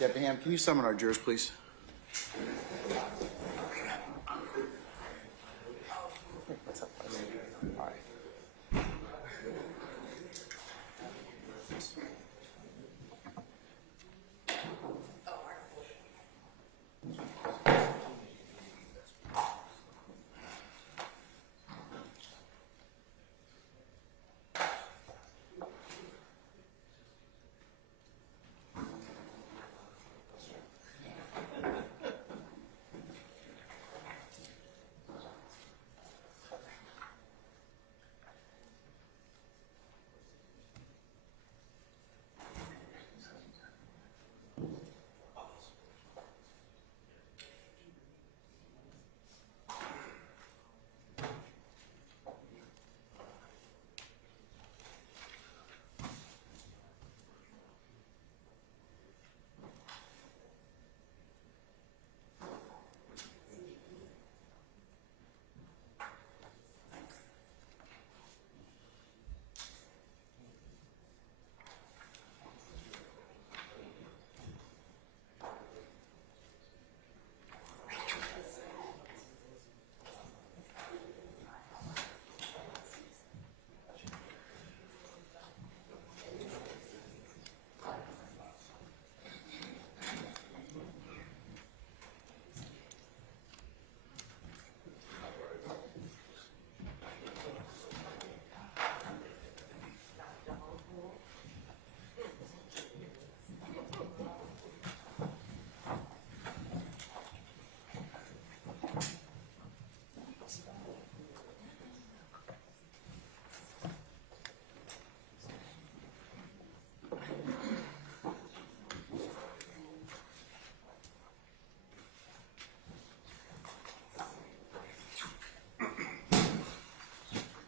Deputy Ham, can you summon our jurors, please? All right.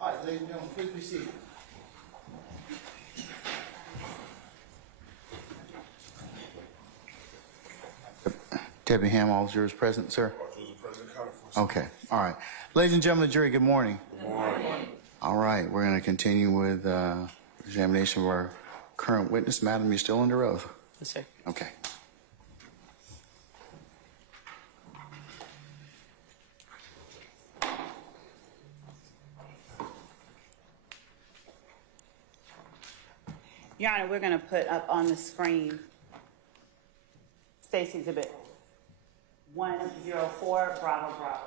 All right, ladies and gentlemen, please be seated. Deputy Ham, all jurors present, sir? Okay, all right. Ladies and gentlemen of the jury, good morning. Good morning. All right, we're going to continue with examination of our current witness. Madam, you're still under oath? Yes, sir. Okay. Your Honor, we're going to put up on the screen Stacy Exhibit 104, Bravo, Bravo.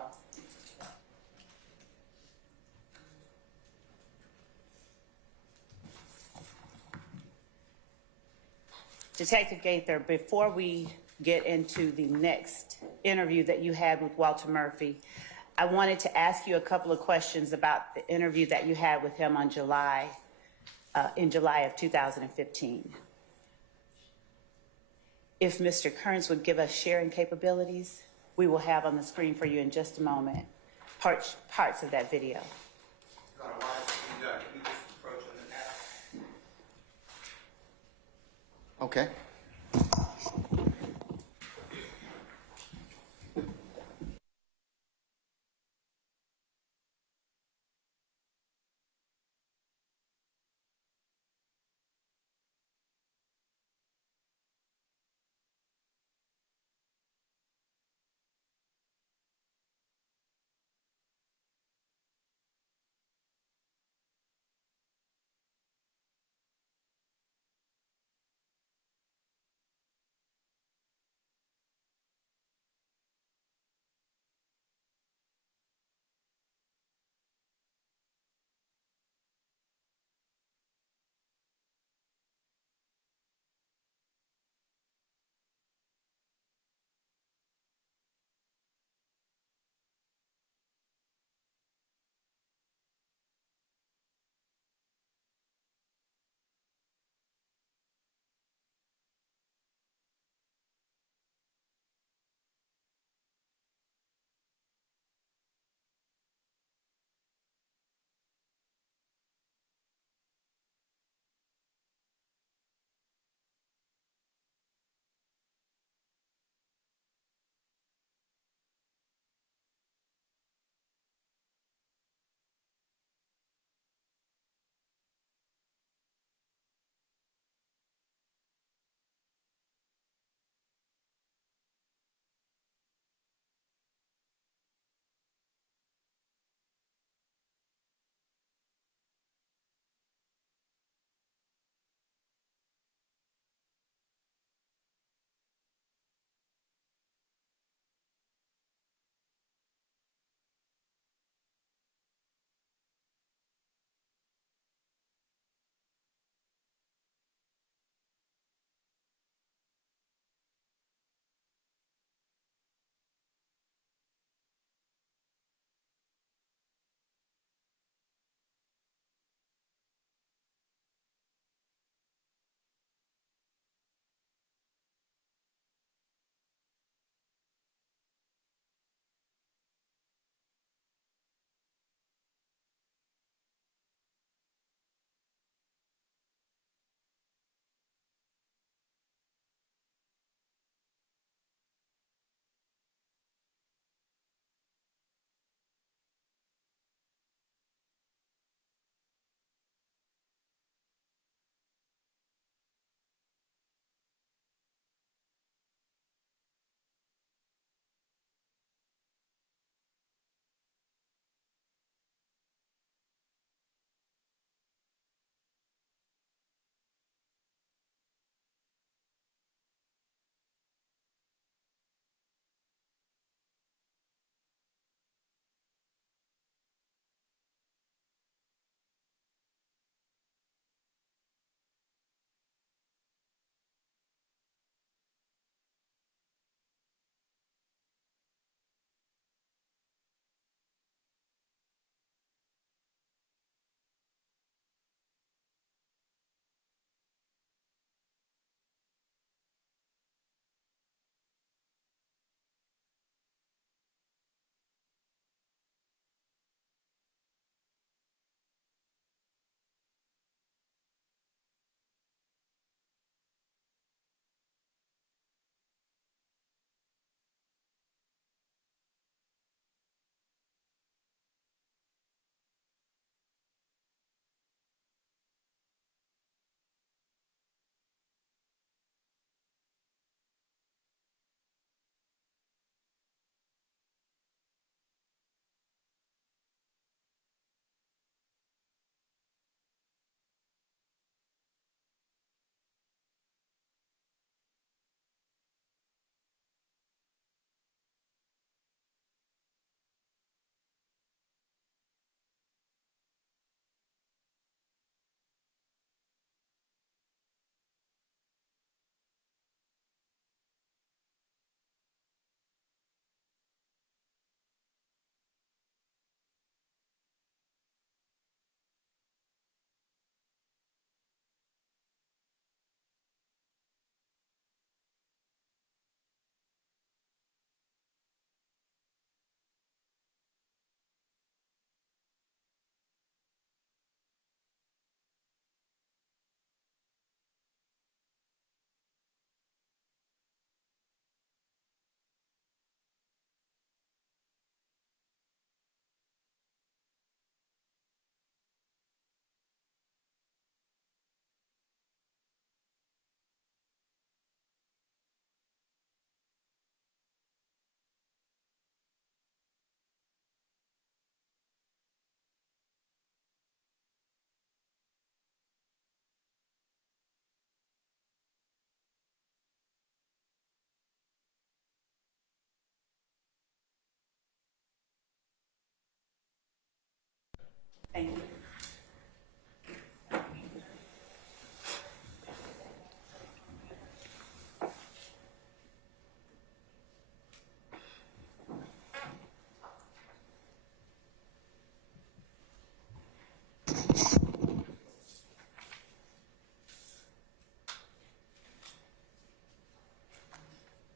Detective Gaither, before we get into the next interview that you had with Walter Murphy, I wanted to ask you a couple of questions about the interview that you had with him on in July of 2015. If Mr. Kearns would give us sharing capabilities, we will have on the screen for you in just a moment parts of that video. Okay.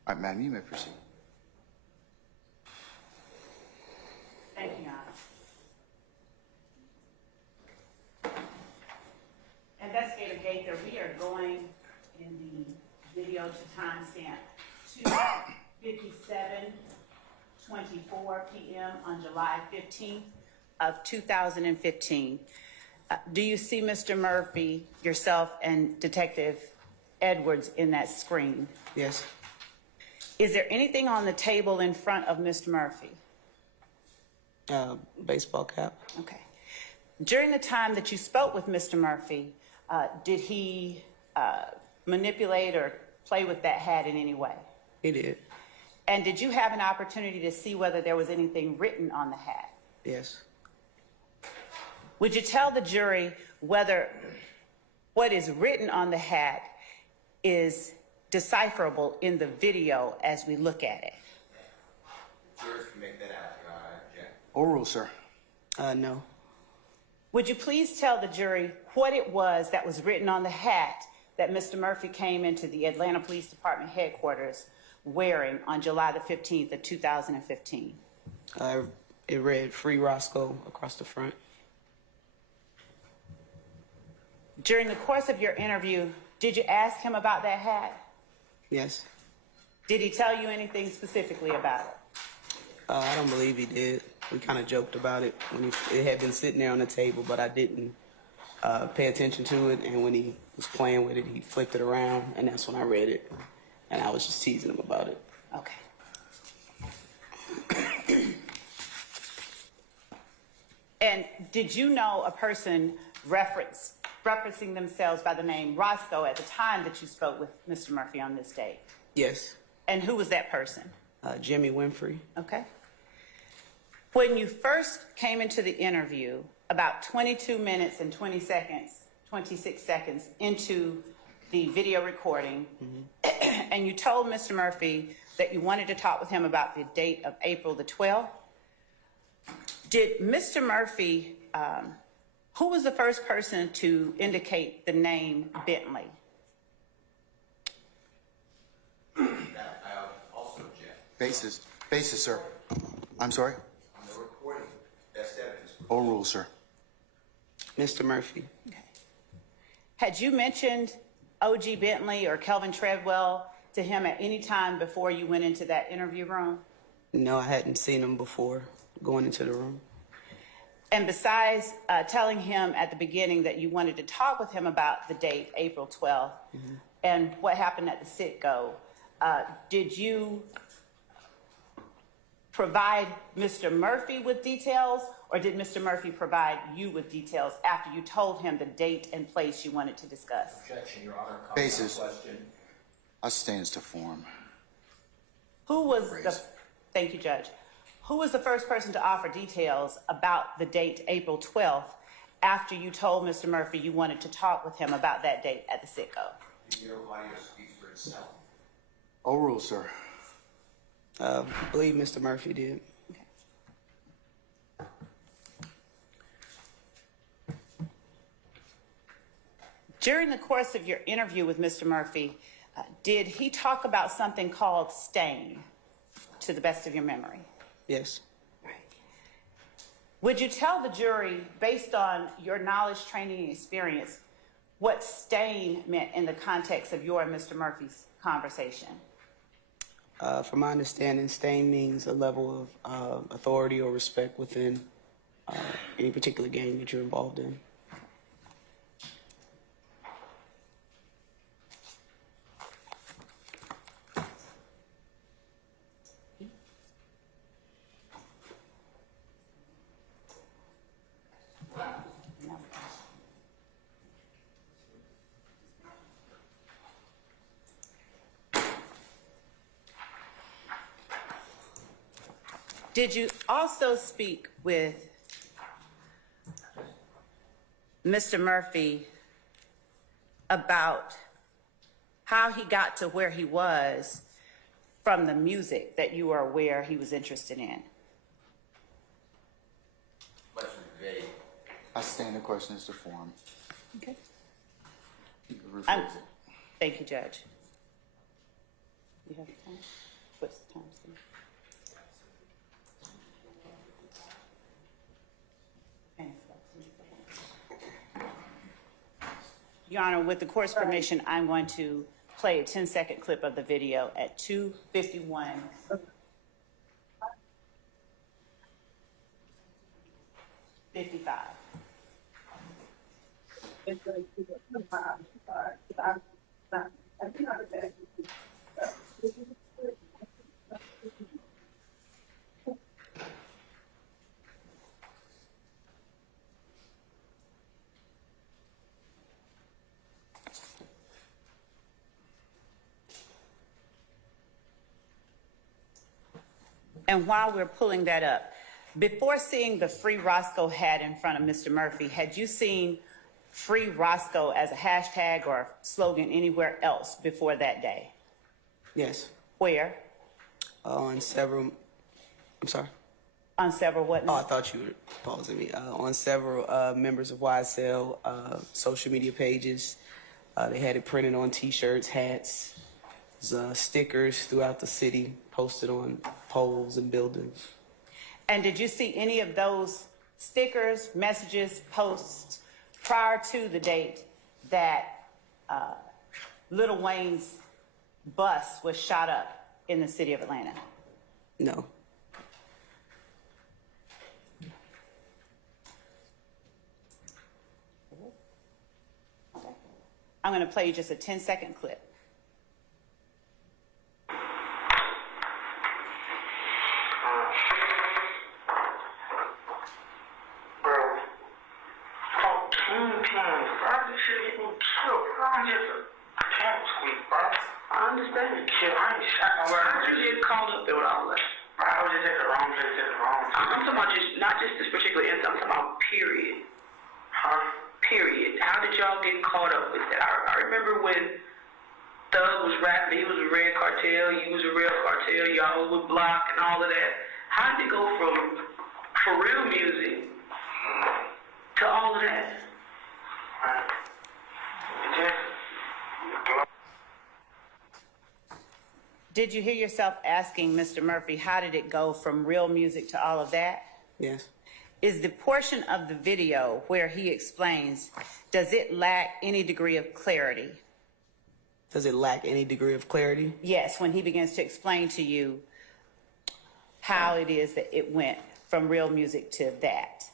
All right, madam, you may proceed. Thank you, Your Honor. Investigator Gaither, we are going in the video to timestamp 2:57:24 p.m. on July 15th of 2015. Do you see Mr. Murphy, yourself, and Detective Edwards in that screen? Yes. Is there anything on the table in front of Mr. Murphy? Baseball cap. Okay. During the time that you spoke with Mr. Murphy, did he manipulate or play with that hat in any way? He did. And did you have an opportunity to see whether there was anything written on the hat? Yes. Would you tell the jury whether what is written on the hat is decipherable in the video as we look at it? Jurors can make that out, Your Honor. Object. Overruled, sir. No. Would you please tell the jury what it was that was written on the hat that Mr. Murphy came into the Atlanta Police Department headquarters wearing on July the 15th of 2015? It read "Free Roscoe" across the front. During the course of your interview, did you ask him about that hat? Yes. Did he tell you anything specifically about it? I don't believe he did. We kind of joked about it when it had been sitting there on the table, but I didn't pay attention to it. And when he was playing with it, he flicked it around, and that's when I read it. And I was just teasing him about it. Okay. And did you know a person referencing themselves by the name Roscoe at the time that you spoke with Mr. Murphy on this date? Yes. And who was that person? Jimmy Winfrey. Okay. When you first came into the interview, about 22 minutes and 26 seconds into the video recording, and you told Mr. Murphy that you wanted to talk with him about the date of April the 12th, did Mr. Murphy, who was the first person to indicate the name Bentley? That I also object. Basis, sir. I'm sorry? On the recording, best evidence. Overruled, sir. Mr. Murphy. Okay. Had you mentioned O.G. Bentley or Kelvin Treadwell to him at any time before you went into that interview room? No, I hadn't seen him before going into the room. And besides telling him at the beginning that you wanted to talk with him about the date, April 12th, and what happened at the sit-go, did you provide Mr. Murphy with details, or did Mr. Murphy provide you with details after you told him the date and place you wanted to discuss? Objection, Your Honor. Comment on Basis. question. I stands to form. Who was the, Raise. thank you, Judge. Who was the first person to offer details about the date, April 12th, after you told Mr. Murphy you wanted to talk with him about that date at the sit-go? The video audio speaks for itself. Overruled, sir. I believe Mr. Murphy did. Okay. During the course of your interview with Mr. Murphy, did he talk about something called stain, to the best of your memory? Yes. Right. Would you tell the jury, based on your knowledge, training, and experience, what stain meant in the context of your and Mr. Murphy's conversation? From my understanding, stain means a level of authority or respect within any particular game that you're involved in. Did you also speak with Mr. Murphy about how he got to where he was from the music that you are aware he was interested in? Question vague. I stand the question as to form. Okay. You can rephrase it. Thank you, Judge. You have the time? What's the time, Steve? Your Honor, with the court's permission, I'm going to play a 10-second clip of the video at 2:51. And while we're pulling that up, before seeing the Free Roscoe hat in front of Mr. Murphy, had you seen Free Roscoe as a hashtag or slogan anywhere else before that day? Yes. Where? On several, I'm sorry. On several what? Oh, I thought you were pausing me. On several members of YSL social media pages. They had it printed on T-shirts, hats, stickers throughout the city, posted on poles and buildings. And did you see any of those stickers, messages, posts prior to the date that Lil Wayne's bus was shot up in the city of Atlanta? No. Okay. I'm going to play you just a 10-second clip. I understand. Shit, I ain't shot nowhere. I just get called up there with all that. I was just at the wrong place at the wrong time. I'm talking about just, not just this particular instance, I'm talking about period. Huh? Period. How did y'all get caught up with that? I remember when Thug was rapping, he was a Red Cartel, you was a Real Cartel, y'all was with Block and all of that. How did it go from for real music to all of that? It just... Did you hear yourself asking Mr. Murphy, how did it go from real music to all of that? Yes. Is the portion of the video where he explains, does it lack any degree of clarity? Does it lack any degree of clarity? Yes, when he begins to explain to you how it is that it went from real music to that.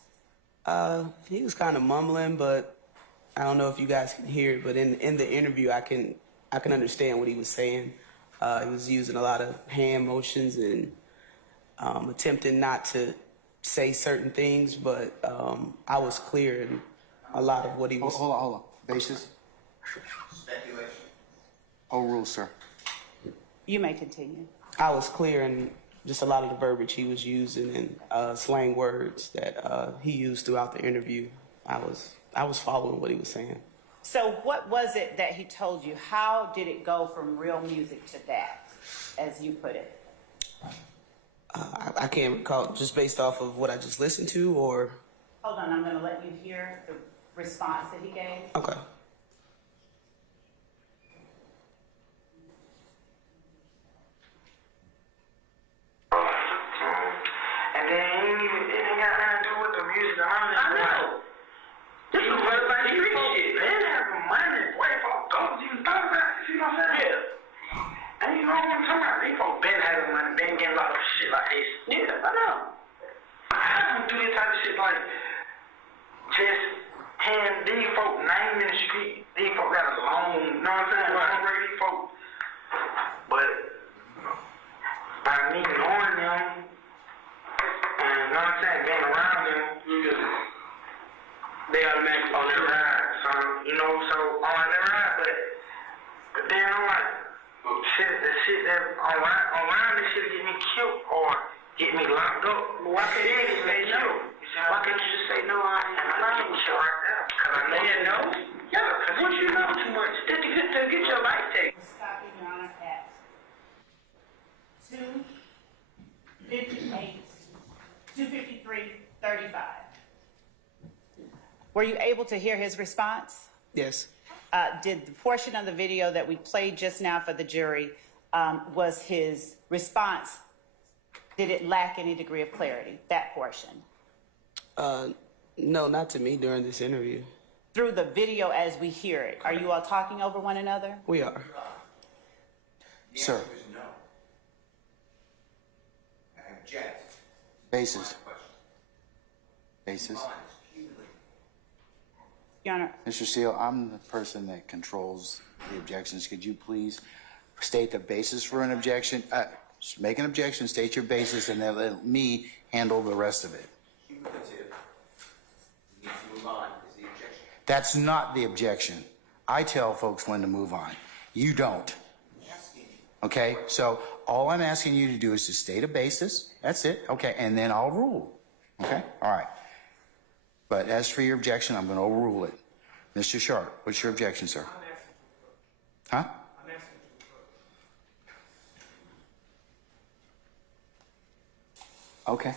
He was kind of mumbling, but I don't know if you guys can hear it, but in the interview, I can understand what he was saying. He was using a lot of hand motions and attempting not to say certain things, but I was clear in a lot of what he was... Hold on. Basis? Speculation. Overruled, sir. You may continue. I was clear in just a lot of the verbiage he was using and slang words that he used throughout the interview. I was following what he was saying. So what was it that he told you? How did it go from real music to that, as you put it? I can't recall, just based off of what I just listened to, or... Hold on, I'm going to let you hear the response that he gave. Okay. And then it ain't got nothing to do with the music. I know. This is what like he shit. They have money. Boy, folks don't even talk about it. You know what I'm saying? Yeah. And you know what I'm talking about? These folks been having money, been getting a lot of shit like this. Yeah, I know. I don't do this type of shit like just hand these folks name in the street. These folks got a loan, you know what I'm saying? I don't break these folks. But by me knowing them, and you know what I'm saying, being around them, they automatically on their ride. So, you know, so on their ride, but then I'm like, shit, the shit that around this shit get me killed or get me locked up. Why can't you just say no? Why can't you just say no? I ain't lying with you right now. Cause I know you know. Yeah, cause once you know too much, then to get your life taken. Stopping, Your Honor, at 2:53:35. Were you able to hear his response? Yes. Did the portion of the video that we played just now for the jury was his response, did it lack any degree of clarity, that portion? No, not to me during this interview. Through the video as we hear it, are you all talking over one another? We are. The Sir. answer is no. I object. Basis. Basis. Your Honor, Mr. Steele, I'm the person that controls the objections. Could you please state the basis for an objection? Just make an objection, state your basis, and then let me handle the rest of it. Cumulative. We need to move on is the objection. That's not the objection. I tell folks when to move on. You don't. Okay? So all I'm asking you to do is to state a basis. That's it. Okay? And then I'll rule. Okay? All right. But as for your objection, I'm going to overrule it. Mr. Sharp, what's your objection, sir? Huh? Okay.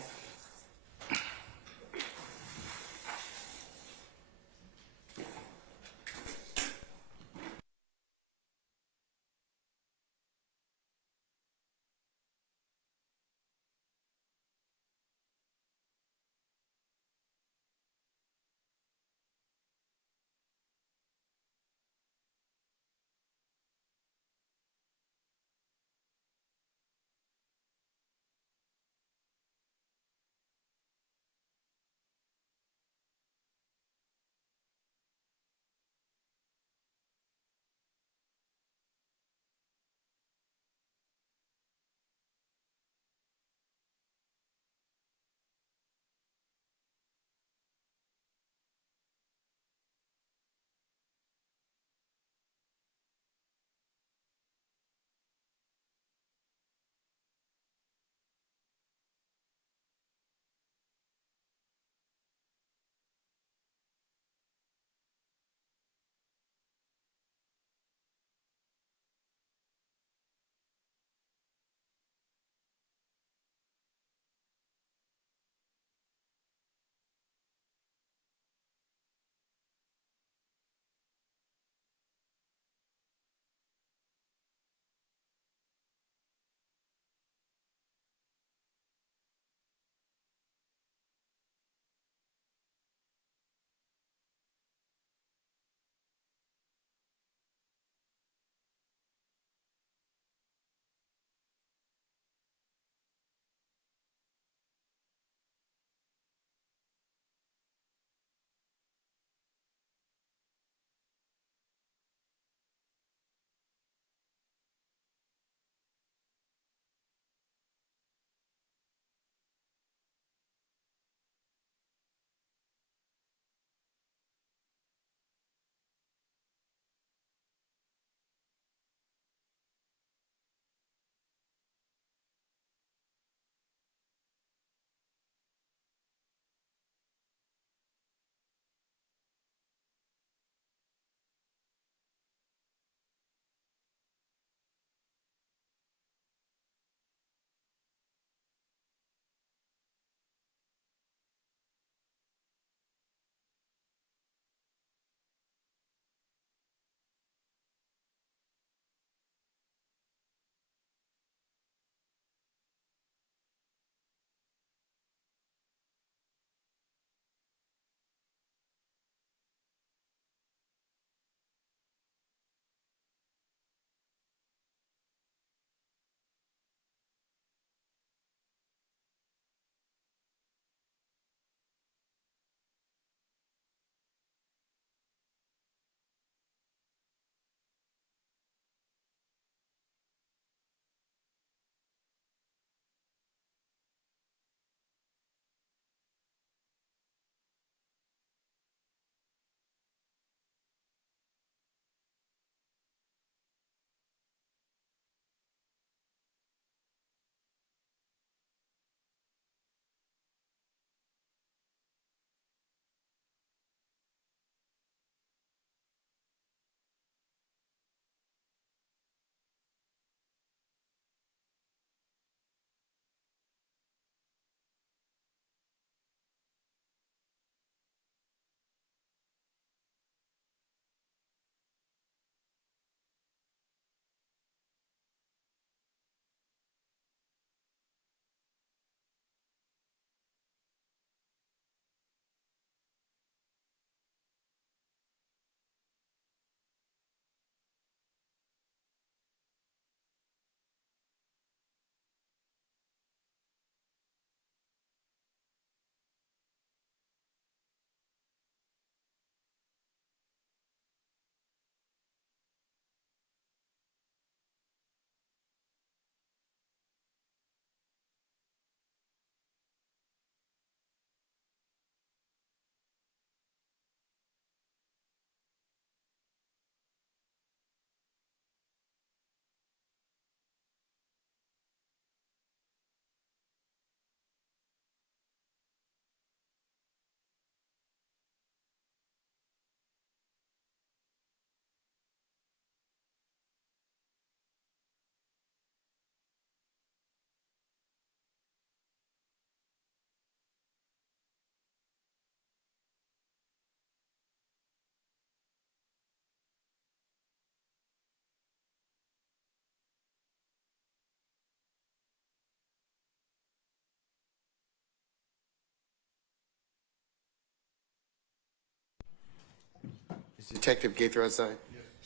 Detective Gaither outside?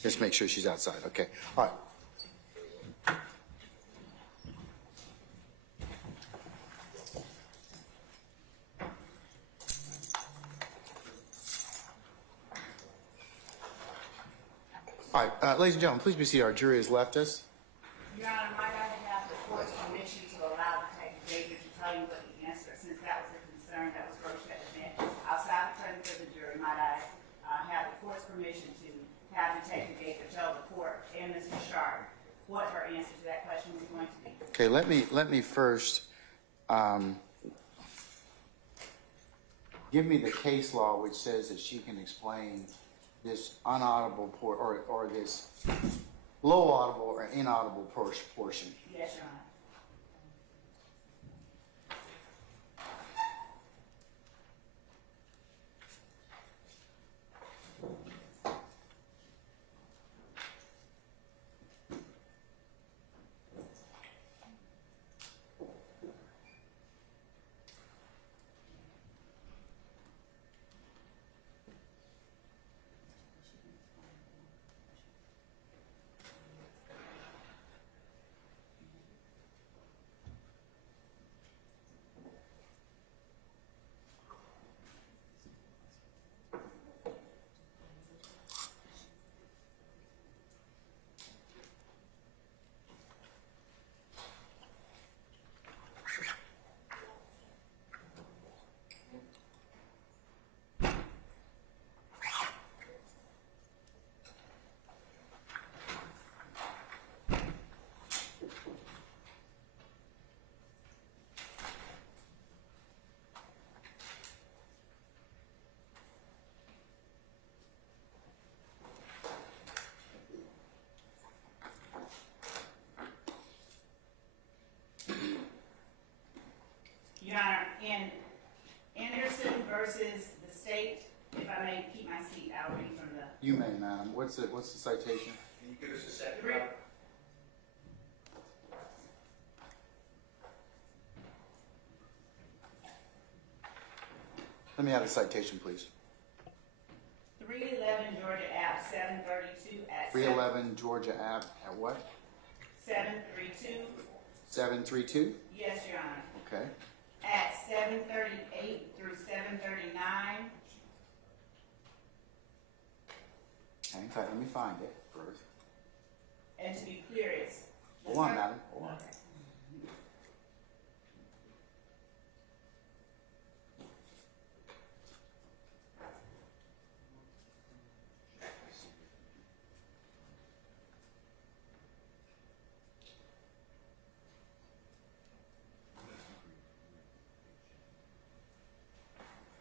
Just make sure she's outside. Okay. All right. All right, ladies and gentlemen, please be seated. Our jury has left us. Your Honor, might I have the court's permission to allow Detective Gaither to tell you what the answer, since that was a concern that was broached at the bench. Outside the presence of the jury, might I have the court's permission to have Detective Gaither tell the court and Mr. Sharp what her answer to that question was going to be? Okay, let me first give me the case law which says that she can explain this unaudible or this low audible or inaudible portion. Yes, Your Honor. Your Honor, in Anderson versus the state, if I may keep my seat, I'll read from the. You may, madam. What's the citation? Can you give us a second? Three. Let me have the citation, please. 311 Georgia Ave, 732 at 311 Georgia Ave at what? 732. 732? Yes, Your Honor. Okay. At 738 through 739. Hang tight. Let me find it first. And to be clear, it's. Hold on, madam. Hold on.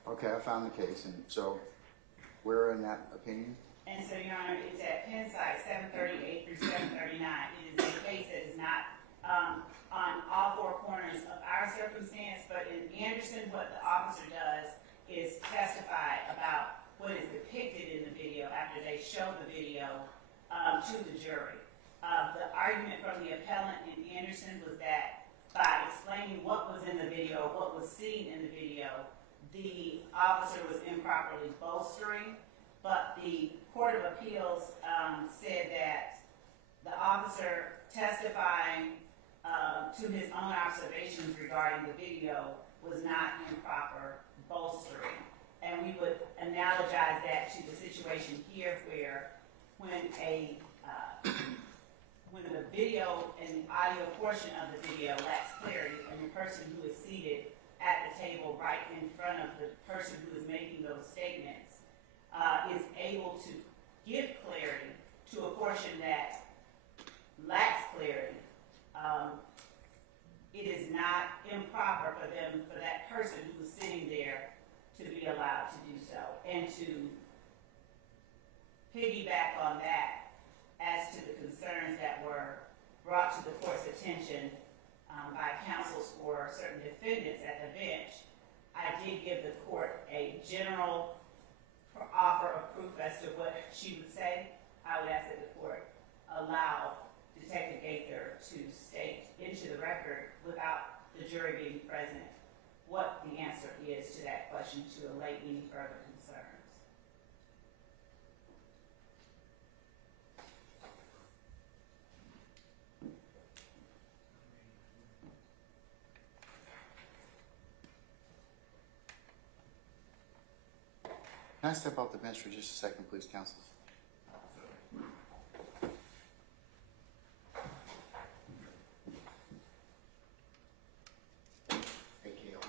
Okay, I found the case, and so where in that opinion? And so, Your Honor, it's at Penn site 738 through 739. It is a case that is not on all four corners of our circumstance, but in Anderson, what the officer does is testify about what is depicted in the video after they show the video to the jury. The argument from the appellant in Anderson was that by explaining what was in the video, what was seen in the video, the officer was improperly bolstering, but the Court of Appeals said that the officer testifying to his own observations regarding the video was not improper bolstering. And we would analogize that to the situation here where when the video and the audio portion of the video lacks clarity and the person who is seated at the table right in front of the person who is making those statements is able to give clarity to a portion that lacks clarity, it is not improper for that person who is sitting there to be allowed to do so. And to piggyback on that, as to the concerns that were brought to the court's attention by counsels for certain defendants at the bench, I did give the court a general offer of proof as to what she would say. I would ask that the court allow Detective Gaither to state into the record, without the jury being present, what the answer is to that question to allay any further concerns. Can I step off the bench for just a second, please, counsel? Hey, Gail.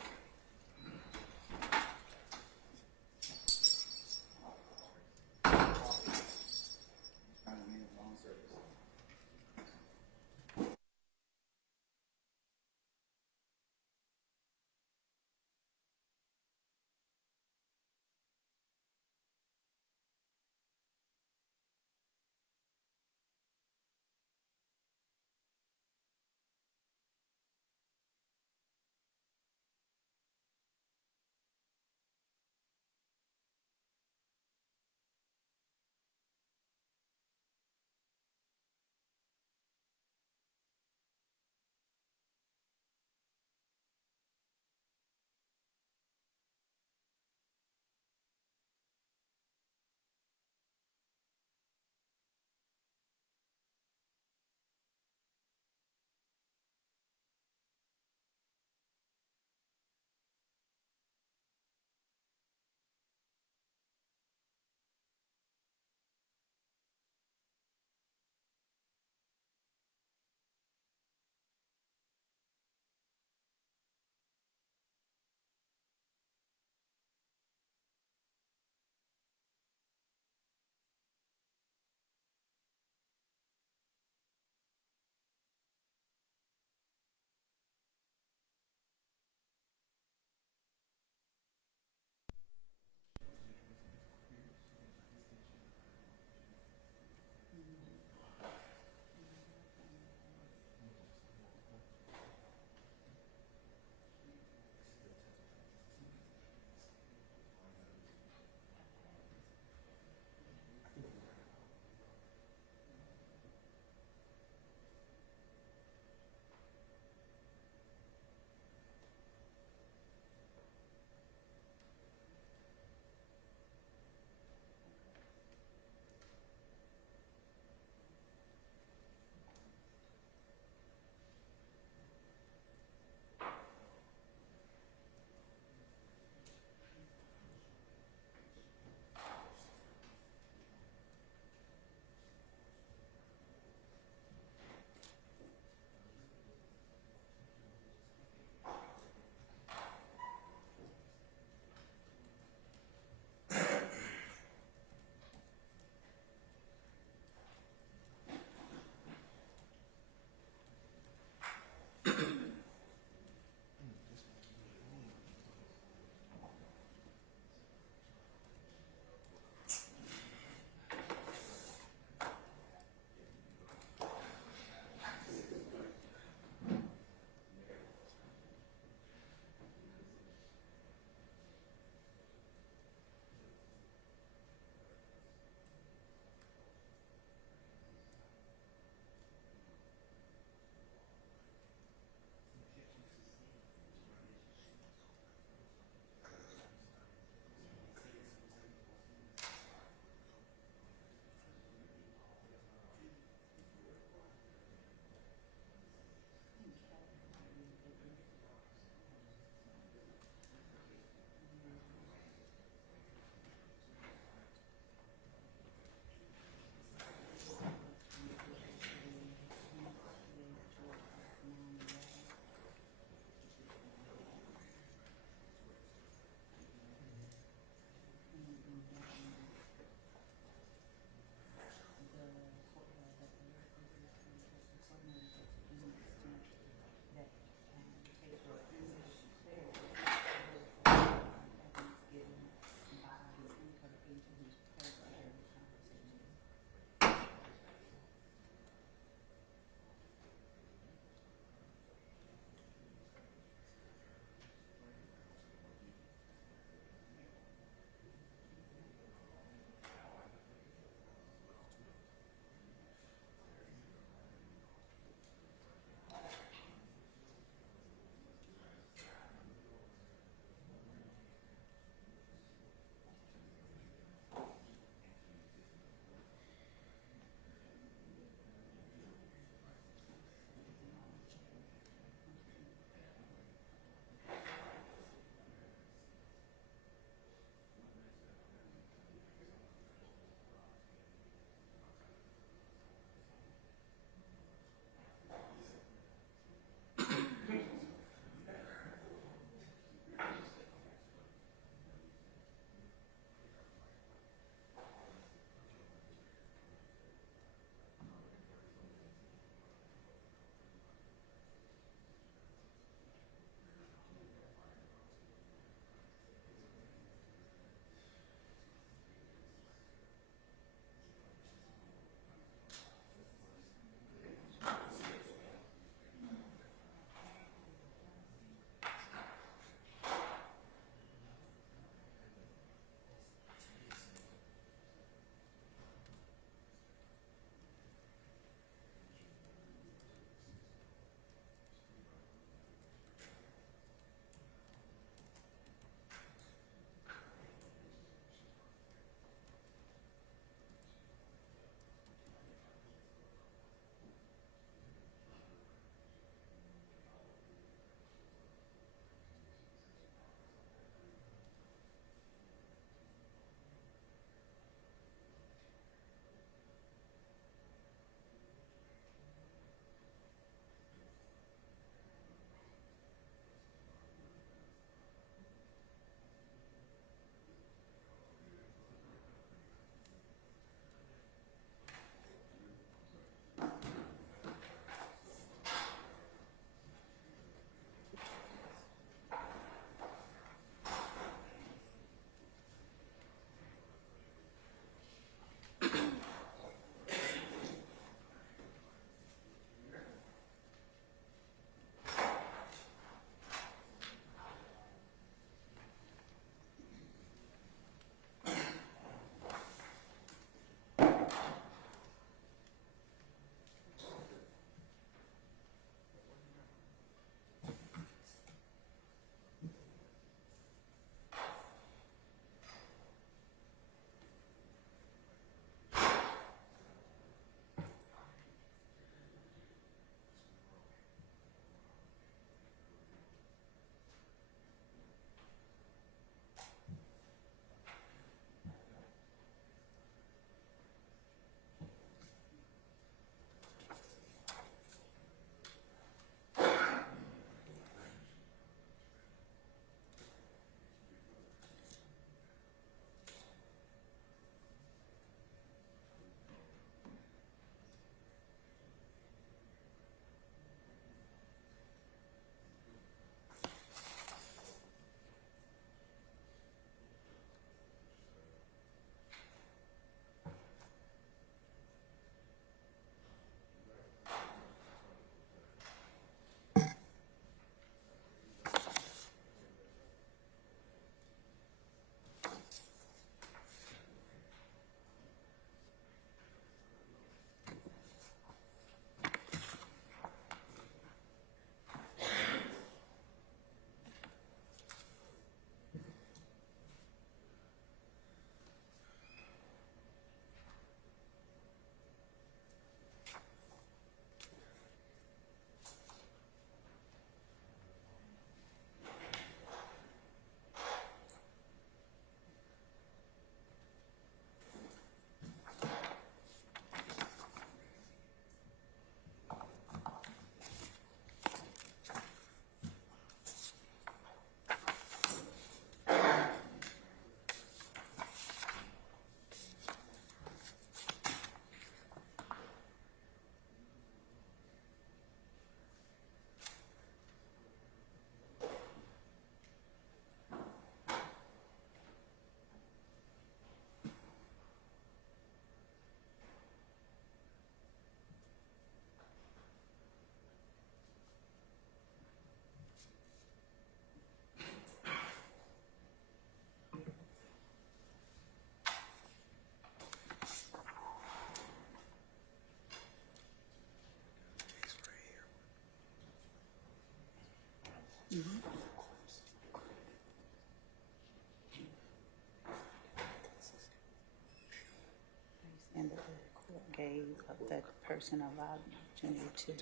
gave that person allowed an opportunity to.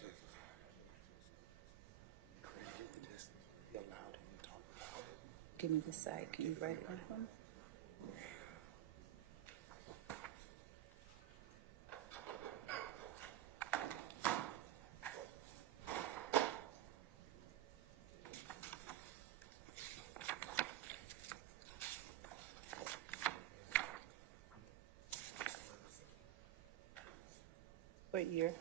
Give me the site. Can you write it down for me? What year?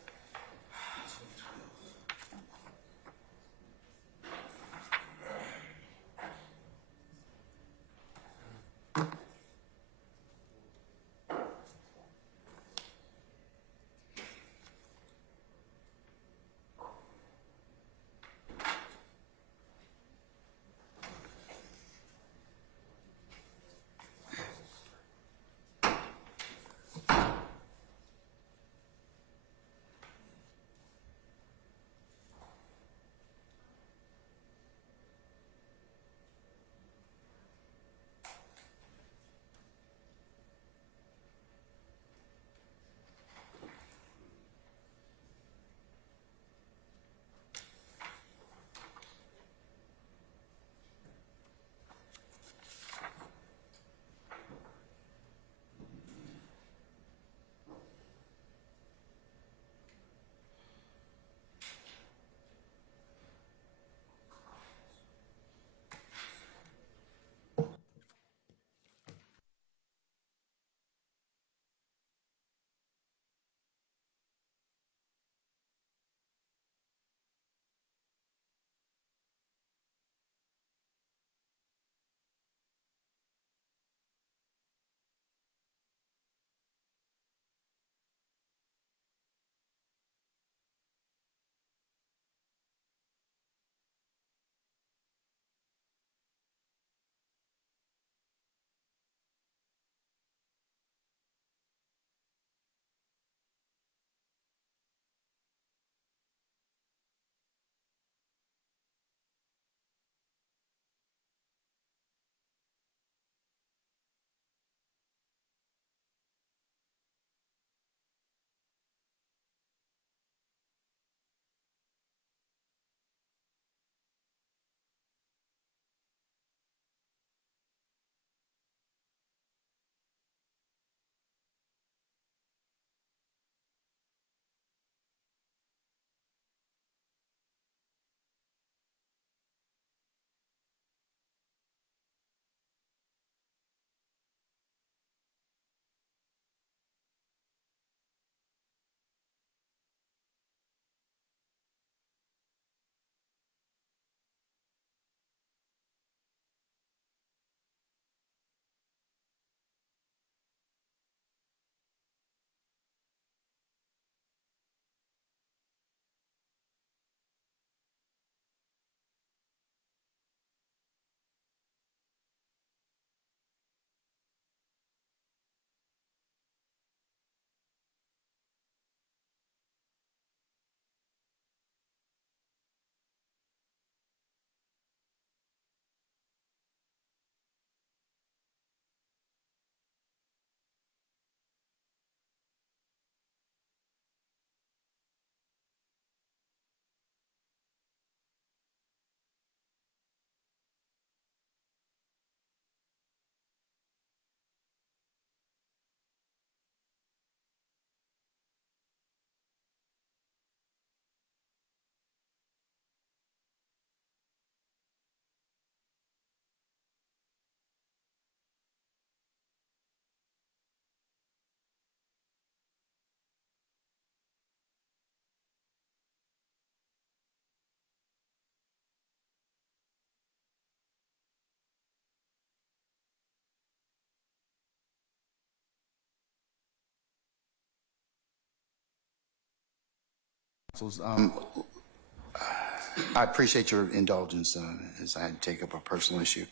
I appreciate your indulgence as I had to take up a personal issue.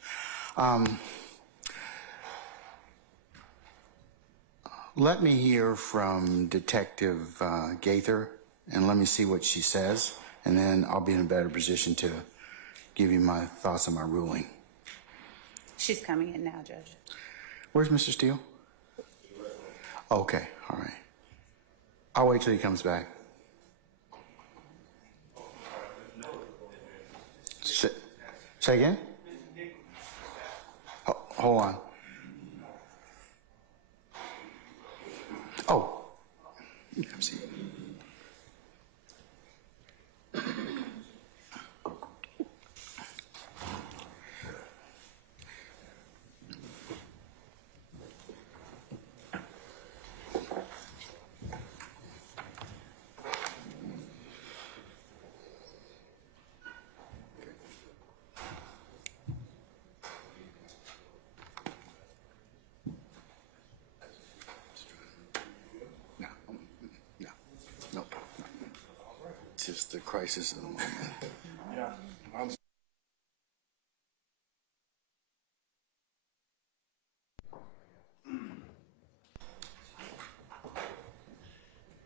Let me hear from Detective Gaither, and let me see what she says, and then I'll be in a better position to give you my thoughts on my ruling. She's coming in now, Judge. Where's Mr. Steele? Okay, all right. I'll wait till he comes back. Say again? Hold on. Oh. No. It's just the crisis of the moment.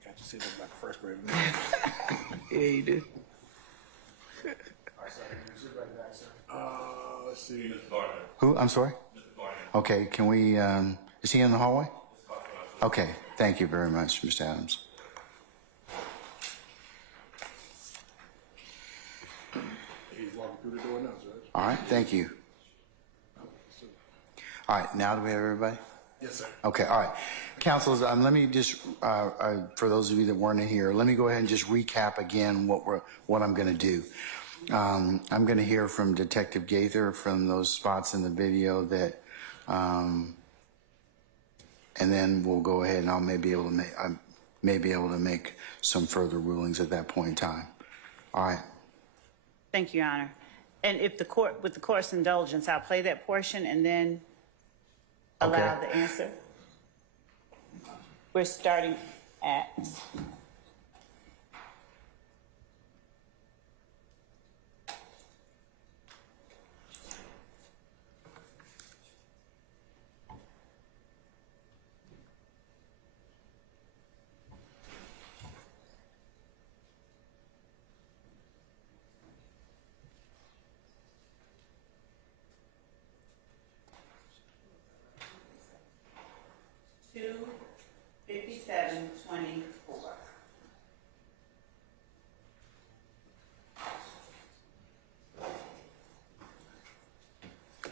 Got to see them like first grade. Yeah, you do. Let's see. Who? I'm sorry? Okay, can we, is he in the hallway? Okay, thank you very much, Mr. Adams. He's walking through the door now, Judge. All right, thank you. All right, now do we have everybody? Yes, sir. Okay, all right. Councilors, let me just, for those of you that weren't in here, let me go ahead and just recap again what I'm going to do. I'm going to hear from Detective Gaither from those spots in the video that, and then we'll go ahead and I may be able to make some further rulings at that point in time. All right. Thank you, Your Honor. And if the court, with the court's indulgence, I'll play that portion and then allow the answer. We're starting at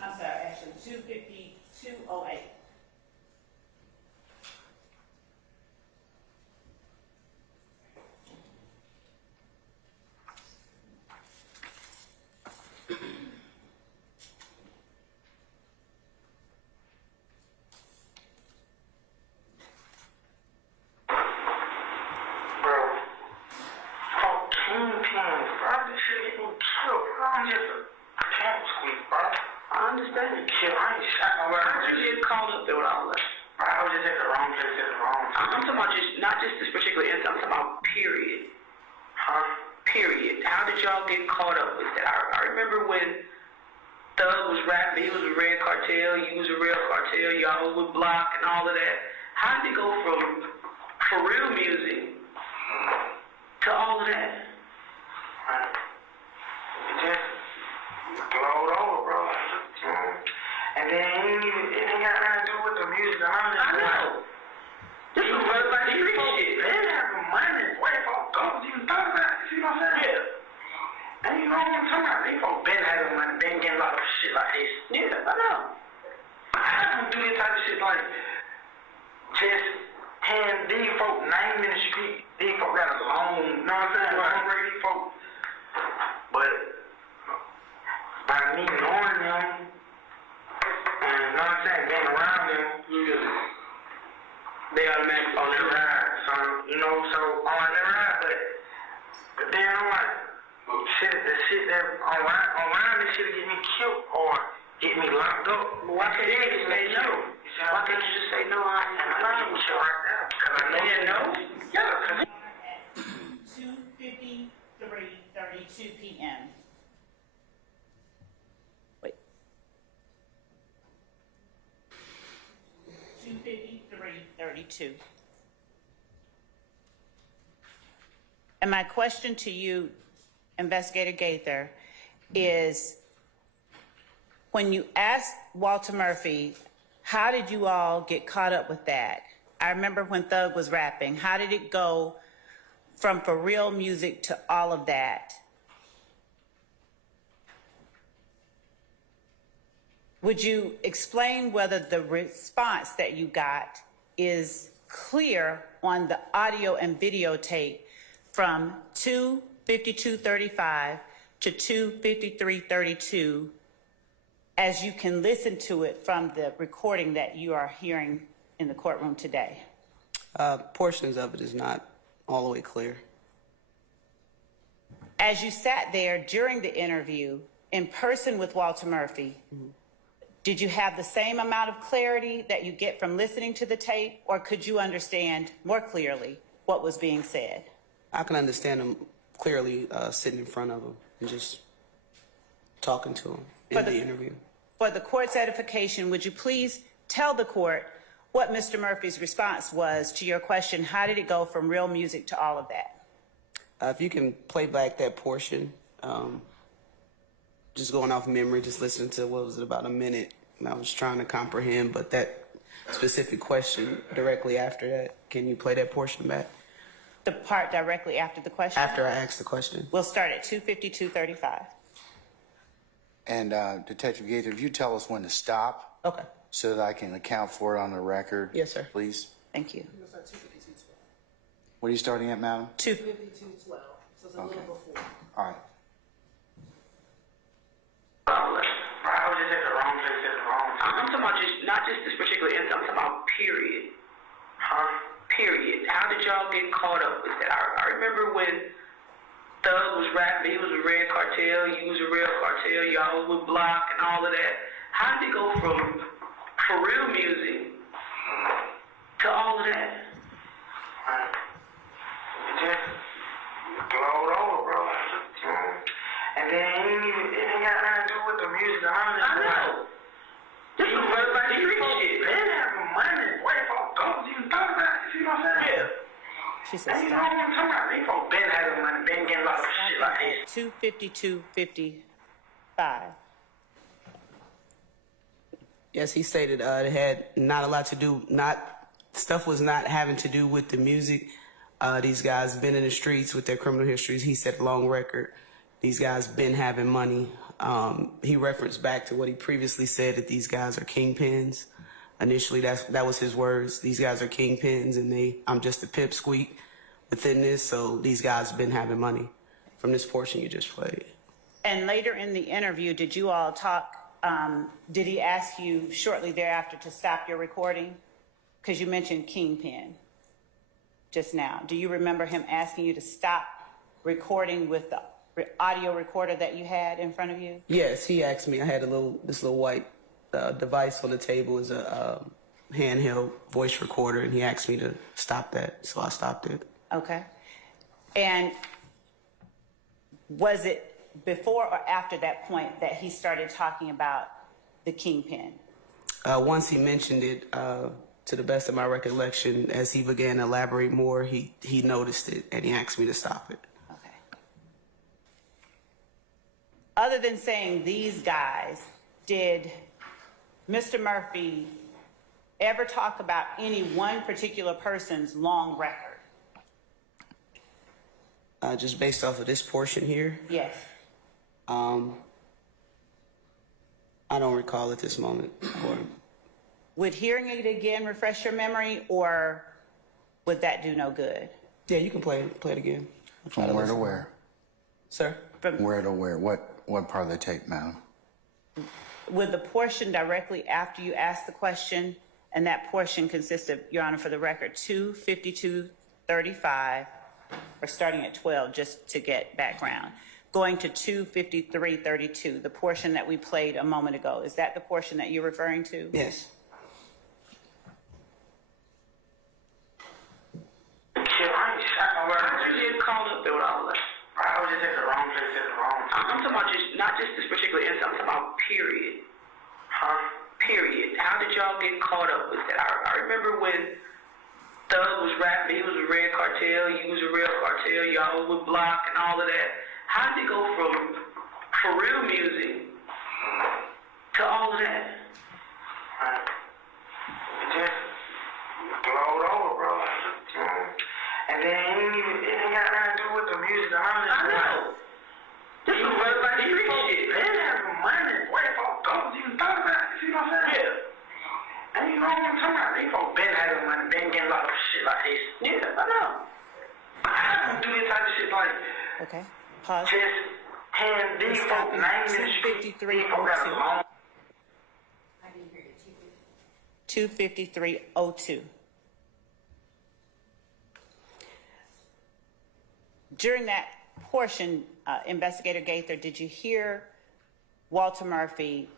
I'm sorry, actually 25208. Period. How did y'all get caught up with that? I remember when Thug was rapping, he was a red cartel, you was a real cartel, y'all would block and all of that. How did it go from for real music to all of that? It just flowed over, bro. And then it ain't got nothing to do with the music. I know. This is what like street shit. They didn't have no money. Where folks don't even thought about it. See what I'm saying? Yeah. And you know what I'm talking about? These folks been having money, been getting a lot of shit like this. Yeah, I know. I don't do this type of shit like just hand these folks name in the street. These folks got a loan, you know what I'm saying? Right. Right. These folks. But by me knowing them, and you know what I'm saying, being around them, they automatically on their ride. So, you know, so on their ride, but then I'm like, the shit that online, this shit get me killed or get me locked up. Why can't you just say no? Why can't you just say no? I'm lying with you right now. Because I know you know. Yeah, because 2:53:32 p.m. Wait. 2:53:32. And my question to you, Investigator Gaither, is when you asked Walter Murphy, how did you all get caught up with that? I remember when Thug was rapping. How did it go from For Real Music to All of That? Would you explain whether the response that you got is clear on the audio and videotape from 2:52:35 to 2:53:32 as you can listen to it from the recording that you are hearing in the courtroom today? Portions of it is not all the way clear. As you sat there during the interview in person with Walter Murphy, did you have the same amount of clarity that you get from listening to the tape, or could you understand more clearly what was being said? I can understand him clearly sitting in front of him and just talking to him in the interview. For the court's edification, would you please tell the court what Mr. Murphy's response was to your question, how did it go from Real Music to All of That? If you can play back that portion, just going off memory, just listening to, what was it, about a minute, and I was trying to comprehend, but that specific question directly after that, can you play that portion back? The part directly after the question? After I asked the question. We'll start at 2:52:35. And Detective Gaither, if you tell us when to stop, Okay. so that I can account for it on the record. Yes, sir. Please. Thank you. What are you starting at, madam? 52:12, so it's a little before. All right. I was just at the wrong place at the wrong time. I'm talking about not just this particular instance, I'm talking about period. Period. How did y'all get caught up with that? I remember when Thug was rapping, he was a Red Cartel, you was a Real Cartel, y'all was with Block and all of that. How did it go from For Real Music to all of that? It just glowed over, bro. And then it ain't got nothing to do with the music. I know. This is like street shit. They have money. Wait for goals. You thought about it. You see what I'm saying? Yeah. She said And you know what I'm talking about? These folks been having money, been getting a lot of shit like this. 2:52:55. Yes, he stated it had not a lot to do, stuff was not having to do with the music. These guys been in the streets with their criminal histories. He said long record. These guys been having money. He referenced back to what he previously said, that these guys are kingpins. Initially, that was his words. These guys are kingpins, and I'm just a pipsqueak within this. So these guys been having money from this portion you just played. And later in the interview, did you all talk, did he ask you shortly thereafter to stop your recording? Because you mentioned kingpin just now. Do you remember him asking you to stop recording with the audio recorder that you had in front of you? Yes, he asked me. I had this little white device on the table, is a handheld voice recorder, and he asked me to stop that, so I stopped it. Okay. And was it before or after that point that he started talking about the kingpin? Once he mentioned it, to the best of my recollection, as he began to elaborate more, he noticed it, and he asked me to stop it. Okay. Other than saying these guys, did Mr. Murphy ever talk about any one particular person's long record? Just based off of this portion here, Yes. I don't recall at this moment. Would hearing it again refresh your memory, or would that do no good? Yeah, you can play it again. From where to where? Sir? Where to where? What part of the tape, madam? Would the portion directly after you asked the question, and that portion consists of, Your Honor, for the record, 2:52:35, or starting at 12, just to get background, going to 2:53:32, the portion that we played a moment ago. Is that the portion that you're referring to? Yes. Shit, I ain't shot nowhere. I was just called up there with all of that. I was just at the wrong place at the wrong time. I'm talking about not just this particular instance, I'm talking about period. Period. How did y'all get caught up with that? I remember when Thug was rapping, he was a Red Cartel, you was a Real Cartel, y'all was with Block and all of that. How did it go from For Real Music to all of that? It just glowed over. Nah, these folks been having money, been getting a lot of shit like this. Yeah, I know. I don't do this type of shit like Okay, pause. just hand these folks names in the street. 25302. 25302. During that portion, Investigator Gaither, did you hear Walter Murphy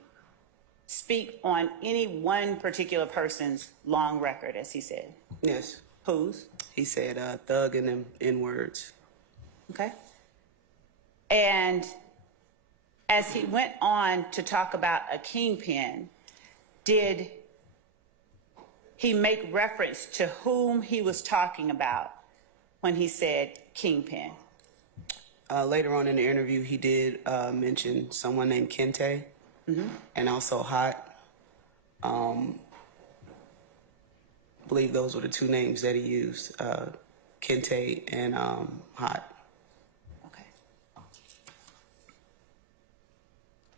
speak on any one particular person's long record, as he said? Yes. Whose? He said thug and them N-words. Okay. And as he went on to talk about a kingpin, did he make reference to whom he was talking about when he said kingpin? Later on in the interview, he did mention someone named Kente and also Hot. I believe those were the two names that he used, Kente and Hot. Okay.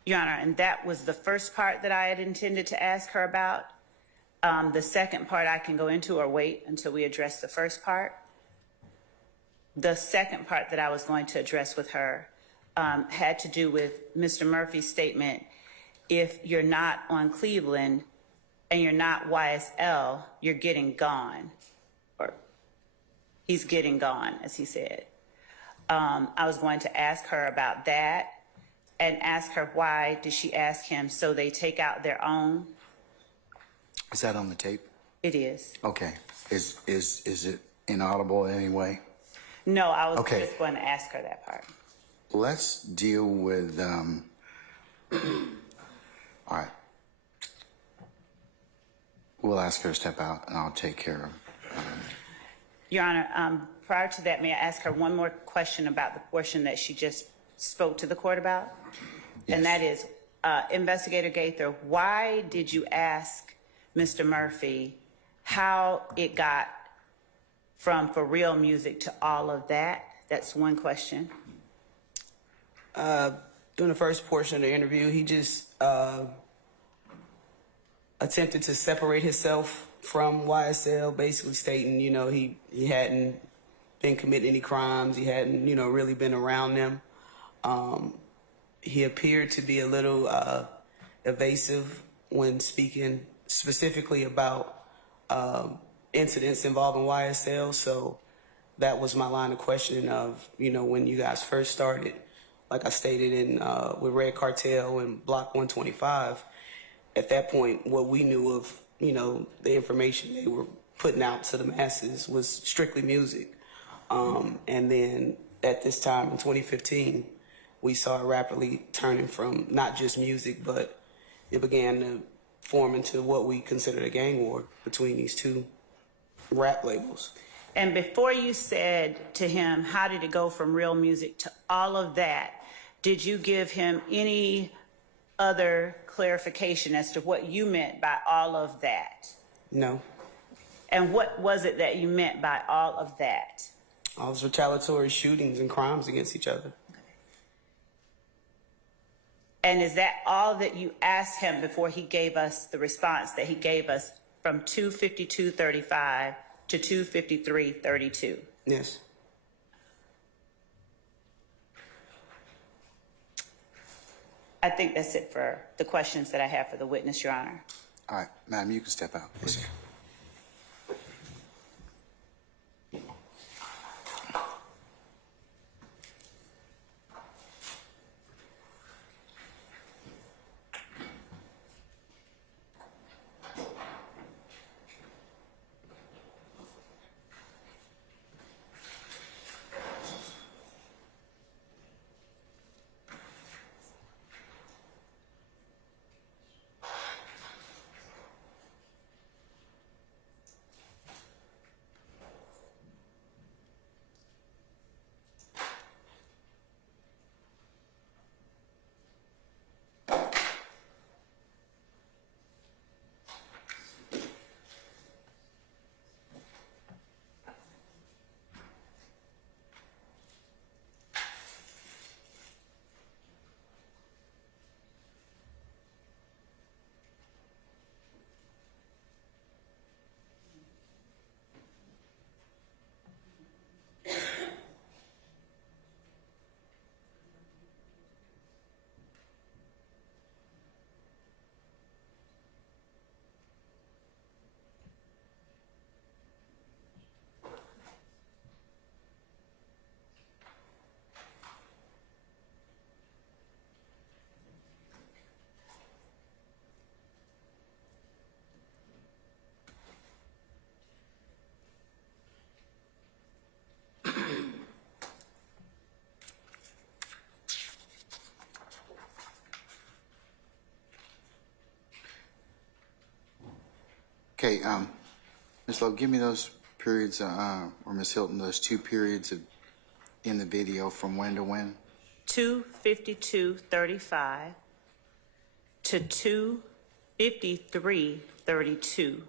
Your Honor, and that was the first part that I had intended to ask her about. The second part I can go into or wait until we address the first part. The second part that I was going to address with her had to do with Mr. Murphy's statement, if you're not on Cleveland and you're not YSL, you're getting gone. Or he's getting gone, as he said. I was going to ask her about that and ask her why did she ask him so they take out their own? Is that on the tape? It is. Okay. Is it inaudible anyway? No, I was Okay. just going to ask her that part. Let's deal with, all right. We'll ask her to step out and I'll take care of Your Honor, prior to that, may I ask her one more question about the portion that she just spoke to the court about? Yes. And that is, Investigator Gaither, why did you ask Mr. Murphy how it got from For Real Music to all of that? That's one question. During the first portion of the interview, he just attempted to separate himself from YSL, basically stating, you know, he hadn't been committing any crimes. He hadn't, you know, really been around them. He appeared to be a little evasive when speaking specifically about incidents involving YSL. So that was my line of questioning of, you know, when you guys first started, like I stated in with Red Cartel and Block 125, at that point, what we knew of, you know, the information they were putting out to the masses was strictly music. And then at this time in 2015, we saw it rapidly turning from not just music, but it began to form into what we considered a gang war between these two rap labels. And before you said to him, how did it go from Real Music to all of that, did you give him any other clarification as to what you meant by all of that? No. And what was it that you meant by all of that? All those retaliatory shootings and crimes against each other. And is that all that you asked him before he gave us the response that he gave us from 252.35 to 253.32? Yes. I think that's it for the questions that I have for the witness, Your Honor. All right, ma'am, you can step out, please. Okay, Ms. Lowe, give me those periods, or Ms. Hilton, those 2 periods in the video from when to when? 2:52:35 to 2:53:32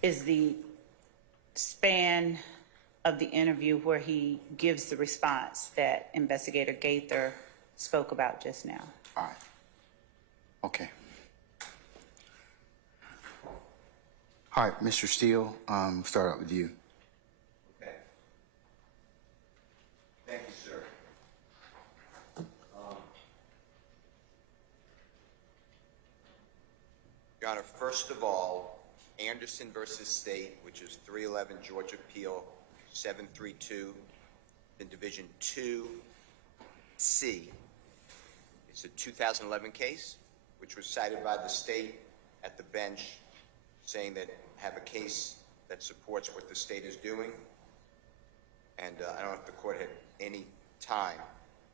is the span of the interview where he gives the response that Investigator Gaither spoke about just now. All right. Okay. All right, Mr. Steele, start out with you. Okay. Thank you, sir. Your Honor, first of all, Anderson versus State, which is 311 Georgia Appeal 732 in Division 2C. It's a 2011 case, which was cited by the state at the bench, saying that have a case that supports what the state is doing. And I don't know if the court had any time,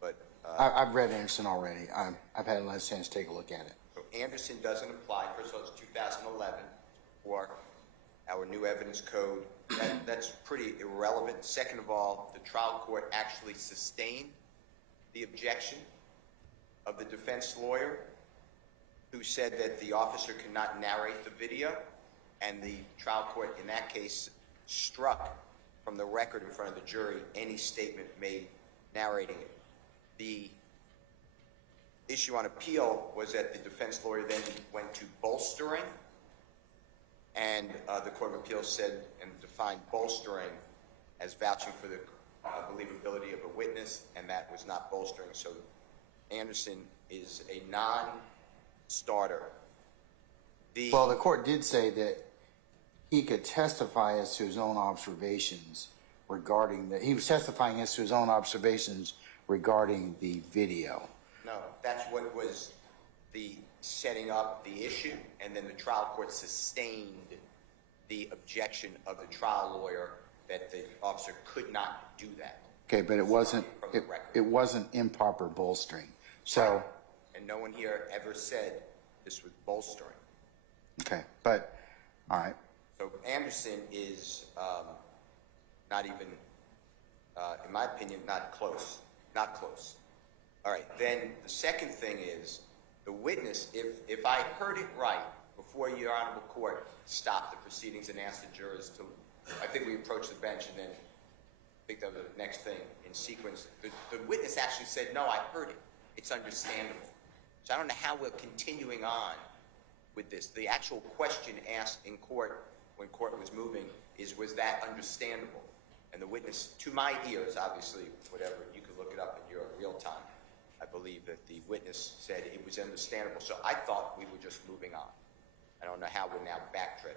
but I've read Anderson already. I've had a last chance to take a look at it. so Anderson doesn't apply. First of all, it's 2011 for our new evidence code. That's pretty irrelevant. Second of all, the trial court actually sustained the objection of the defense lawyer, who said that the officer cannot narrate the video, and the trial court in that case struck from the record in front of the jury any statement made narrating it. The issue on appeal was that the defense lawyer then went to bolstering, and the Court of Appeals said and defined bolstering as vouching for the believability of a witness, and that was not bolstering. So Anderson is a non-starter. Well, the court did say that he could testify as to his own observations regarding he was testifying as to his own observations regarding the video. No, that's what was the setting up the issue, and then the trial court sustained the objection of the trial lawyer that the officer could not do that. Okay, but it wasn't improper bolstering. So, and no one here ever said this was bolstering. okay, but all right. So Anderson is not even, in my opinion, not close. Not close. All right, then the second thing is the witness, if I heard it right before your Honorable Court stopped the proceedings and asked the jurors to, I think we approached the bench and then I think that was the next thing in sequence. The witness actually said, no, I heard it. It's understandable. So I don't know how we're continuing on with this. The actual question asked in court when court was moving is, was that understandable? And the witness, to my ears, obviously, whatever, you can look it up in your real time. I believe that the witness said it was understandable. So I thought we were just moving on. I don't know how we're now backtracking.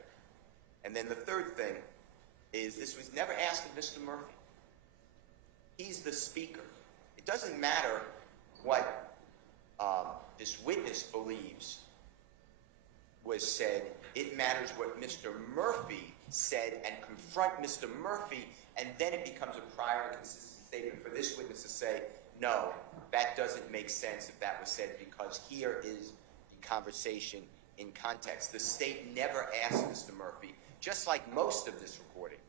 And then the third thing is this was never asked of Mr. Murphy. He's the speaker. It doesn't matter what this witness believes was said. It matters what Mr. Murphy said and confront Mr. Murphy, and then it becomes a prior and consistent statement for this witness to say, no, that doesn't make sense if that was said, because here is the conversation in context. The state never asked Mr. Murphy, just like most of this recording,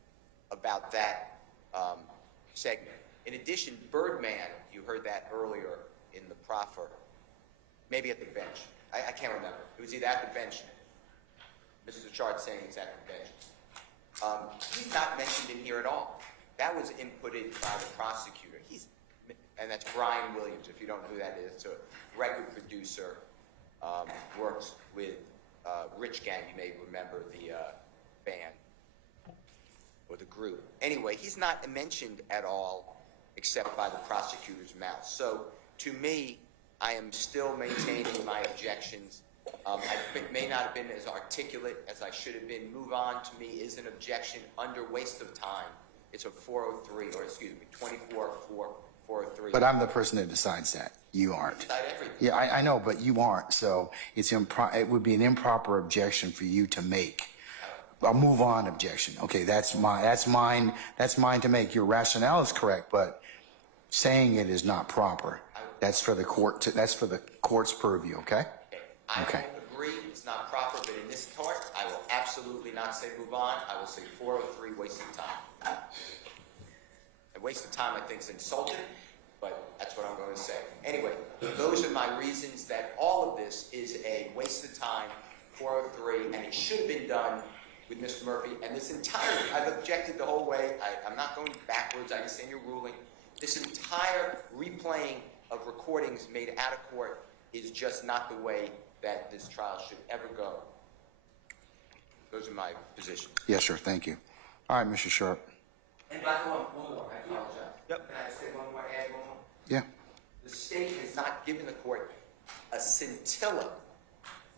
about that segment. In addition, Birdman, you heard that earlier in the proffer, maybe at the bench. I can't remember. It was either at the bench. Mr. Chart saying it's at the bench. He's not mentioned in here at all. That was inputted by the prosecutor. And that's Brian Williams, if you don't know who that is. It's a record producer, works with Rich Gang. You may remember the band or the group. Anyway, he's not mentioned at all except by the prosecutor's mouth. So to me, I am still maintaining my objections. I may not have been as articulate as I should have been. Move on, to me, is an objection under waste of time. It's a 403, or excuse me, 24-403. But I'm the person that decides that. You aren't. Decide everything. Yeah, I know, but you aren't. So it would be an improper objection for you to make. A move on objection. Okay, that's mine to make. Your rationale is correct, but saying it is not proper. That's for the court. That's for the court's purview. Okay. I Okay. don't agree. It's not proper, but in this court, I will absolutely not say move on. I will say 403, waste of time. A waste of time, I think, is insulting, but that's what I'm going to say. Anyway, those are my reasons that all of this is a waste of time, 403, and it should have been done with Mr. Murphy. And this entire, I've objected the whole way. I'm not going backwards. I understand your ruling. This entire replaying of recordings made out of court is just not the way that this trial should ever go. Those are my positions. Yes, sir. Thank you. All right, Mr. Sharp. And by the way, one more. I apologize. Yep. Can I say one more, add one more? Yeah. The state has not given the court a scintilla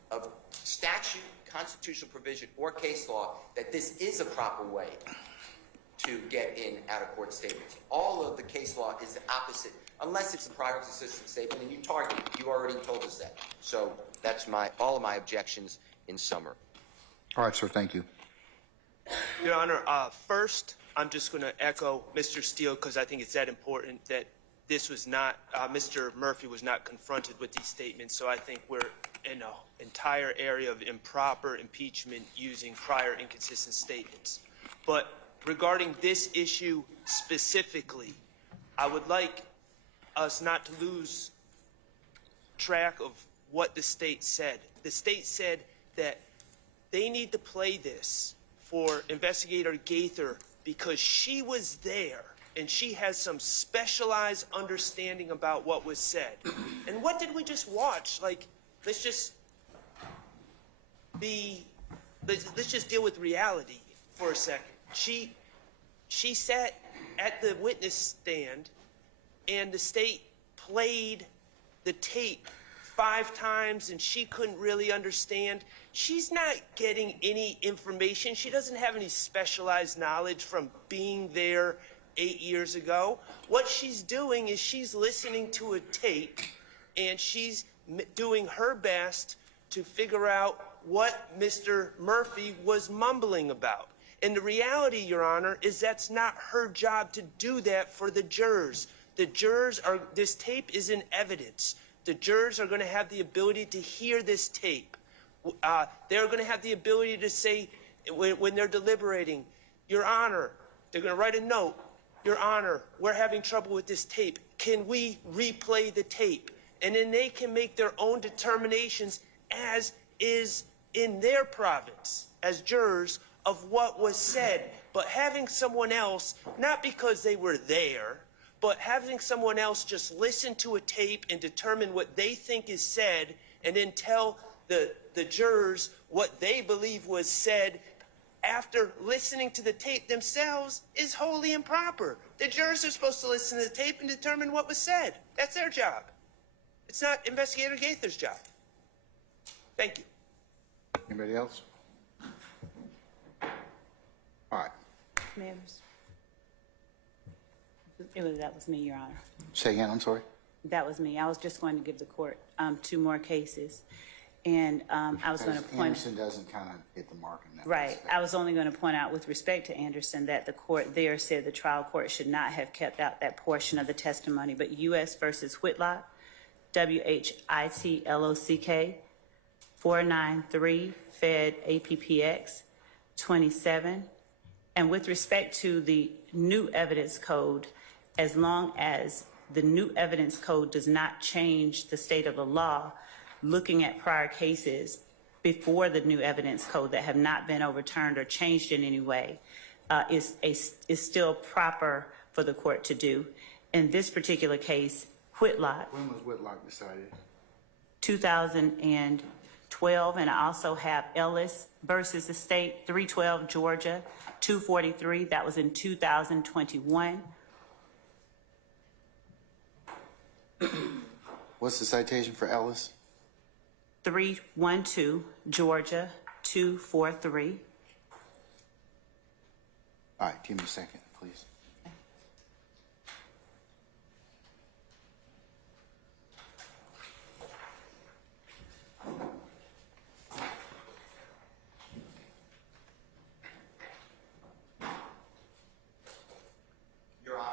of statute, constitutional provision, or case law that this is a proper way to get in out-of-court statements. All of the case law is the opposite, unless it's a prior consistent statement, and you already told us that. So that's all of my objections in summary. All right, sir. Thank you. Your Honor, first, I'm just going to echo Mr. Steele because I think it's that important that this was not, Mr. Murphy was not confronted with these statements. So I think we're in an entire area of improper impeachment using prior inconsistent statements. But regarding this issue specifically, I would like us not to lose track of what the state said. The state said that they need to play this for Investigator Gaither because she was there and she has some specialized understanding about what was said. And what did we just watch? Like, let's just deal with reality for a second. She sat at the witness stand and the state played the tape 5 times and she couldn't really understand. She's not getting any information. She doesn't have any specialized knowledge from being there 8 years ago. What she's doing is she's listening to a tape and she's doing her best to figure out what Mr. Murphy was mumbling about. And the reality, Your Honor, is that's not her job to do that for the jurors. The jurors are, this tape is in evidence. The jurors are going to have the ability to hear this tape. They're going to have the ability to say, when they're deliberating, Your Honor, they're going to write a note, Your Honor, we're having trouble with this tape. Can we replay the tape? And then they can make their own determinations as is in their province as jurors of what was said. But having someone else, not because they were there, but having someone else just listen to a tape and determine what they think is said and then tell the jurors what they believe was said after listening to the tape themselves is wholly improper. The jurors are supposed to listen to the tape and determine what was said. That's their job. It's not Investigator Gaither's job. Thank you. Anybody else? All right. Members. That was me, Your Honor. Say again. I'm sorry. That was me. I was just going to give the court 2 more cases. And I was going to point... Anderson doesn't kind of hit the mark in that Right. respect. I was only going to point out with respect to Anderson that the court there said the trial court should not have kept out that portion of the testimony, but U.S. versus Whitlock, WHITLOCK, 493, Fed APPX 27. And with respect to the new evidence code, as long as the new evidence code does not change the state of the law, looking at prior cases before the new evidence code that have not been overturned or changed in any way is still proper for the court to do. In this particular case, Whitlock, When was Whitlock decided? 2012, and I also have Ellis versus the state, 312 Georgia, 243. That was in 2021. What's the citation for Ellis? 312 Georgia, 243. All right, give me a second, please. Your Honor.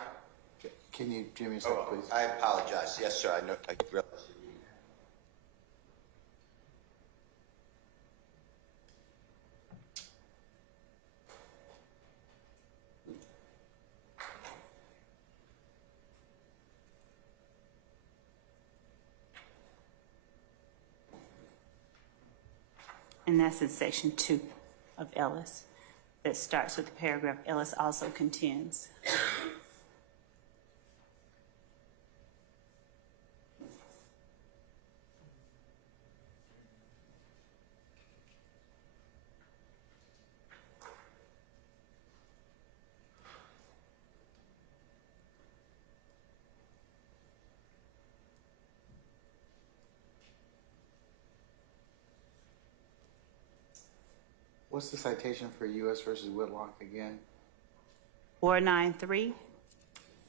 Can you give me a second, please? I apologize. Yes, sir. I know. I realize And that's in section 2 of Ellis. That starts with the paragraph, Ellis also contends. What's the citation for U.S. versus Whitlock again? 493.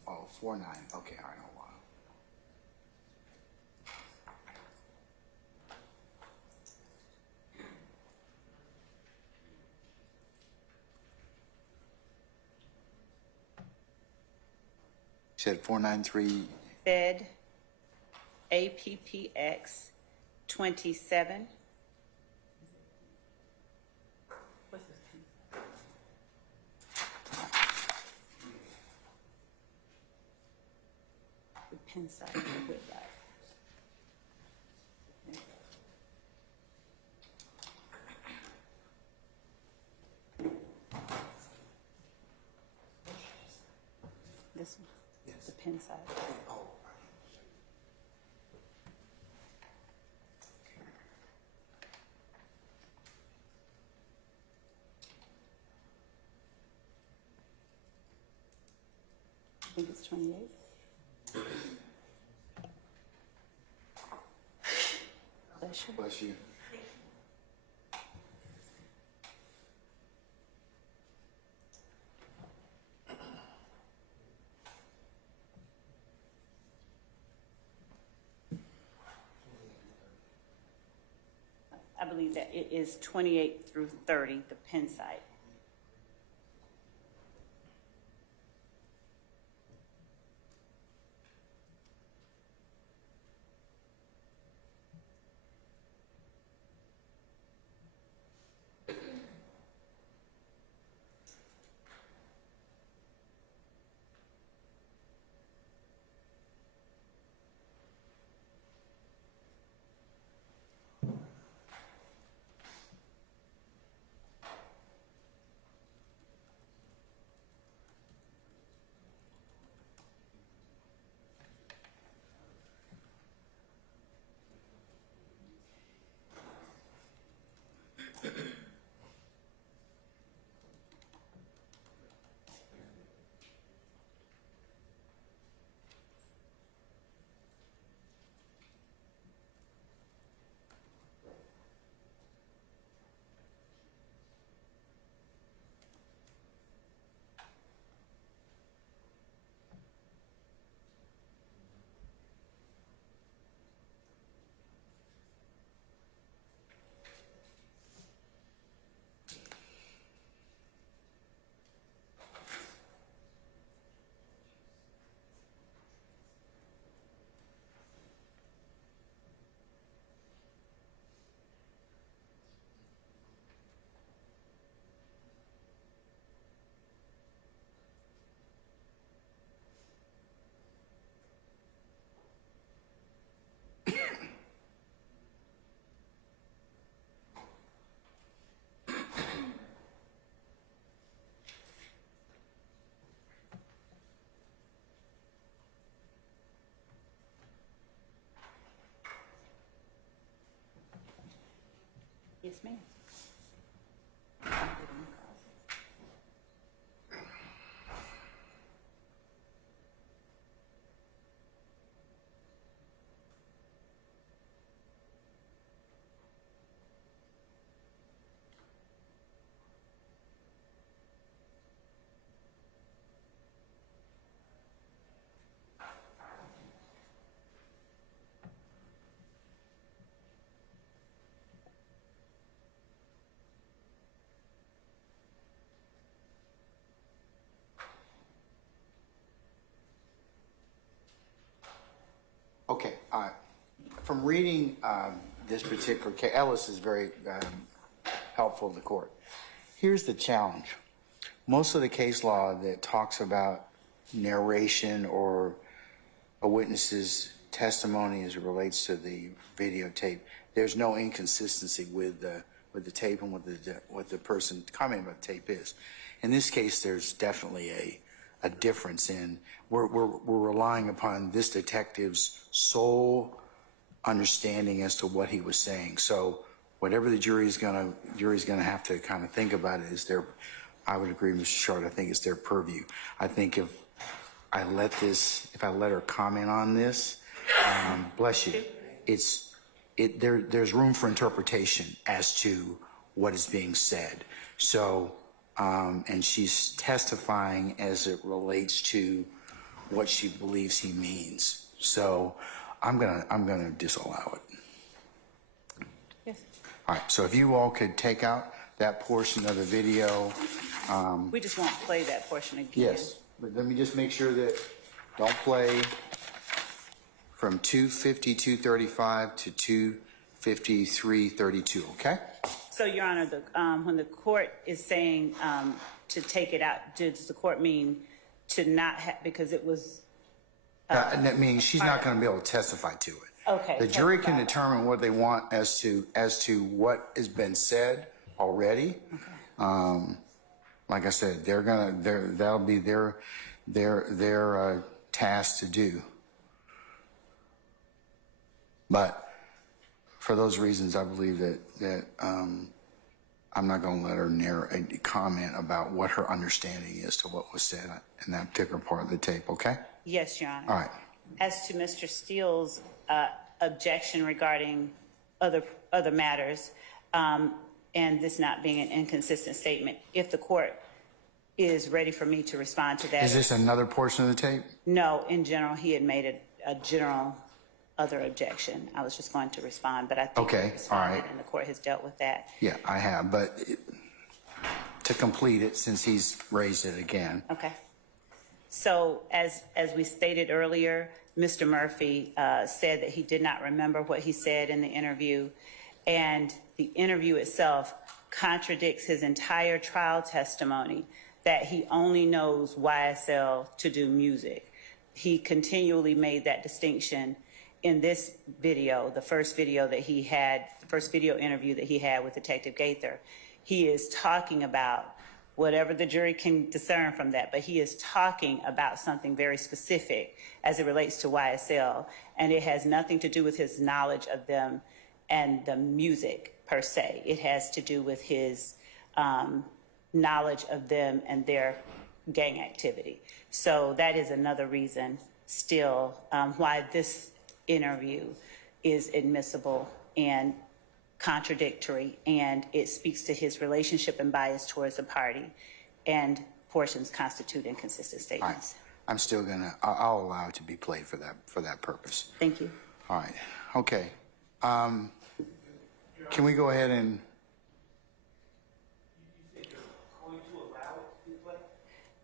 Oh, 49. Okay, all right, hold on. You said 493. Fed APPX 27. The pen side of the Whitlock. This one? Yes. The pen side. I think it's 28. Bless you. Bless you. I believe that it is 28 through 30, the pen side. Yes, ma'am. Okay, from reading this particular case, Ellis is very helpful to the court. Here's the challenge. Most of the case law that talks about narration or a witness's testimony as it relates to the videotape, there's no inconsistency with the the tape and what the person commenting about the tape is. In this case, there's definitely a difference in, we're relying upon this detective's sole understanding as to what he was saying. So whatever the jury's gonna have to kind of think about it is their, I would agree, Mr. Short, I think it's their purview. I think if I let her comment on this, bless you, there's room for interpretation as to what is being said. So, and she's testifying as it relates to what she believes he means. So I'm gonna disallow it. Yes. All right, so if you all could take out that portion of the video. We just won't play that portion again. Yes, but let me just make sure that, don't play from 2:52:35 to 2:53:32, okay? So, Your Honor, when the court is saying to take it out, does the court mean to not have, because it was... And that means she's not going to be able to testify to it. Okay. The jury can determine what they want as to what has been said already. Okay. Like I said, that'll be their task to do. But for those reasons, I believe that I'm not going to let her comment about what her understanding is to what was said in that particular part of the tape. Okay? Yes, Your Honor. All right. As to Mr. Steele's objection regarding other matters, and this not being an inconsistent statement, if the court is ready for me to respond to that. Is this another portion of the tape? No, in general, he had made a general other objection. I was just going to respond, but I think Okay, he responded, all right. and the court has dealt with that. Yeah, I have, but to complete it, since he's raised it again. Okay. So as we stated earlier, Mr. Murphy said that he did not remember what he said in the interview, and the interview itself contradicts his entire trial testimony that he only knows YSL to do music. He continually made that distinction in this video, the first video interview that he had with Detective Gaither. He is talking about whatever the jury can discern from that, but he is talking about something very specific as it relates to YSL, and it has nothing to do with his knowledge of them and the music per se. It has to do with his knowledge of them and their gang activity. So that is another reason still why this interview is admissible and contradictory, and it speaks to his relationship and bias towards the party, and portions constitute inconsistent statements. Right. I'm still I'll allow it to be played for that purpose. Thank you. All right. Okay. Can we go ahead and?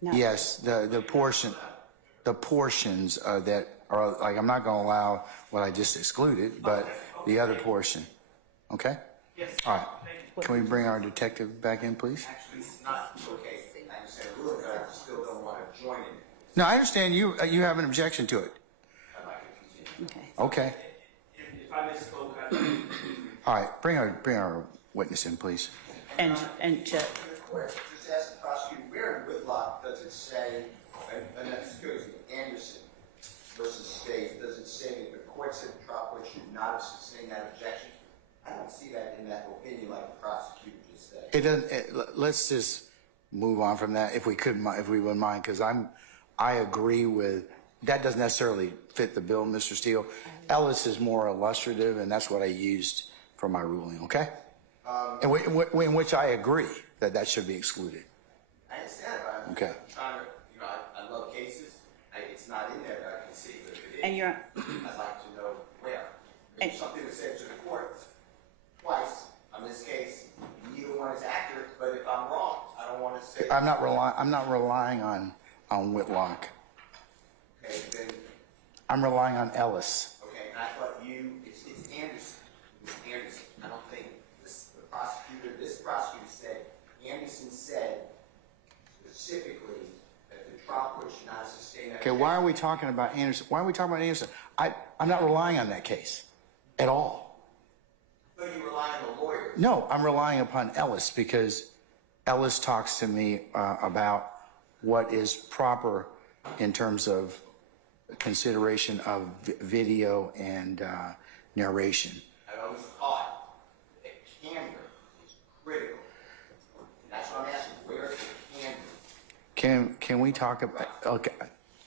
No. Yes, the portions that are, like, I'm not going to allow what I just excluded, but the other portion. Okay? Yes. All right. Can we bring our detective back in, please? Actually, it's not okay. I said a little bit, I still don't want to join in. No, I understand you have an objection to it. I'd like to continue. Okay. Okay. If I misspoke, All right. Bring our witness in, please. And Judge. Just ask the prosecutor, where in Whitlock does it say, Anderson versus State, does it say that the court said the trial court should not have sustained that objection? I don't see that in that opinion like the prosecutor just said. It doesn't. Let's just move on from that, if we wouldn't mind, because I agree with that. Doesn't necessarily fit the bill, Mr. Steele. Ellis is more illustrative, and that's what I used for my ruling. Okay, in which I agree that should be excluded. I understand, but I'm trying to, I love cases. It's not in there that I can see, but if it is, And you're. I'd like to know where. Maybe something was said to the court twice on this case. Neither one is accurate, but if I'm wrong, I don't want to say. I'm not relying on Whitlock. Okay, then. I'm relying on Ellis. Okay, and I thought it's Anderson. It's Anderson. I don't think this prosecutor said, Anderson said specifically that the trial court should not sustain that. Okay, why are we talking about Anderson? Why are we talking about Anderson? I'm not relying on that case at all. But you rely on the lawyer. No, I'm relying upon Ellis because Ellis talks to me about what is proper in terms of consideration of video and narration. I've always taught that candor is critical. And that's what I'm asking. Where is the candor? Can we talk about? Okay,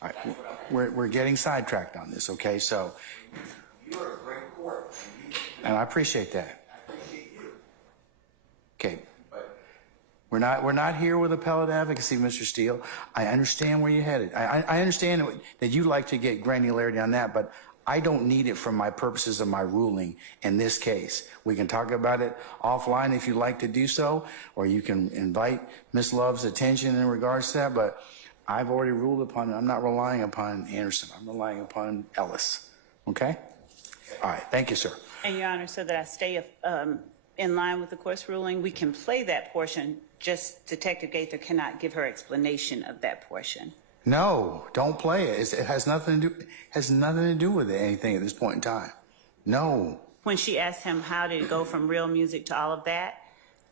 all right. We're getting sidetracked on this. Okay, so. You're a great court. And I appreciate that. I appreciate you. Okay. But We're not here with appellate advocacy, Mr. Steele. I understand where you're headed. I understand that you like to get granularity on that, but I don't need it for my purposes of my ruling in this case. We can talk about it offline if you'd like to do so, or you can invite Ms. Love's attention in regards to that, but I've already ruled upon it. I'm not relying upon Anderson. I'm relying upon Ellis. Okay? All right. Thank you, sir. And Your Honor, so that I stay in line with the court's ruling, we can play that portion, just Detective Gaither cannot give her explanation of that portion. No, don't play it. It has nothing to do with anything at this point in time. No. When she asked him how did it go from real music to all of that,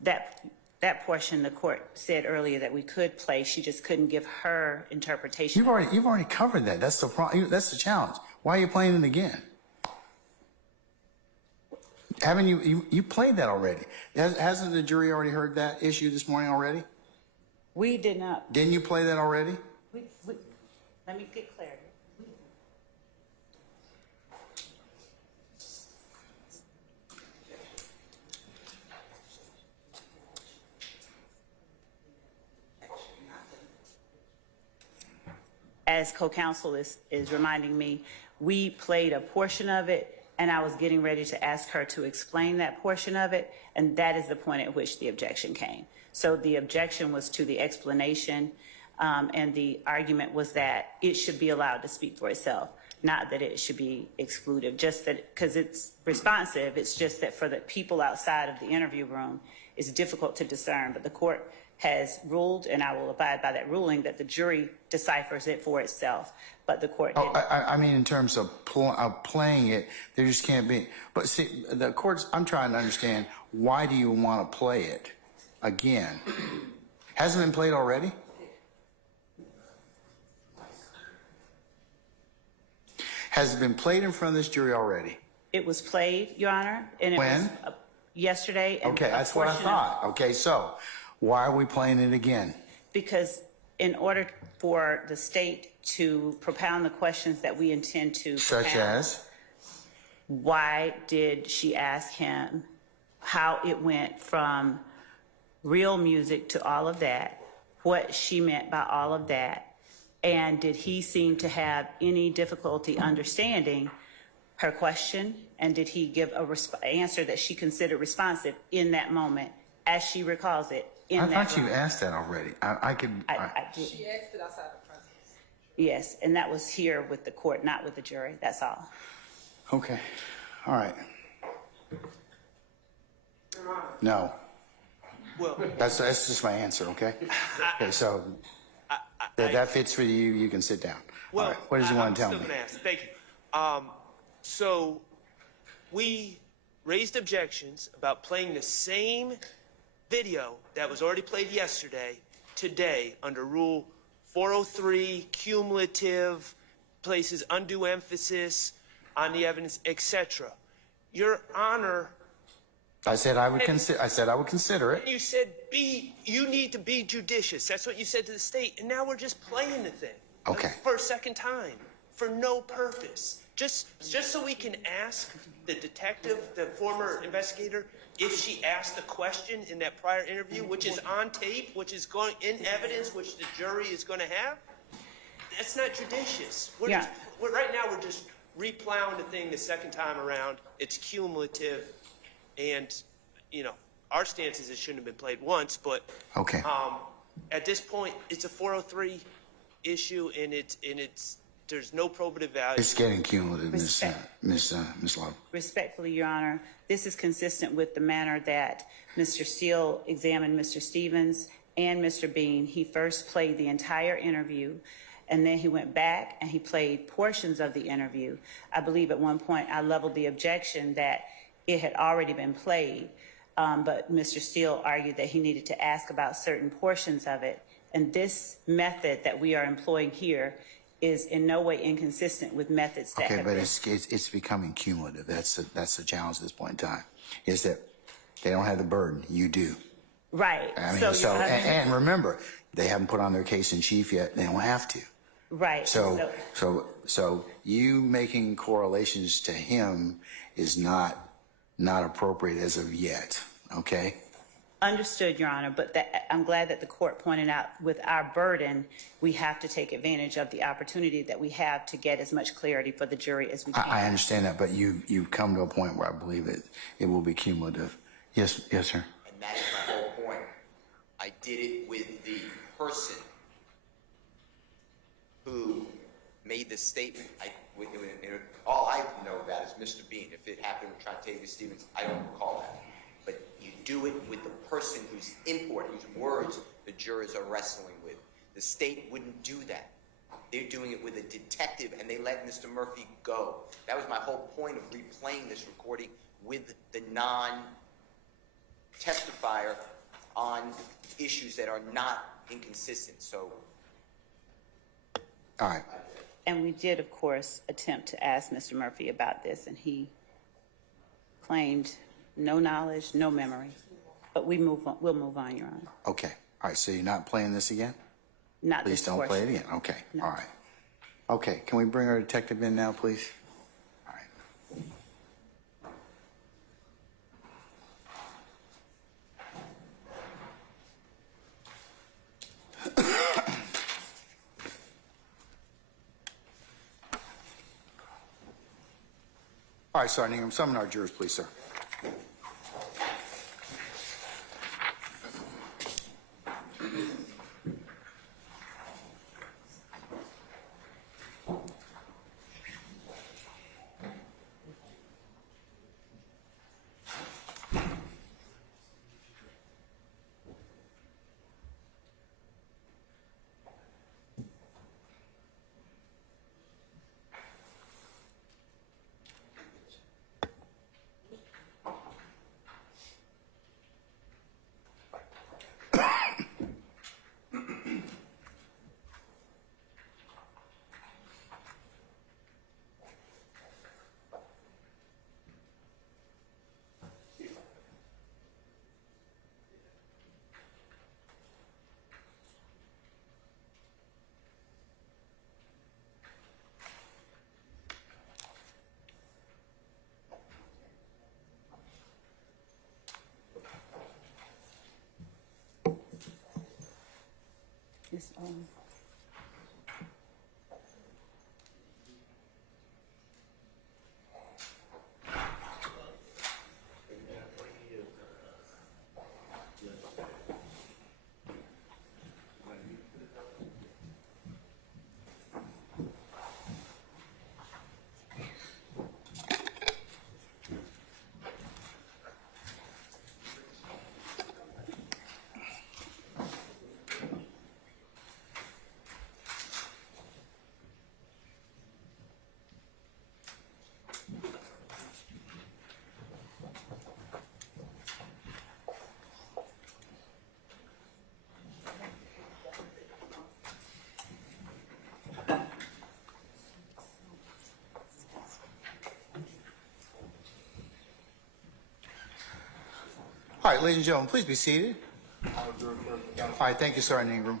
that portion the court said earlier that we could play, she just couldn't give her interpretation. You've already covered that. That's the problem. That's the challenge. Why are you playing it again? Haven't you played that already? Hasn't the jury already heard that issue this morning already? We did not. Didn't you play that already? Let me get clarity. As co-counsel is reminding me, we played a portion of it, and I was getting ready to ask her to explain that portion of it, and that is the point at which the objection came. So the objection was to the explanation, and the argument was that it should be allowed to speak for itself, not that it should be excluded, just that because it's responsive, it's just that for the people outside of the interview room, it's difficult to discern, but the court has ruled, and I will abide by that ruling, that the jury deciphers it for itself, but the court didn't. I mean, in terms of playing it, there just can't be. But see, the courts, I'm trying to understand, why do you want to play it again? Hasn't it been played already? Has it been played in front of this jury already? It was played, Your Honor, and it When? was yesterday. And Okay, that's what I thought. Okay, so why are we playing it again? Because in order for the state to propound the questions that we intend to Such propound, as? why did she ask him how it went from real music to all of that, what she meant by all of that, and did he seem to have any difficulty understanding her question, and did he give a answer that she considered responsive in that moment, as she recalls it in I that thought you moment? asked that already. I did. She asked it outside the presence. Yes, and that was here with the court, not with the jury, that's all. Okay, all right. No. Well, That's just my answer, okay? Okay, so that fits for you. You can sit down. well, All right. What did you want to tell I'm me? still gonna ask. Thank you. So we raised objections about playing the same video that was already played yesterday, today, under Rule 403, cumulative, places undue emphasis on the evidence, etc. Your Honor, I said I would consider. I said I would consider it. you said you need to be judicious. That's what you said to the state, and now we're just playing the thing. Okay. For a second time, for no purpose. Just so we can ask the detective, the former investigator, if she asked the question in that prior interview, which is on tape, which is going in evidence, which the jury is going to have. That's not judicious. Yeah. Right now we're just replowing the thing the second time around. It's cumulative, and our stance is it shouldn't have been played once, but Okay. at this point it's a 403 issue, and it's there's no probative value. It's getting cumulative, Respect. Miss Love. Respectfully, Your Honor, this is consistent with the manner that Mr. Steele examined Mr. Stevens and Mr. Bean. He first played the entire interview, and then he went back and he played portions of the interview. I believe at one point I leveled the objection that it had already been played. but Mr. Steele argued that he needed to ask about certain portions of it. And this method that we are employing here is in no way inconsistent with methods that Okay, have but been. it's becoming cumulative. That's the challenge at this point in time, is that they don't have the burden. You do. Right. I mean, So you're- and remember, they haven't put on their case in chief yet. They don't have to. Right. So you making correlations to him is not appropriate as of yet. Okay. Understood, Your Honor, but I'm glad that the court pointed out with our burden, we have to take advantage of the opportunity that we have to get as much clarity for the jury as we can. I understand that, but you've come to a point where I believe it will be cumulative. Yes, sir. And that is my whole point. I did it with the person who made the statement. All I know about is Mr. Bean. If it happened with Trontavia Stevens, I don't recall that. But you do it with the person whose import, whose words the jurors are wrestling with. The state wouldn't do that. They're doing it with a detective, and they let Mr. Murphy go. That was my whole point of replaying this recording with the non-testifier on issues that are not inconsistent. So, All right. And we did, of course, attempt to ask Mr. Murphy about this, and he claimed no knowledge, no memory. But we'll move on, Your Honor. Okay. All right. So you're not playing this again? Not Please this don't portion. play it again. Okay. No. All right. Okay. Can we bring our detective in now, please? All right. All right, Sergeant Ingram, summon our jurors, please, sir. Yes, All right, ladies and gentlemen, please be seated. All right, thank you, Sergeant Ingram.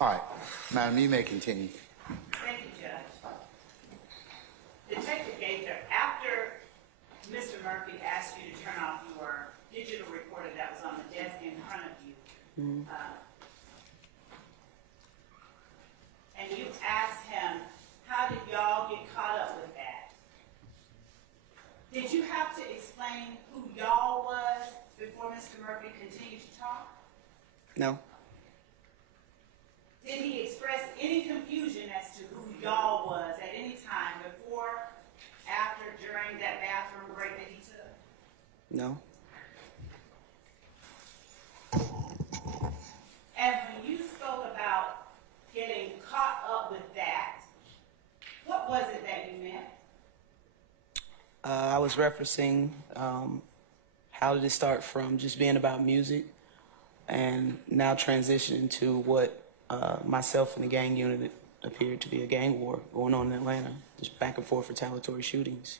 All right, madam, you may continue. Thank you, Judge. Detective Gaither, after Mr. Murphy asked you to turn off your digital recorder that was on the desk in front of you, and you asked him, how did y'all get caught up with that? Did you have to explain who y'all was before Mr. Murphy continued to talk? No. Did he express any confusion as to who y'all was at any time before, after, during that bathroom break that he took? No. And when you spoke about getting caught up with that, what was it that you meant? I was referencing how did it start from just being about music and now transitioning to what myself and the gang unit appeared to be a gang war going on in Atlanta, just back and forth retaliatory shootings.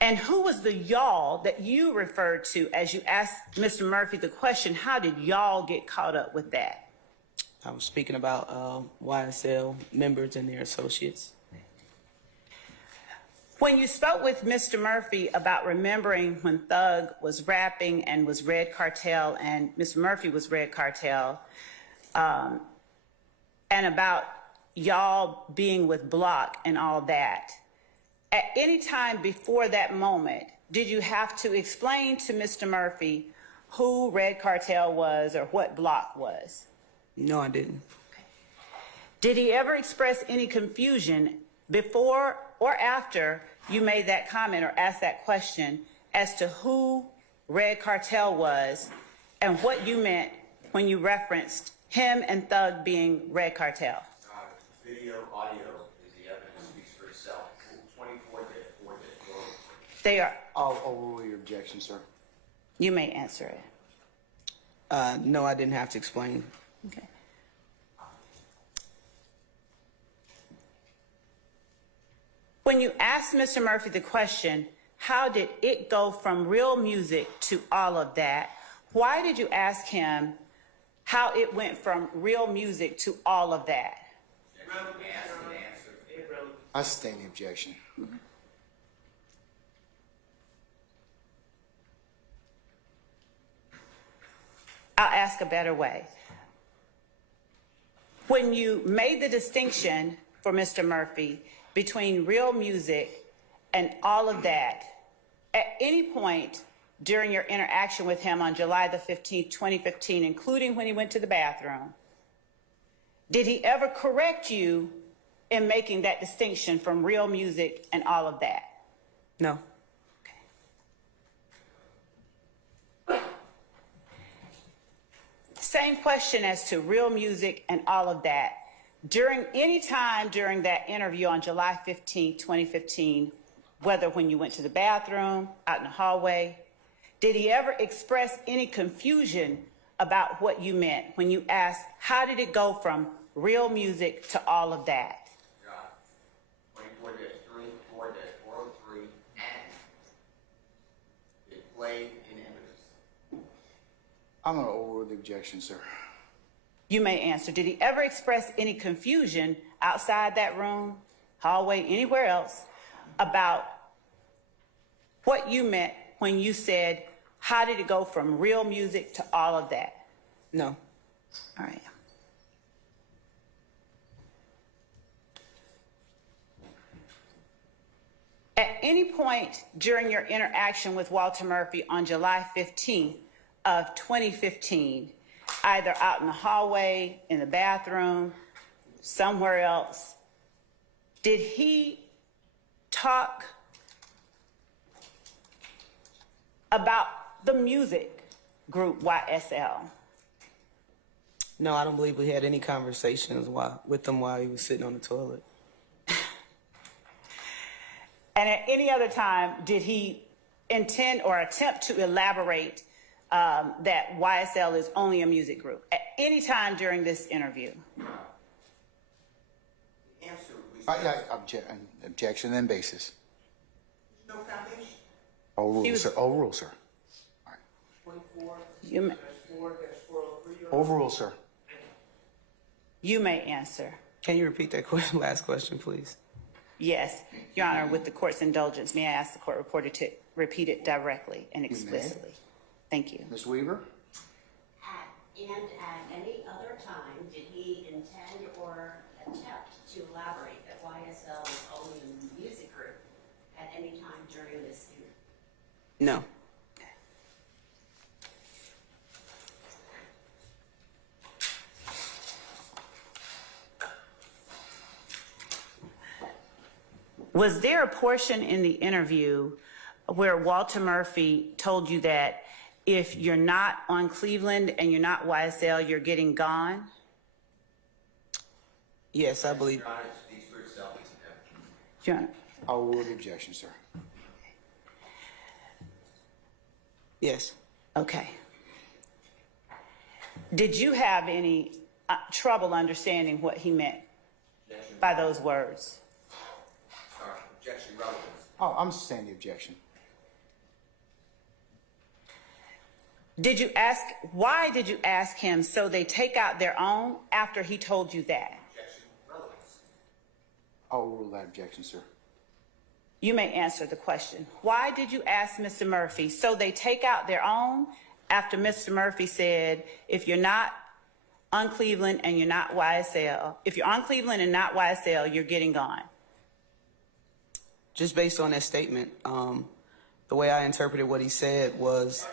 And who was the y'all that you referred to as you asked Mr. Murphy the question, how did y'all get caught up with that? I was speaking about YSL members and their associates. When you spoke with Mr. Murphy about remembering when Thug was rapping and was Red Cartel and Mr. Murphy was Red Cartel, and about y'all being with Block and all that, at any time before that moment, did you have to explain to Mr. Murphy who Red Cartel was or what Block was? No, I didn't. Did he ever express any confusion before or after you made that comment or asked that question as to who Red Cartel was and what you meant when you referenced him and Thug being Red Cartel? Video, audio is the evidence speaks for itself. 24-4. They are. I'll rule your objection, sir. You may answer it. No, I didn't have to explain. Okay. When you asked Mr. Murphy the question, how did it go from real music to all of that? Why did you ask him how it went from real music to all of that? I sustain the objection. I'll ask a better way. When you made the distinction for Mr. Murphy between real music and all of that, at any point during your interaction with him on July the 15th, 2015, including when he went to the bathroom, did he ever correct you in making that distinction from real music and all of that? No. Same question as to real music and all of that. During any time during that interview on July 15, 2015, whether when you went to the bathroom, out in the hallway, did he ever express any confusion about what you meant when you asked, how did it go from real music to all of that? 24-3, 4-403, and it played in evidence. I'm going to overrule the objection, sir. You may answer. Did he ever express any confusion outside that room, hallway, anywhere else, about what you meant when you said, how did it go from real music to all of that? No. All right. At any point during your interaction with Walter Murphy on July 15th of 2015, either out in the hallway, in the bathroom, somewhere else, did he talk about the music group YSL? No, I don't believe we had any conversations with him while he was sitting on the toilet. And at any other time, did he intend or attempt to elaborate that YSL is only a music group? At any time during this interview? Objection then basis. No foundation. Overrule, sir. Overrule, sir. All right. 24-4-403. Overrule, sir. You may answer. Can you repeat that last question, please? Yes, Your Honor, with the court's indulgence, may I ask the court reporter to repeat it directly and explicitly? Thank you. Ms. Weaver? And at any other time, did he intend or attempt to elaborate that YSL is only a music group at any time during this interview? No. Was there a portion in the interview where Walter Murphy told you that if you're not on Cleveland and you're not YSL, you're getting gone? Yes, I believe. Your Honor, it speaks for itself. It's an evidence. Your Honor. I'll rule the objection, sir. Yes. Okay. Did you have any trouble understanding what he meant by those words? Objection relevance. Oh, I'm sustained the objection. Why did you ask him so they take out their own after he told you that? Objection relevance. I'll rule that objection, sir. You may answer the question. Why did you ask Mr. Murphy so they take out their own after Mr. Murphy said, if you're not on Cleveland and you're not YSL, if you're on Cleveland and not YSL, you're getting gone? Just based on that statement, the way I interpreted what he said was,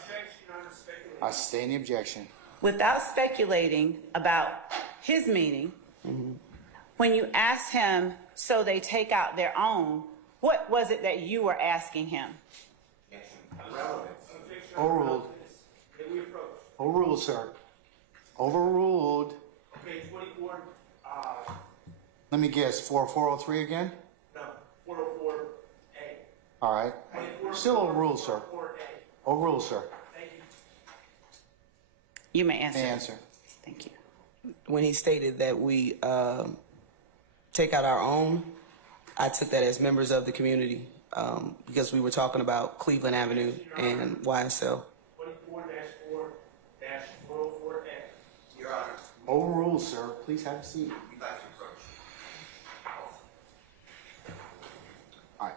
I sustain the objection. Without speculating about his meaning, when you asked him so they take out their own, what was it that you were asking him? Relevance. Overruled. Overruled, sir. Overruled. Okay, 24, Let me guess, 4403 again? no, 404A. All right. Still overruled, sir. 404A. Overruled, sir. Thank you. You may answer. May answer. Thank you. when he stated that we take out our own, I took that as members of the community because we were talking about Cleveland Avenue and YSL. 24-4-104A. Your Honor, Overruled, sir. Please have a seat. we'd like to approach. All right.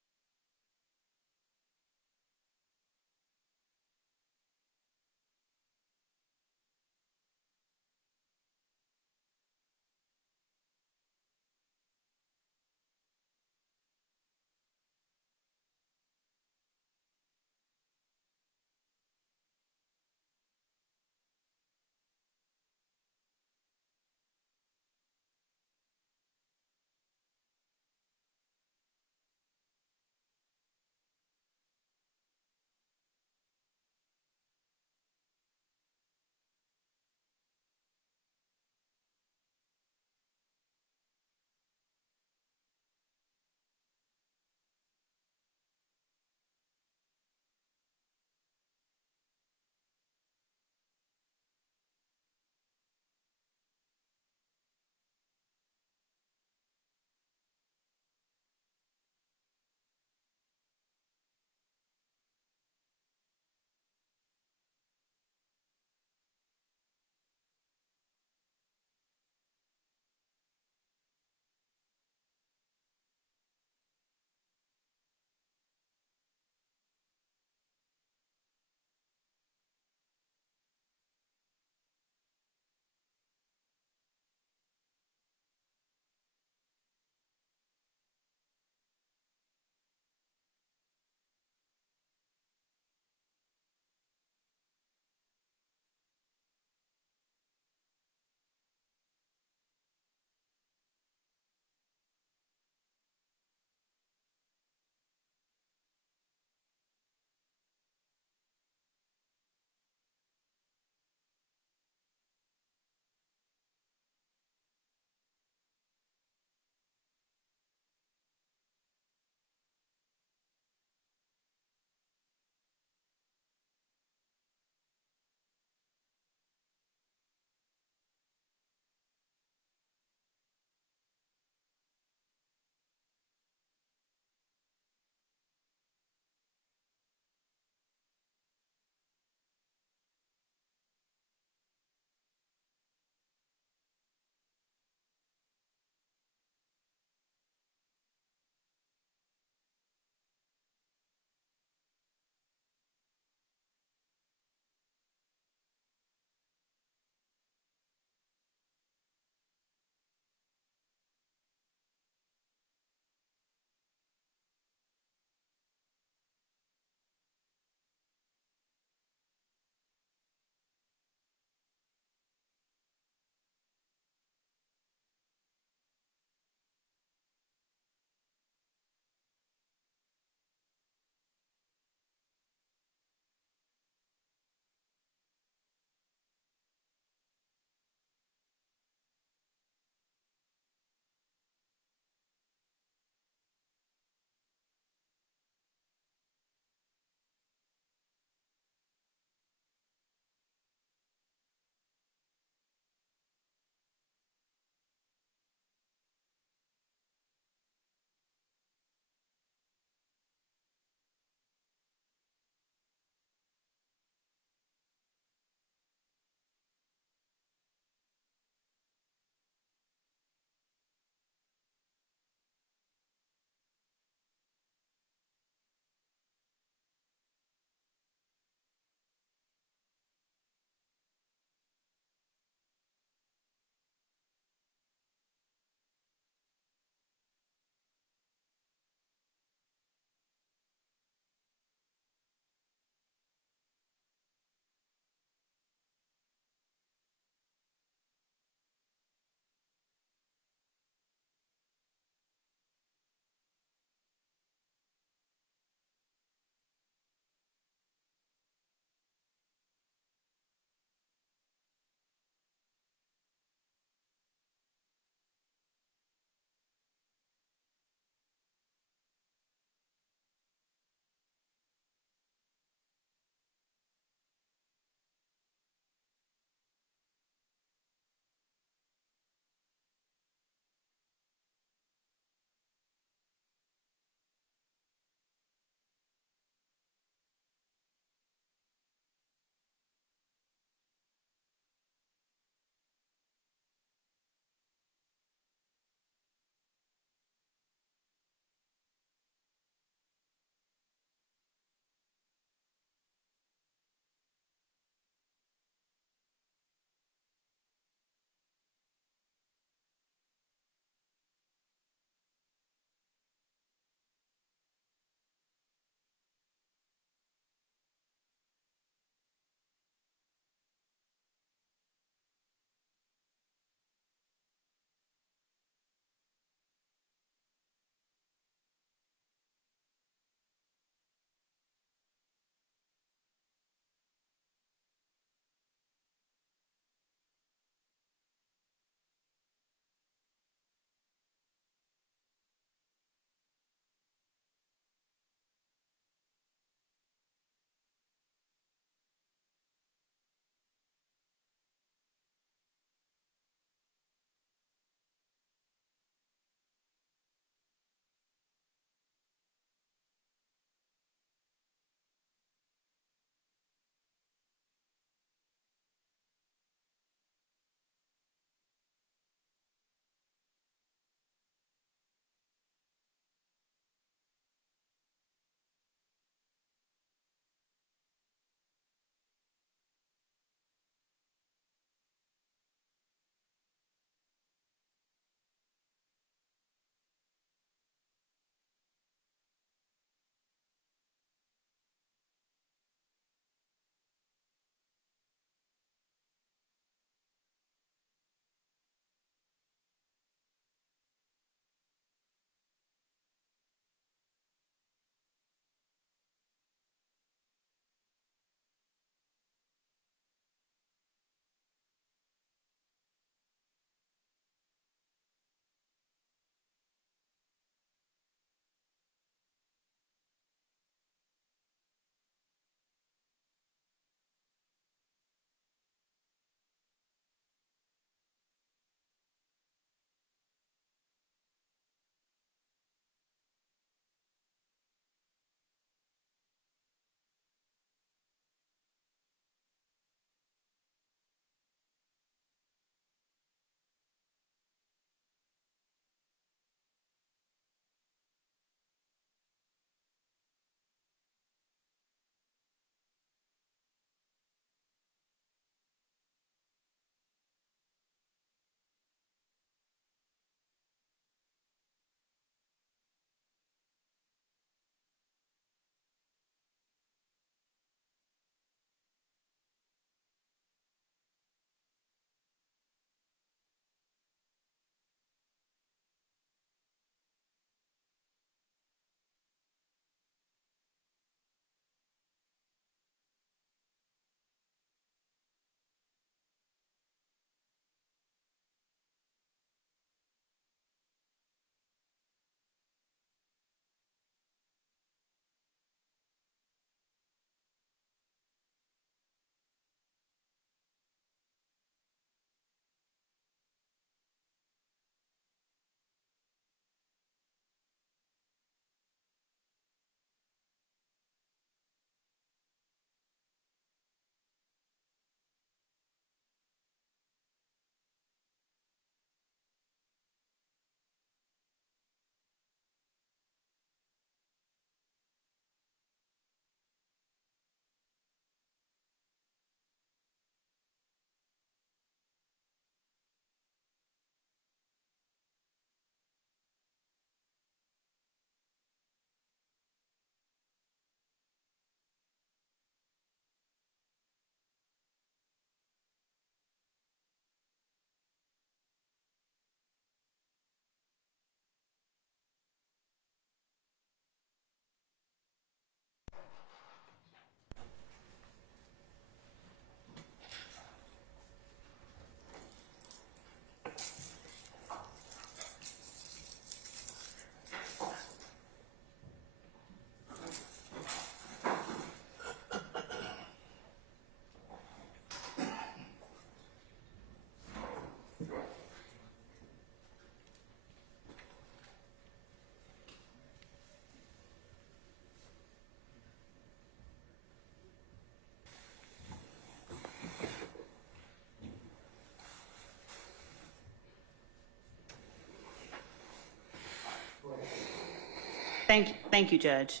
Thank you, Judge.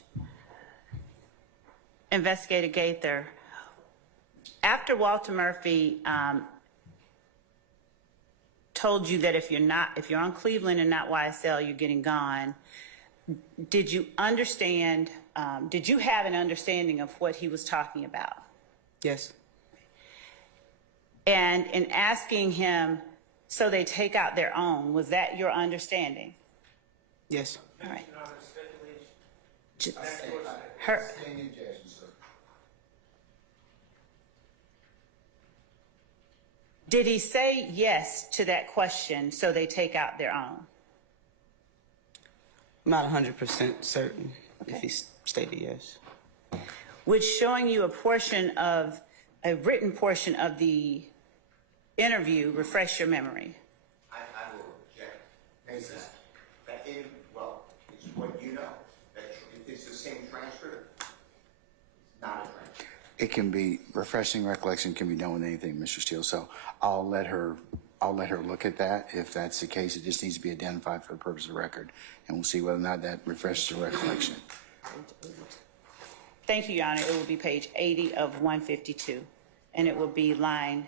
Investigator Gaither, after Walter Murphy told you that if you're on Cleveland and not YSL, you're getting gone, did you understand, did you have an understanding of what he was talking about? Yes. And in asking him, so they take out their own, was that your understanding? Yes. All right. Stand in objection, sir. Did he say yes to that question, so they take out their own? I'm not 100% certain if he stated yes. Would showing you a written portion of the interview refresh your memory? I will object. Well, it's what you know. It's the same transcript. It's not a transcript. It can be, refreshing recollection can be done with anything, Mr. Steele. So I'll let her look at that. If that's the case, it just needs to be identified for the purpose of the record, and we'll see whether or not that refreshes the recollection. Thank you, Your Honor. It will be page 80 of 152, and it will be line.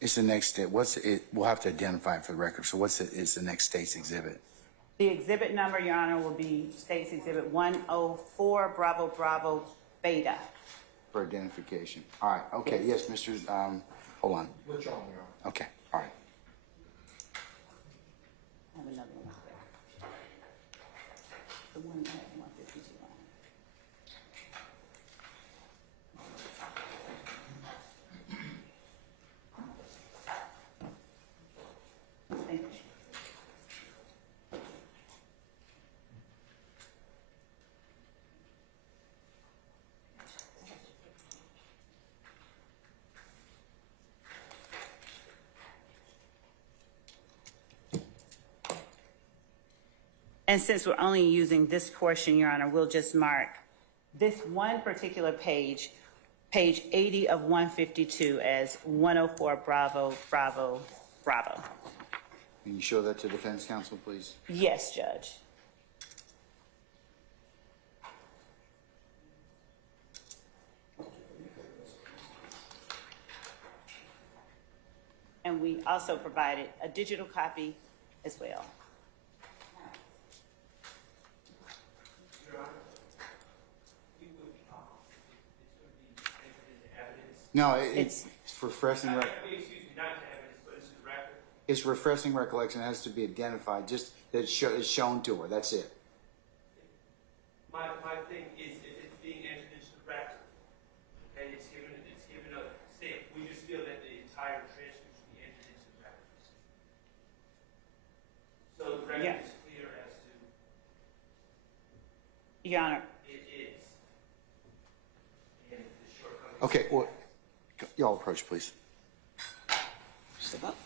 It's the next step. We'll have to identify it for the record. So is the next state's exhibit? The exhibit number, Your Honor, will be State's Exhibit 104 Bravo Bravo Beta. For identification. All right. Okay. Yes, Mr. Hold on. Which one, Your Honor? Okay. All right. I have another one there. The one that had 152 on it. Thank you. And since we're only using this portion, Your Honor, we'll just mark this one particular page, page 80 of 152, as 104 Bravo Bravo Bravo. Can you show that to defense counsel, please? Yes, Judge. And we also provided a digital copy as well. No, it's refreshing. It's refreshing recollection. It has to be identified. Just that it's shown to her. That's it. My thing is if it's being entered into the record and it's given a stamp, we just feel that the entire transcript should be entered into the record. So the record is clear as to Your Honor. it is. And the shortcomings. Okay. Well, y'all approach, please. Step up.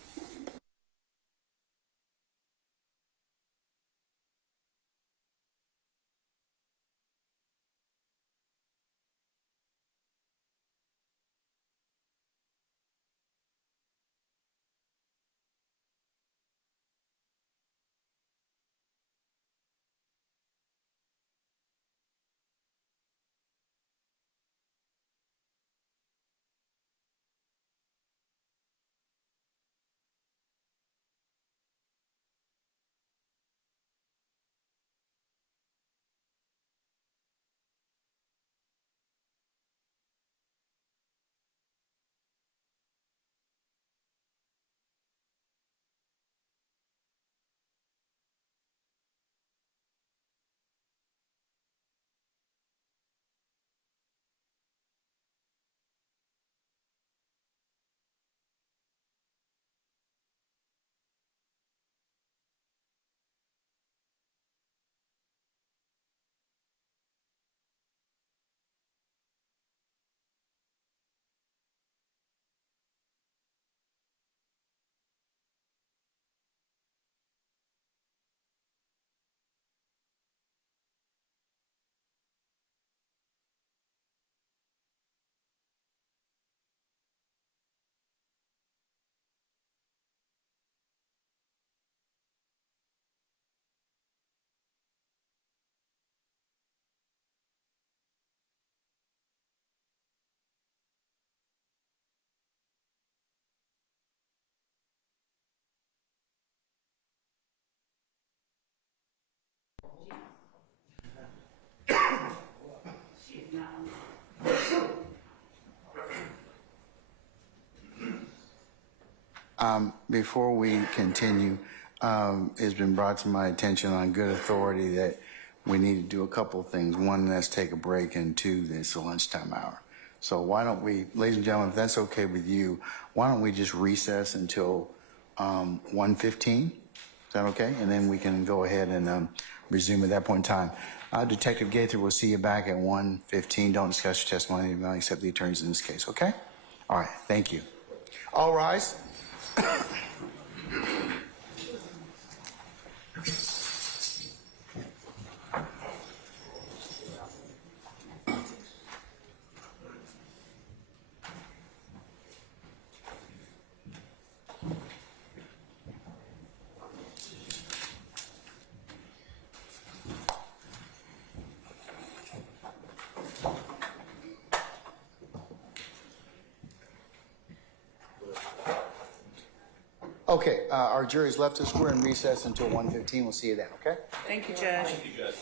Before we continue, it's been brought to my attention on good authority that we need to do a couple of things. One, let's take a break, and two, it's the lunchtime hour. So why don't we, ladies and gentlemen, if that's okay with you, why don't we just recess until 1:15? Is that okay? And then we can go ahead and resume at that point in time. Detective Gaither, we'll see you back at 1:15. Don't discuss your testimony, except the attorneys in this case, okay? All right, thank you. All rise. Okay, our jury's left us. We're in recess until 1:15. We'll see you then, okay? Thank you, Judge. Thank you, Judge.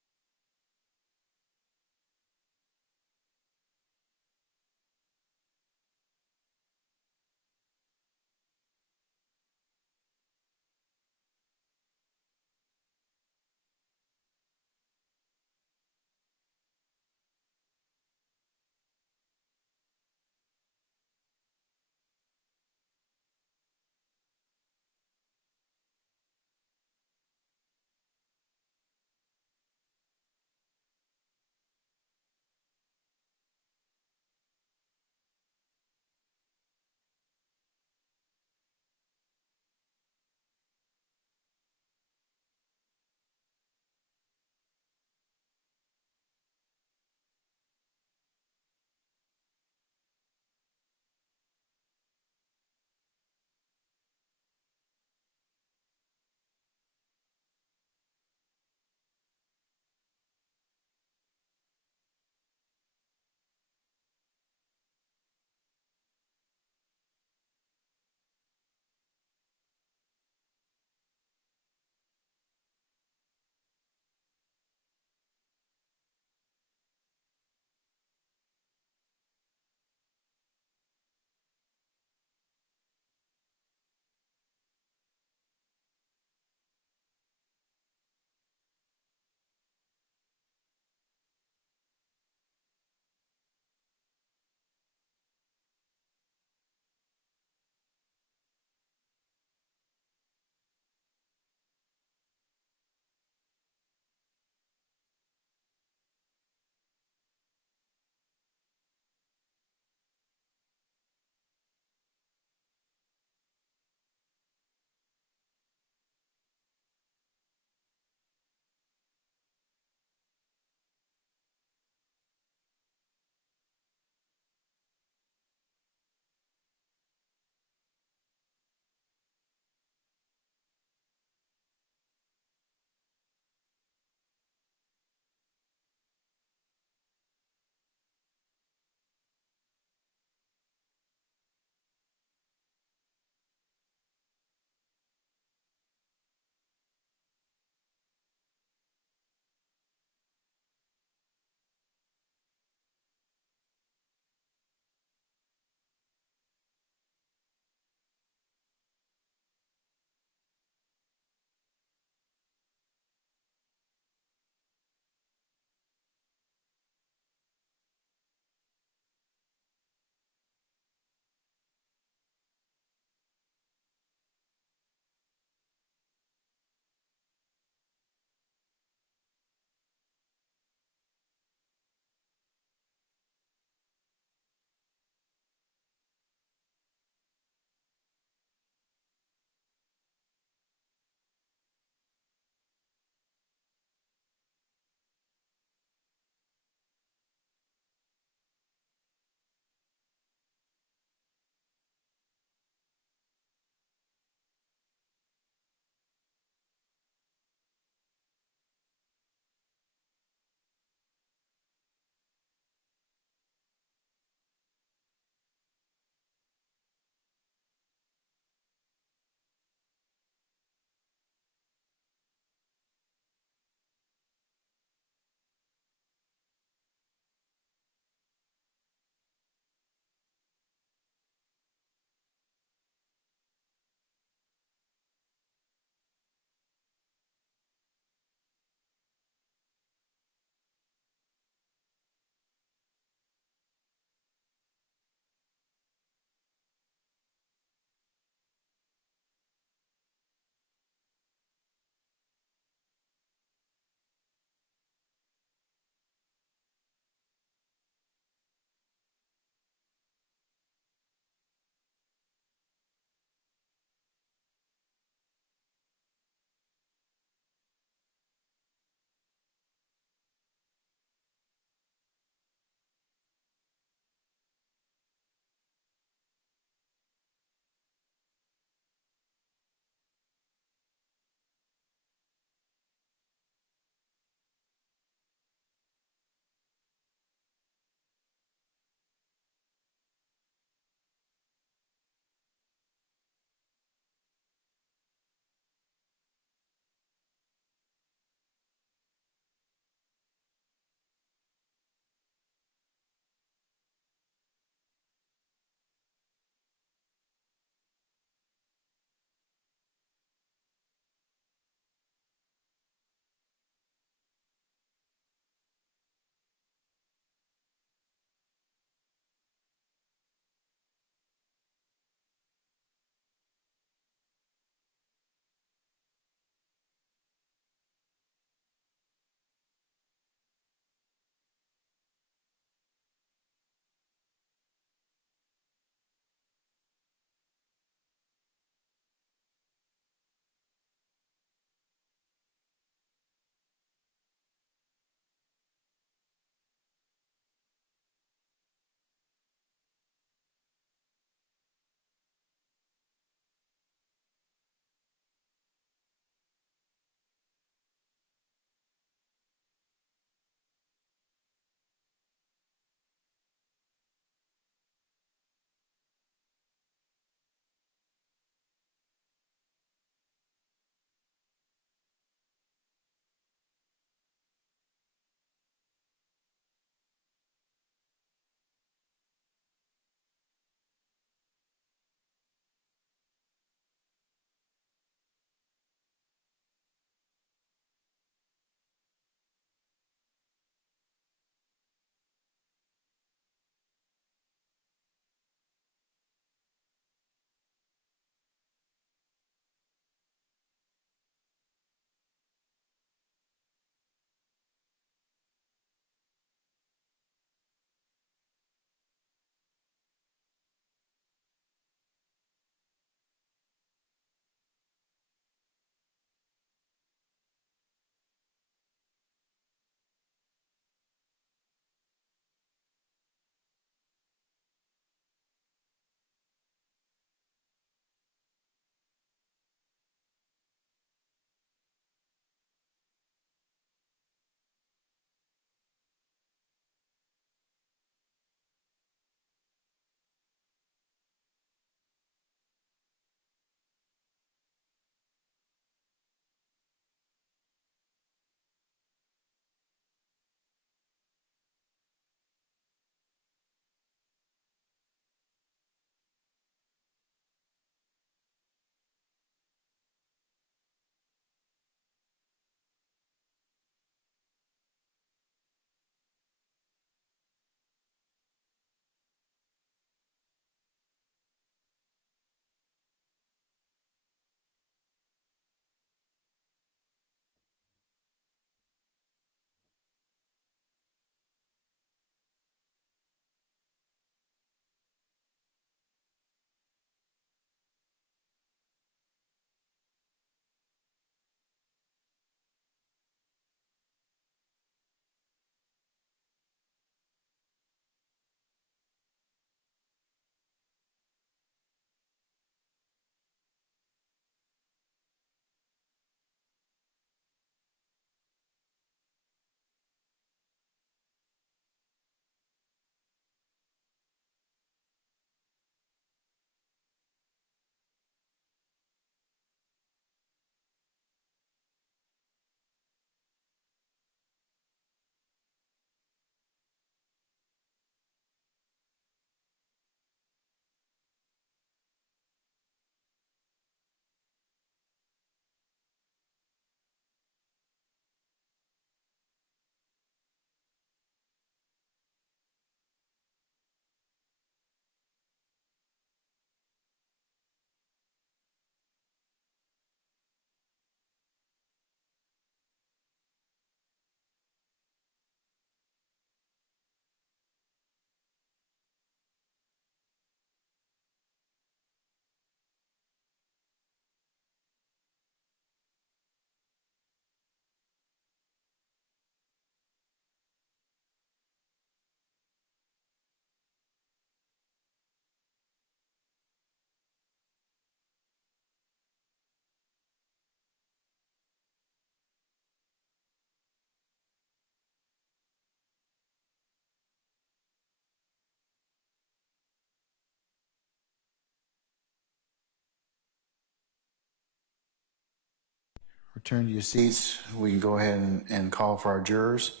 Return to your seats. We can go ahead and call for our jurors.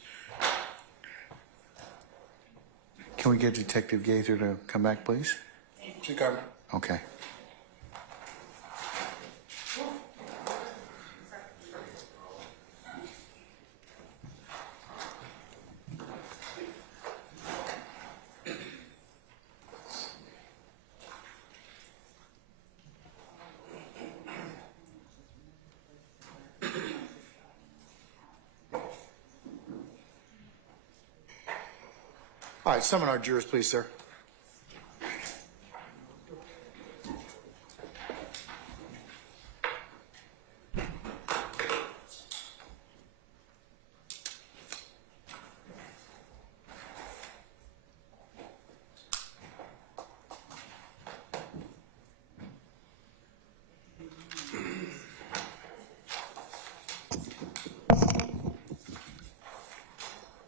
Can we get Detective Gaither to come back, please? She coming. Okay. All right, summon our jurors, please, sir.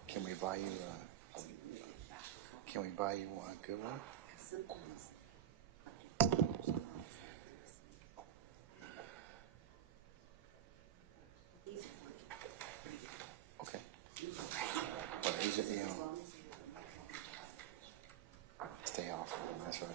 Can we buy you a good one? Okay. Well, he's, stay off. That's right.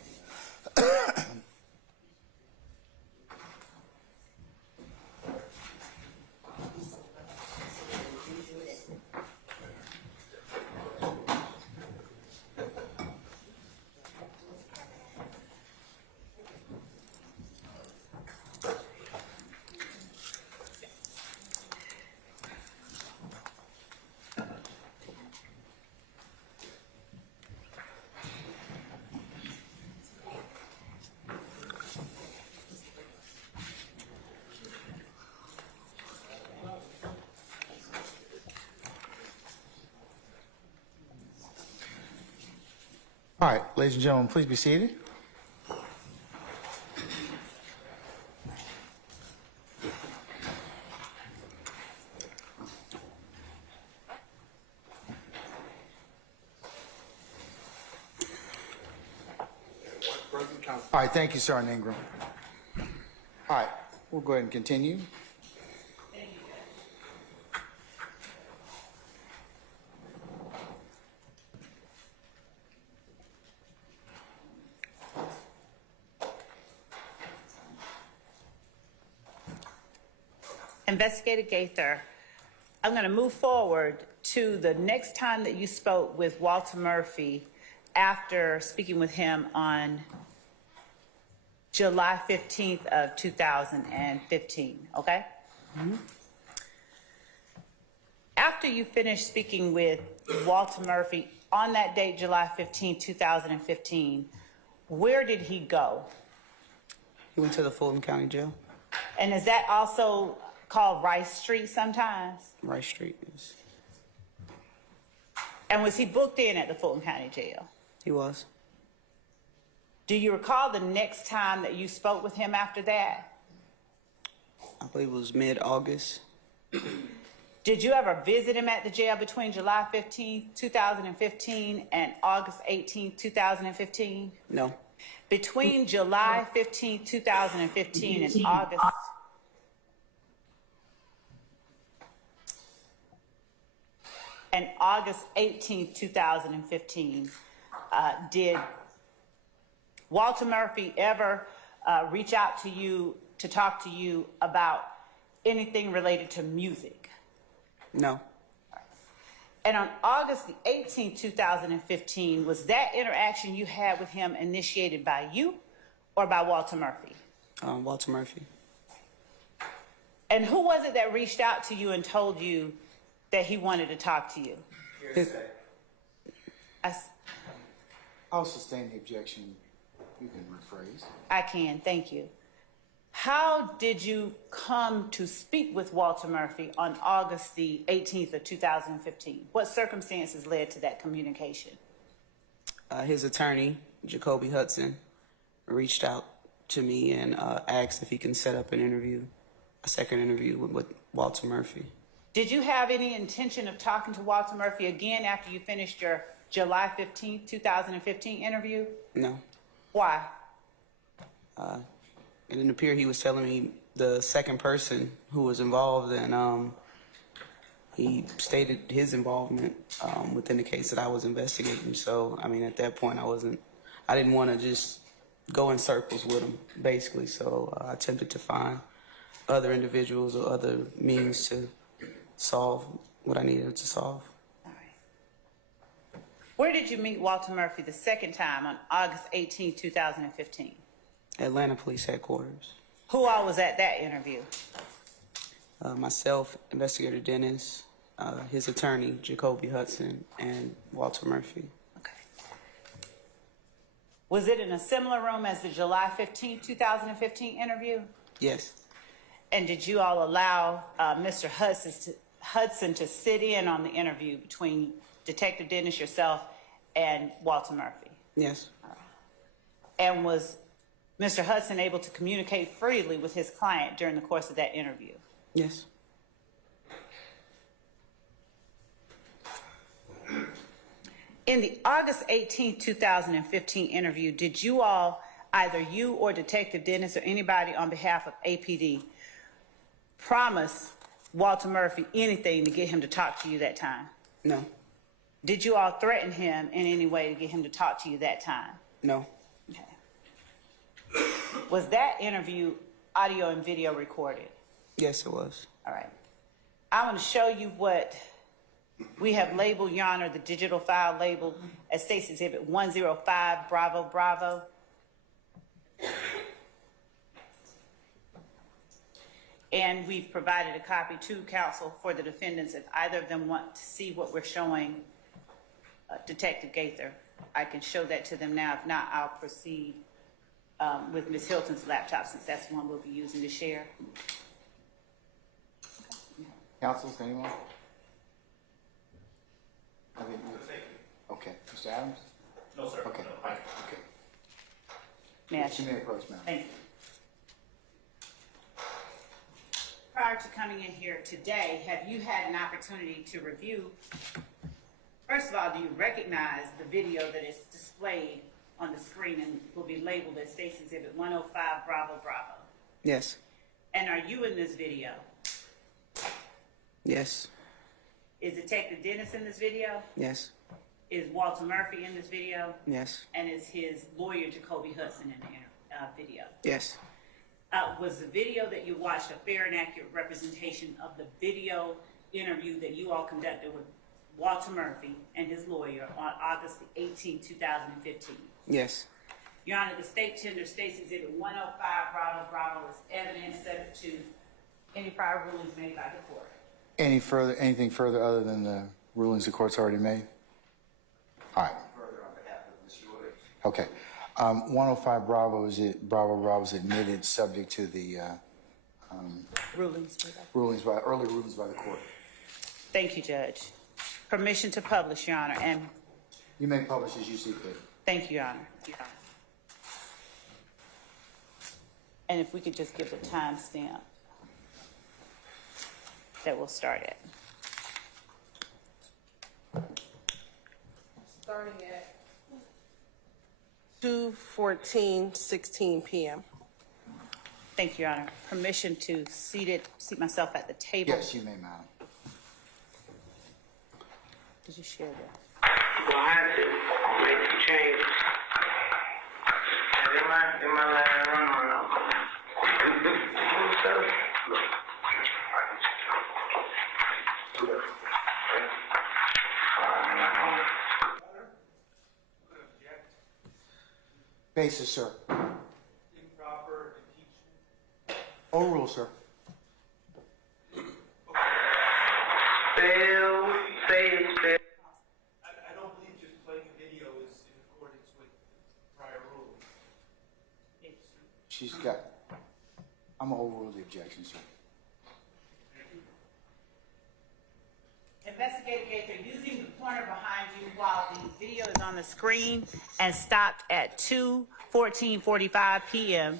All right, ladies and gentlemen, please be seated. All right, thank you, Sergeant Ingram. All right, we'll go ahead and continue. Investigator Gaither, I'm going to move forward to the next time that you spoke with Walter Murphy after speaking with him on July 15th of 2015, okay? Mm-hmm. After you finished speaking with Walter Murphy on that date, July 15th, 2015, where did he go? He went to the Fulton County Jail. And is that also called Rice Street sometimes? Rice Street, yes. And was he booked in at the Fulton County Jail? He was. Do you recall the next time that you spoke with him after that? I believe it was mid-August. Did you ever visit him at the jail between July 15th, 2015 and August 18th, 2015? No. Between July 15th, 2015 and August 18th, 2015, did Walter Murphy ever reach out to you to talk to you about anything related to music? No. And on August the 18th, 2015, was that interaction you had with him initiated by you or by Walter Murphy? Walter Murphy. And who was it that reached out to you and told you that he wanted to talk to you? I'll sustain the objection. You can rephrase. I can, thank you. How did you come to speak with Walter Murphy on August the 18th of 2015? What circumstances led to that communication? His attorney, Jacoby Hudson, reached out to me and asked if he can set up an interview, a second interview with Walter Murphy. Did you have any intention of talking to Walter Murphy again after you finished your July 15th, 2015 interview? No. Why? It didn't appear he was telling me the second person who was involved, and he stated his involvement within the case that I was investigating. So, I mean, at that point, I didn't want to just go in circles with him, basically. So I attempted to find other individuals or other means to solve what I needed to solve. All right. Where did you meet Walter Murphy the second time on August 18, 2015? Atlanta Police Headquarters. Who all was at that interview? Myself, Investigator Dennis, his attorney, Jacoby Hudson, and Walter Murphy. Okay. Was it in a similar room as the July 15, 2015 interview? Yes. And did you all allow Mr. Hudson to sit in on the interview between Detective Dennis, yourself, and Walter Murphy? Yes. And was Mr. Hudson able to communicate freely with his client during the course of that interview? Yes. In the August 18, 2015 interview, did you all, either you or Detective Dennis or anybody on behalf of APD, promise Walter Murphy anything to get him to talk to you that time? No. Did you all threaten him in any way to get him to talk to you that time? No. Okay. Was that interview audio and video recorded? Yes, it was. All right. I want to show you what we have labeled, Your Honor, the digital file labeled as State's Exhibit 105, Bravo, Bravo. And we've provided a copy to counsel for the defendants. If either of them want to see what we're showing Detective Gaither, I can show that to them now. If not, I'll proceed with Ms. Hilton's laptop, since that's the one we'll be using to share. Counsel, anyone? Okay, Mr. Adams? No, sir. Okay, No. okay. May I- You may approach, ma'am. Thank you. Prior to coming in here today, have you had an opportunity to review, first of all, do you recognize the video that is displayed on the screen and will be labeled as State's Exhibit 105, Bravo, Bravo? Yes. And are you in this video? Yes. Is Detective Dennis in this video? Yes. Is Walter Murphy in this video? Yes. And is his lawyer, Jacoby Hudson, in the video? Yes. Was the video that you watched a fair and accurate representation of the video interview that you all conducted with Walter Murphy and his lawyer on August 18, 2015? Yes. Your Honor, the state tender State's Exhibit 105, Bravo, Bravo, is evidence subject to any prior rulings made by the court. Anything further other than the rulings the court's already made? All right. Further on behalf of Ms. Ewing. Okay. 105 Bravo is admitted subject to the Rulings. early rulings by the court. Thank you, Judge. Permission to publish, Your Honor, and You may publish as you see fit. thank you, Your Honor. And if we could just give the timestamp that we'll start at. Starting at 2:14:16 p.m. Thank you, Your Honor. Permission to seat myself at the table. Yes, you may, madam. Did you share that? You're gonna have to make some changes. They might let her run on them. Basis, sir. Improper impeachment. Overrule, sir. Fail. I don't believe just playing a video is in accordance with prior rules. She's got. I'm gonna overrule the objection, sir. Investigator Gaither, using the pointer behind you while the video is on the screen and stopped at 2:14:45 p.m.,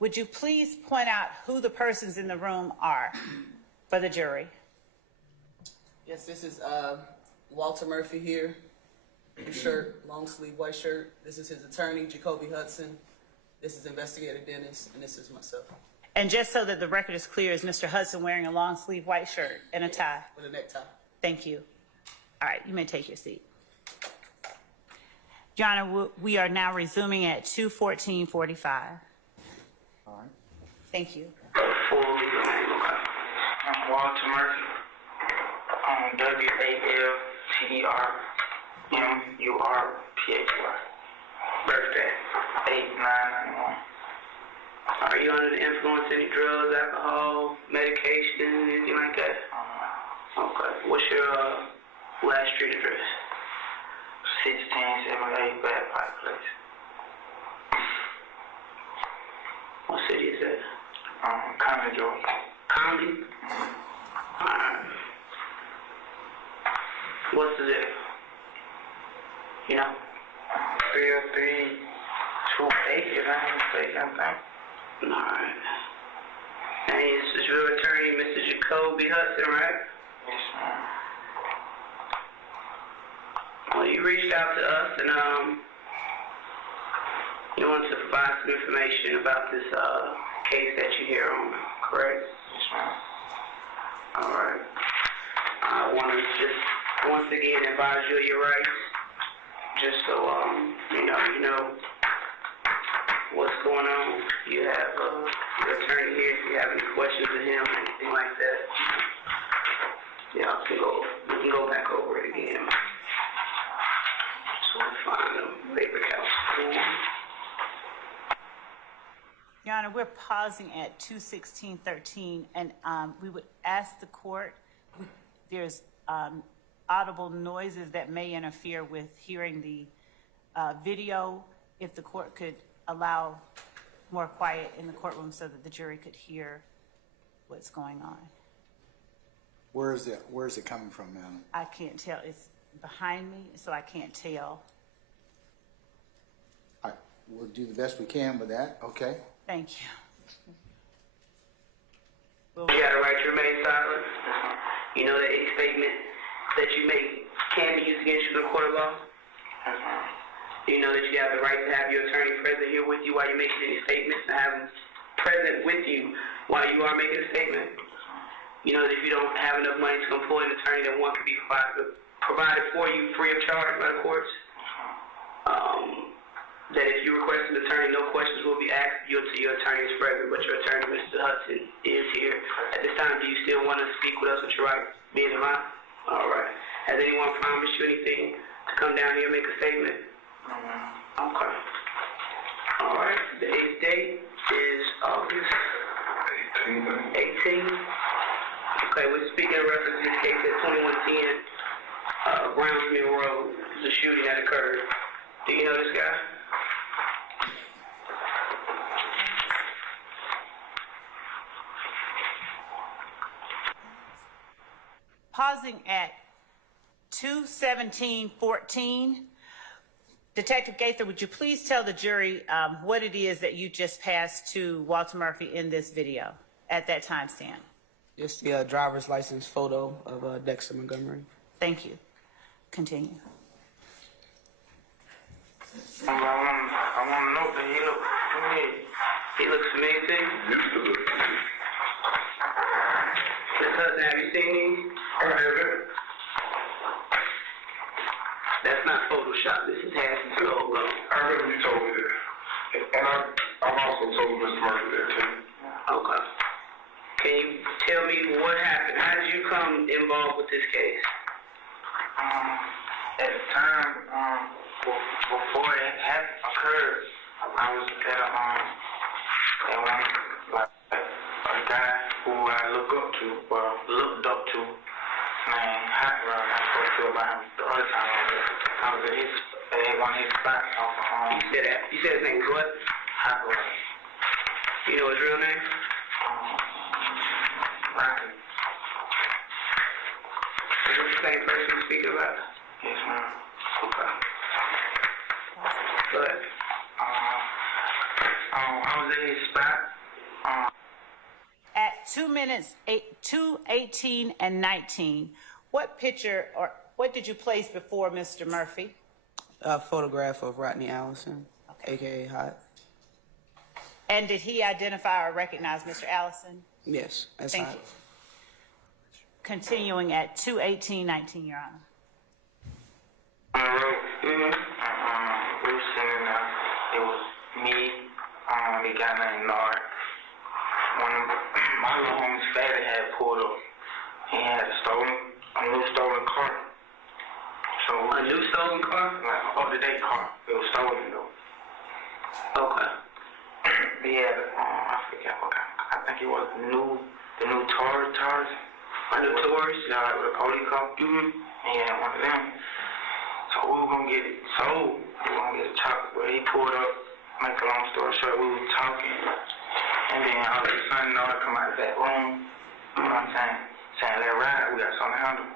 would you please point out who the persons in the room are for the jury? Yes, this is Walter Murphy here. His shirt, long sleeve white shirt. This is his attorney, Jacoby Hudson. This is Investigator Dennis, and this is myself. And just so that the record is clear, is Mr. Hudson wearing a long sleeve white shirt and a tie? With a necktie. Thank you. All right, you may take your seat. Your Honor, we are now resuming at 2:14:45. All right. Thank you. Full legal name, okay. I'm Walter Murphy. WALTERMURPHY. Birthday, 8/9/91. Are you under the influence of any drugs, alcohol, medication, anything like that? Okay. What's your last street address? 1678 Bad Pipe Place. What city is that? Conley, Georgia. Conley? Alright. What's the zip? You know? 3328, if I'm not mistaken, I think. Alright. And this is your attorney, Mr. Jacoby Hudson, right? Yes, ma'am. Well, you reached out to us and you wanted to provide some information about this case that you hear on, correct? Yes, ma'am. All right. I want to just once again advise you of your rights, just so you know what's going on. You have your attorney here. If you have any questions of him, anything like that, yeah, we can go back over it again. Just want to find a labor counsel. Your Honor, we're pausing at 2:16:13, and we would ask the court, there's audible noises that may interfere with hearing the video, if the court could allow more quiet in the courtroom so that the jury could hear what's going on. Where is it coming from, madam? I can't tell. It's behind me, so I can't tell. All right, we'll do the best we can with that, okay? Thank you. You got a right to remain silent. You know that any statement that you make can be used against you in a court of law. You know that you have the right to have your attorney present here with you while you're making any statements, and have him present with you while you are making a statement. You know that if you don't have enough money to employ an attorney, then one can be provided for you free of charge by the courts. That if you request an attorney, no questions will be asked you until your attorney is present, but your attorney, Mr. Hudson, is here. At this time, do you still want to speak with us with your right being in line? All right. Has anyone promised you anything to come down here and make a statement? Okay. All right. The 8th date is August 18th. Okay, we're speaking in reference to this case at 2110 Browns Mill Road. There's a shooting that occurred. Do you know this guy? Pausing at 2:17:14. Detective Gaither, would you please tell the jury what it is that you just passed to Walter Murphy in this video at that time stamp? It's the driver's license photo of Dexter Montgomery. Thank you. Continue. I want to know that he looks familiar. He looks familiar to you? Ms. Hudson, have you seen these? I have. That's not Photoshop. This is Hanson's logo. I remember you told me that. And I've also told Mr. Murphy that too. Okay. Can you tell me what happened? How did you come involved with this case? At the time, before it had occurred, I was at a guy who I looked up to, named Hot Rod. I spoke to about him the other time I was at one of his spots off of You said that. You said his name was what? Hot Rod. You know his real name? Rocky. Is this the same person you're speaking about? Yes, ma'am. Okay. Go ahead. I was at his spot. At 2:18:19, what picture or what did you place before Mr. Murphy? A photograph of Rodney Allison, a.k.a. Hot. And did he identify or recognize Mr. Allison? Yes, that's Thank how. you. Continuing at 2:18:19, Your Honor. On the road. We were sitting there. It was me, the guy named Nard. One of my little homie's father had pulled up. He had a new stolen car. So A new stolen car? like an up-to-date car. It was stolen though. Okay. He had, I forget what kind. I think it was the new Taurus. A new Taurus? Yeah, like with a police car. Mm-hmm. He had one of them. So we were gonna get it sold. We were gonna get it chopped. But he pulled up. Make a long story short, we were talking, and then all of a sudden, Nard come out of that room. You know what I'm saying? Saying, "Let's ride. We got something to handle."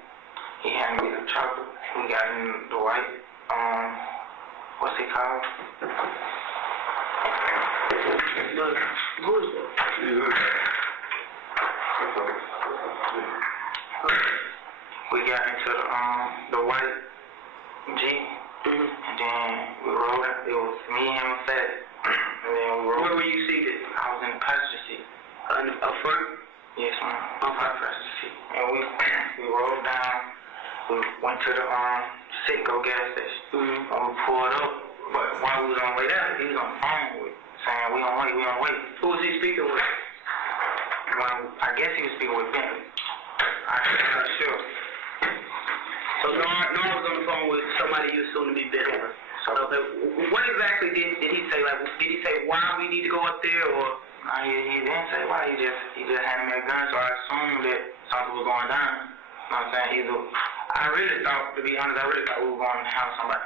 He handed me the chopper. We got in the white. What's it called? Look, who is that? We got into the white Jeep, and then we rode out. It was me, him, and Fat. And then we rode. Where were you seated? I was in the passenger seat. Up front? Yes, ma'am. On my passenger seat. And we rode down. We went to the Citgo gas station. And we pulled up. But while we was on the way there, he was on the phone saying, we on wait. Who was he speaking with? I guess he was speaking with Bentley. I'm not sure. So Nard was on the phone with somebody you assume to be Bentley. So, Okay. What exactly did he say? Like, did he say why we need to go up there, or? he didn't say why. He just handed me a gun, so I assumed that something was going down. You know what I'm saying? I really thought, to be honest, we were going to have somebody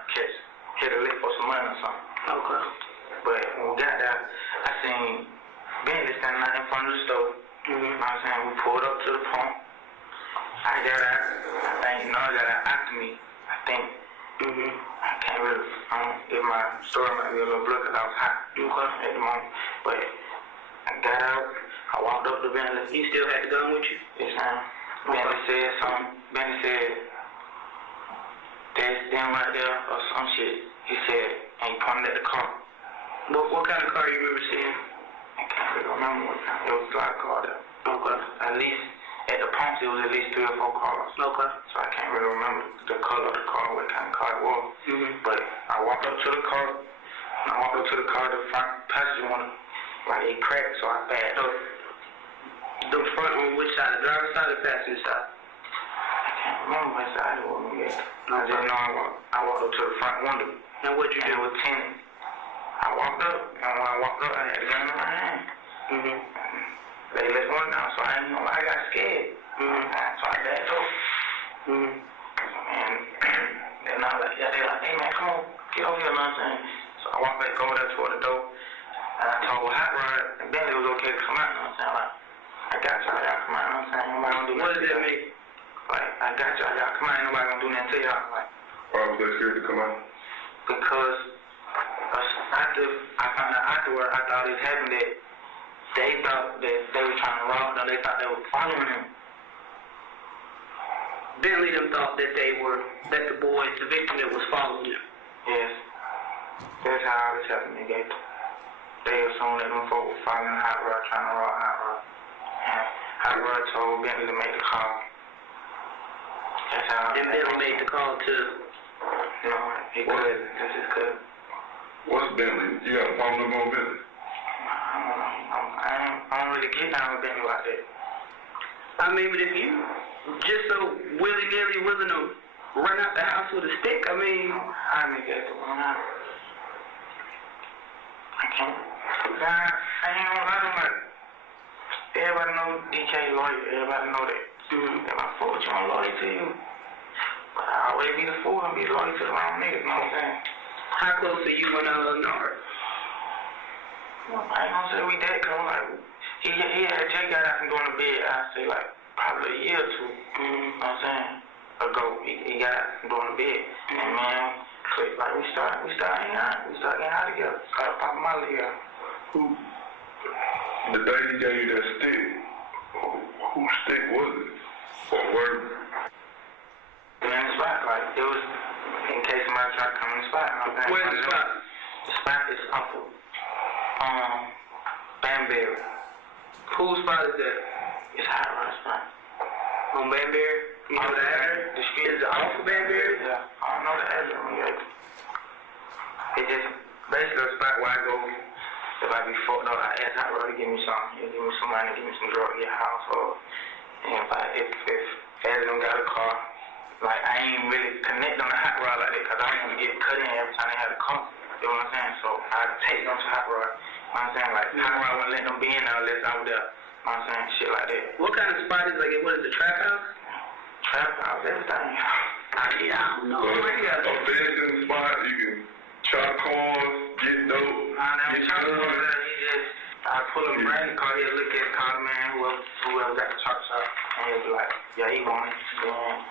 hit a lick for some money or something. Okay. But when we got there, I seen Bentley standing out in front of the store. You know what I'm saying? We pulled up to the pump. I got out. I think Nard got out after me. I think. I can't really. If my story might be a little blur because I was hot at the moment. But I got out. I walked up to Bentley. You still had the gun with you? Yes, ma'am. Bentley said something. Bentley said, "That's them right there," or some shit. He said, and he pointed at the car. What kind of car you remember seeing? I can't really remember what kind. It was a lot of cars there. Okay. At least, at the pumps, it was at least 3 or 4 cars. Okay. So I can't really remember the color of the car, what kind of car it was. But I walked up to the car. The front passenger one, like it cracked, so I backed up. The front on which side? The driver's side or the passenger side? I can't remember what side it was. I just know I walked up to the front window. And what'd you And do? it was tinted. I walked up, and when I walked up, I had the gun in my hand. They let one down, so I didn't know. I got scared. So I backed up. And then I was like, they like, "Hey man, come on, get over here," you know what I'm saying? So I walked back over there toward the door, and I told Hot Rod and Bentley it was okay to come out, you know what I'm saying? Like, I got y'all come out, you know what I'm saying? Nobody gonna do What nothing does to that y'all. mean? Like, I got y'all come out, ain't nobody gonna do nothing to y'all. Like, Why was they scared to come out? because after I found out afterward, after all this happened, that they thought that they were trying to rob them. They thought they were following him. Bentley them thought that that the boys, the victim that was following them. Yes. That's how all this happened. They assumed that them folks were following Hot Rod, trying to rob Hot Rod. And Hot Rod told Bentley to make the call. That's how. And Bentley made the call to. No, he couldn't. That's his cousin. What's Bentley? You got a phone number on Bentley? I don't really get down with Bentley like that. I mean, but if you just so willy-nilly willing to run out the house with a stick, I mean. I make that one out. I can't. Nah, I ain't gonna lie to him. Like, everybody know DK lawyer. Everybody know that. If I fuck with you, I'm loyal to you. But I always be the fool and be loyal to the wrong niggas, you know what I'm saying? How close are you and Nard? I ain't gonna say we that close. Like, he had Jay got out from going to bed, I'd say, like, probably a year or two, you know what I'm saying, ago. He got out from going to bed. And, man, like, we started hanging out. We started getting out together. Started popping my together. The day he gave you that stick, whose stick was it? Or word? In the spot, like, it was in case somebody tried to come in the spot. You know what I'm saying? Where's the spot? The spot is off of Banbury. Whose spot is that? It's Hot Rod spot. On Banbury? You know the address? The street is off of Banbury? Yeah. I don't know the address. It's just basically a spot where I go. If I be fucked up, I ask Hot Rod to give me something. He'll give me some money, give me some drugs, get a house. And if Adam got a car, like I ain't really connect on the Hot Rod like that because I don't want to get cut in every time they have to come. You know what I'm saying? So I take them to Hot Rod. You know what I'm saying? Like Hot Rod wouldn't let them be in there unless I was there. You know what I'm saying? Shit like that. What kind of spot is like? What is the trap house? Trap house, everything. Yeah, I don't know. A fencing spot, you can chop cars, get dope, get guns. I pull up brand new car, he'll look at the car, man, whoever got the chop shop, and he'll be like, yeah, he want it. Then,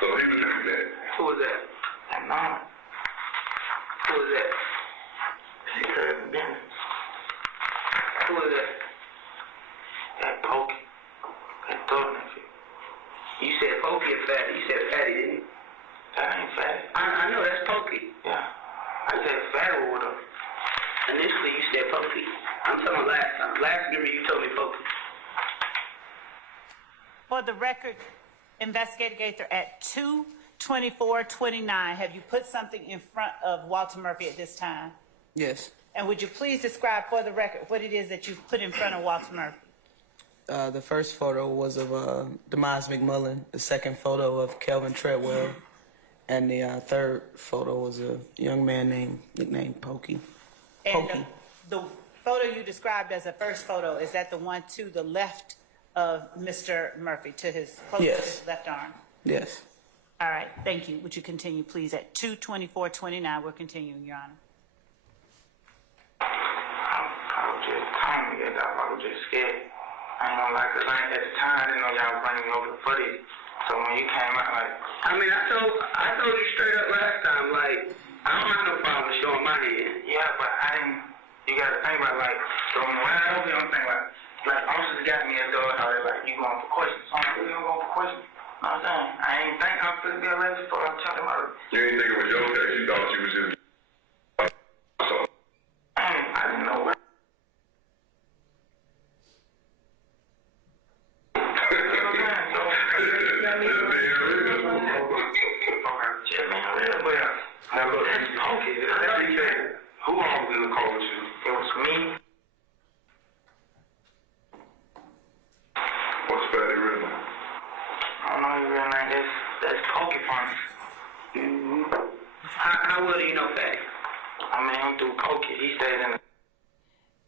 So he was doing that. who was that? That mom. Who was that? She heard the business. Who was that? That Pokey. That thought nephew. You said Pokey or Fatty? You said Fatty, didn't you? That ain't Fatty. I know, that's Pokey. Yeah. I said Fatty with him. Initially, you said Pokey. I'm talking about last time. Last interview, you told me Pokey. For the record, Investigator Gaither, at 2:24:29, have you put something in front of Walter Murphy at this time? Yes. And would you please describe for the record what it is that you've put in front of Walter Murphy? The first photo was of Demise McMullen. The second photo of Kelvin Treadwell. And the third photo was a young man nicknamed Pokey. And Pokey. the photo you described as the first photo, is that the one to the left of Mr. Murphy, to his close to Yes. his left arm? Yes. All right, thank you. Would you continue, please? At 2:24:29, we're continuing, Your Honor. I was just calling me, I was just scared. I ain't gonna lie, cause at the time I didn't know y'all was bringing me over the footage. So when you came out, like, I mean, I told you straight up last time, like, I don't have no problem with showing my head. Yeah, but I didn't. You gotta think about like, so when I over here, I'm thinking like officers got me at the door, how they like, you going for questions? So I'm really gonna go for questions. You know what I'm saying? I ain't think I was gonna be arrested for child murder. You didn't think it was your case. You thought you was just. I didn't know what. Now look, who all was in the car with you? It was me. What's Fatty real name? I don't know your real name. That's Pokey Farm. How well do you know Fatty? I mean, him through Pokey. He stayed in the...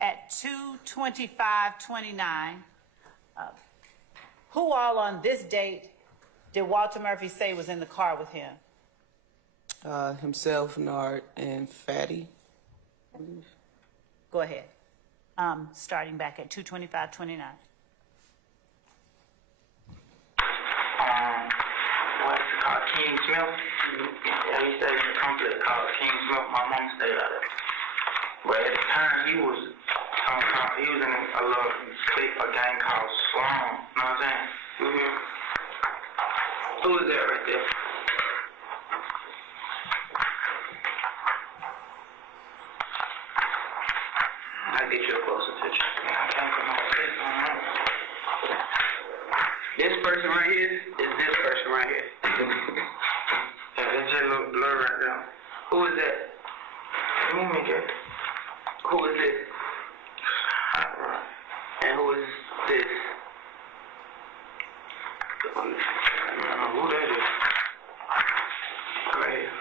At 2:25:29, who all on this date did Walter Murphy say was in the car with him? Himself, Nard, and Fatty. Go ahead. Starting back at 2:25:29. What's it called? King Smith? Yeah, he stayed in the complex called King Smith. My mom stayed out there. But at the time, he was in a little clique, a gang called Slum. You know what I'm saying? Mm-hmm. Who was that right there? I'll get you a closer picture. Yeah, I can't put my face on that. This person right here is this person right here. Yeah, it's just a little blur right there. Who is that? Let me get. Who is this? And who is this? I don't know who that is. Right here.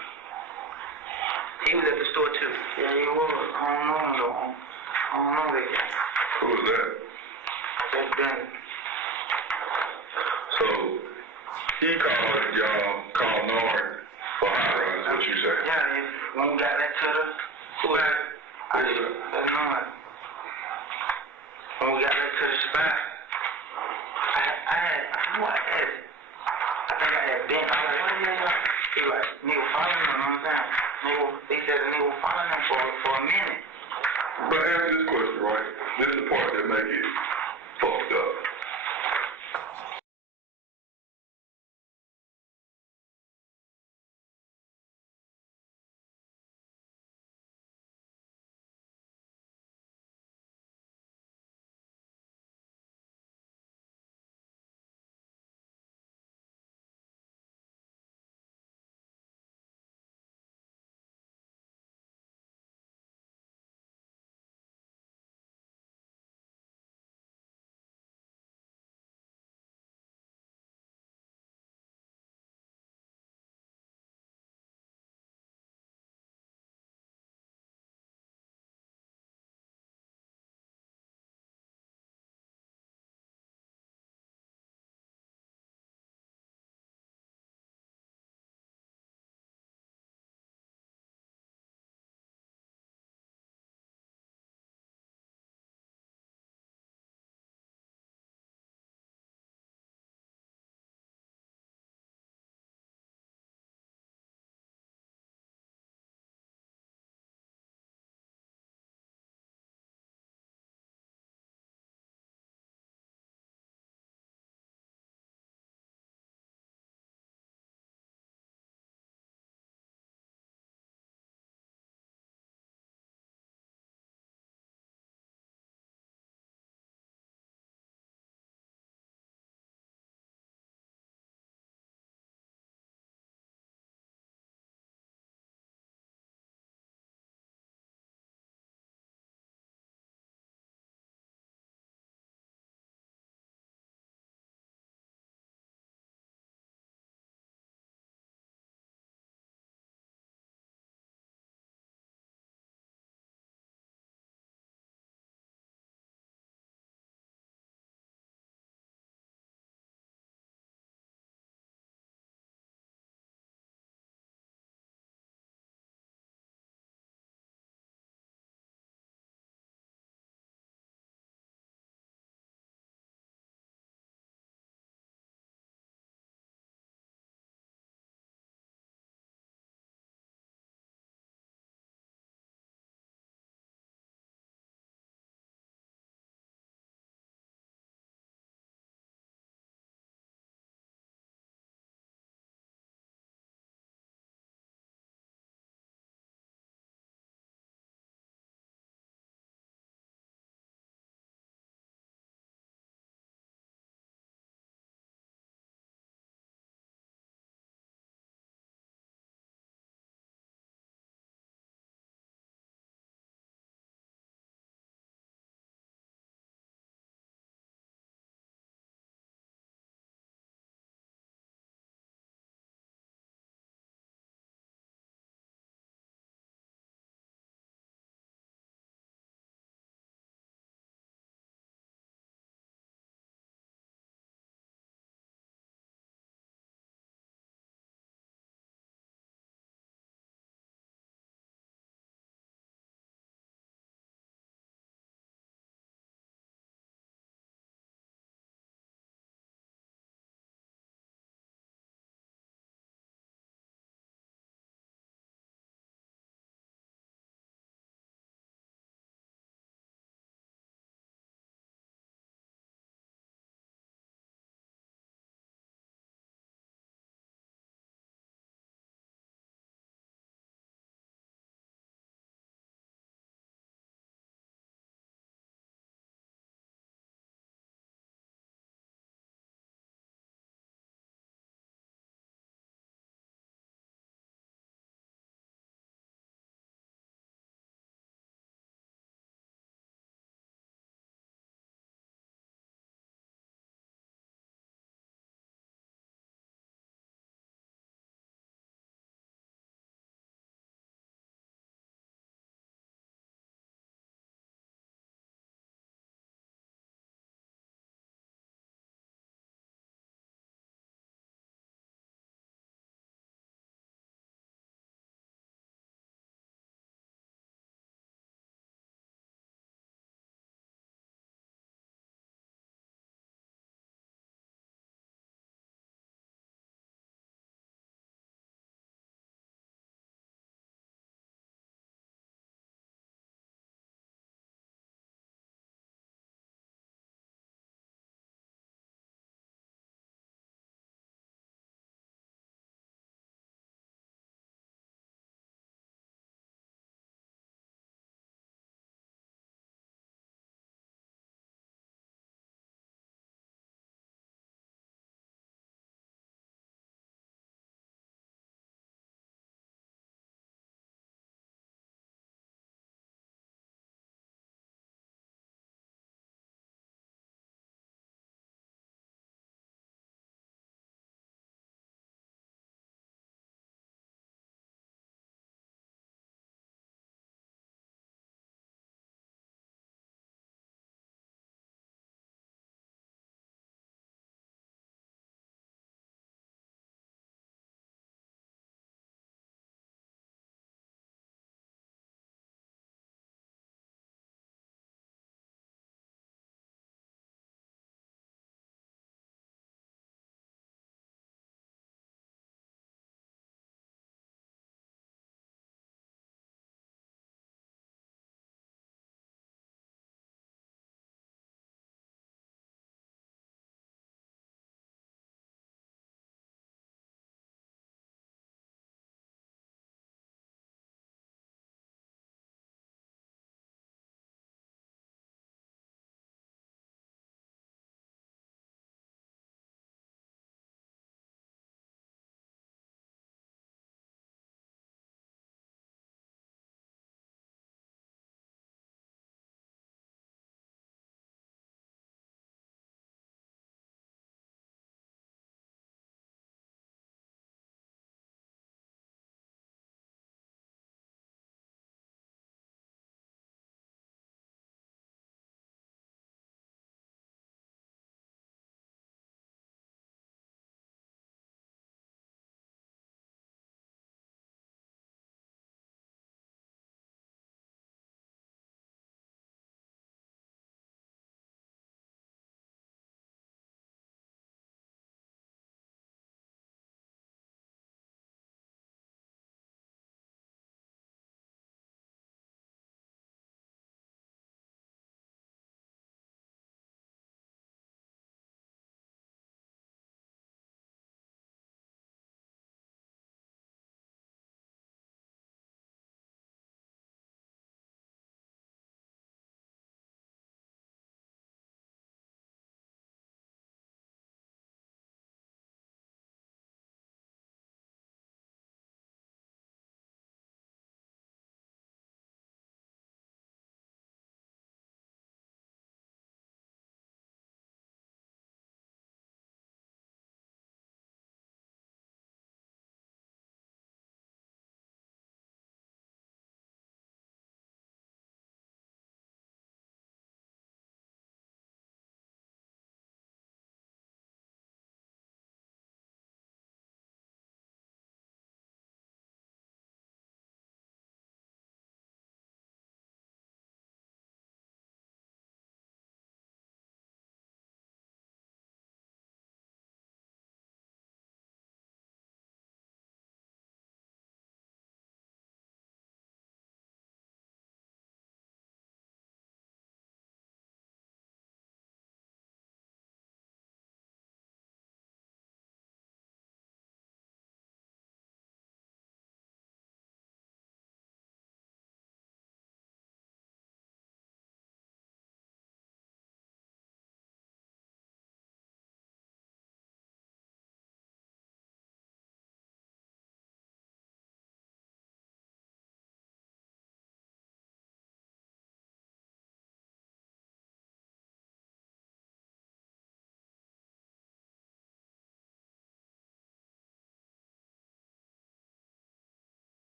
He was at the store too. Yeah, he was. I don't know him though. I don't know that guy. Who was that? That's Ben. So he called Nord for hot rod, is what you say? Yeah, when we got that to the, that's Nord. When we got that to the spot, I think I had Ben. I was like, what the hell? He was like, nigga following him, you know what I'm saying? They said the nigga was following him for a minute. But answer this question, right? This is the part that make it fucked up.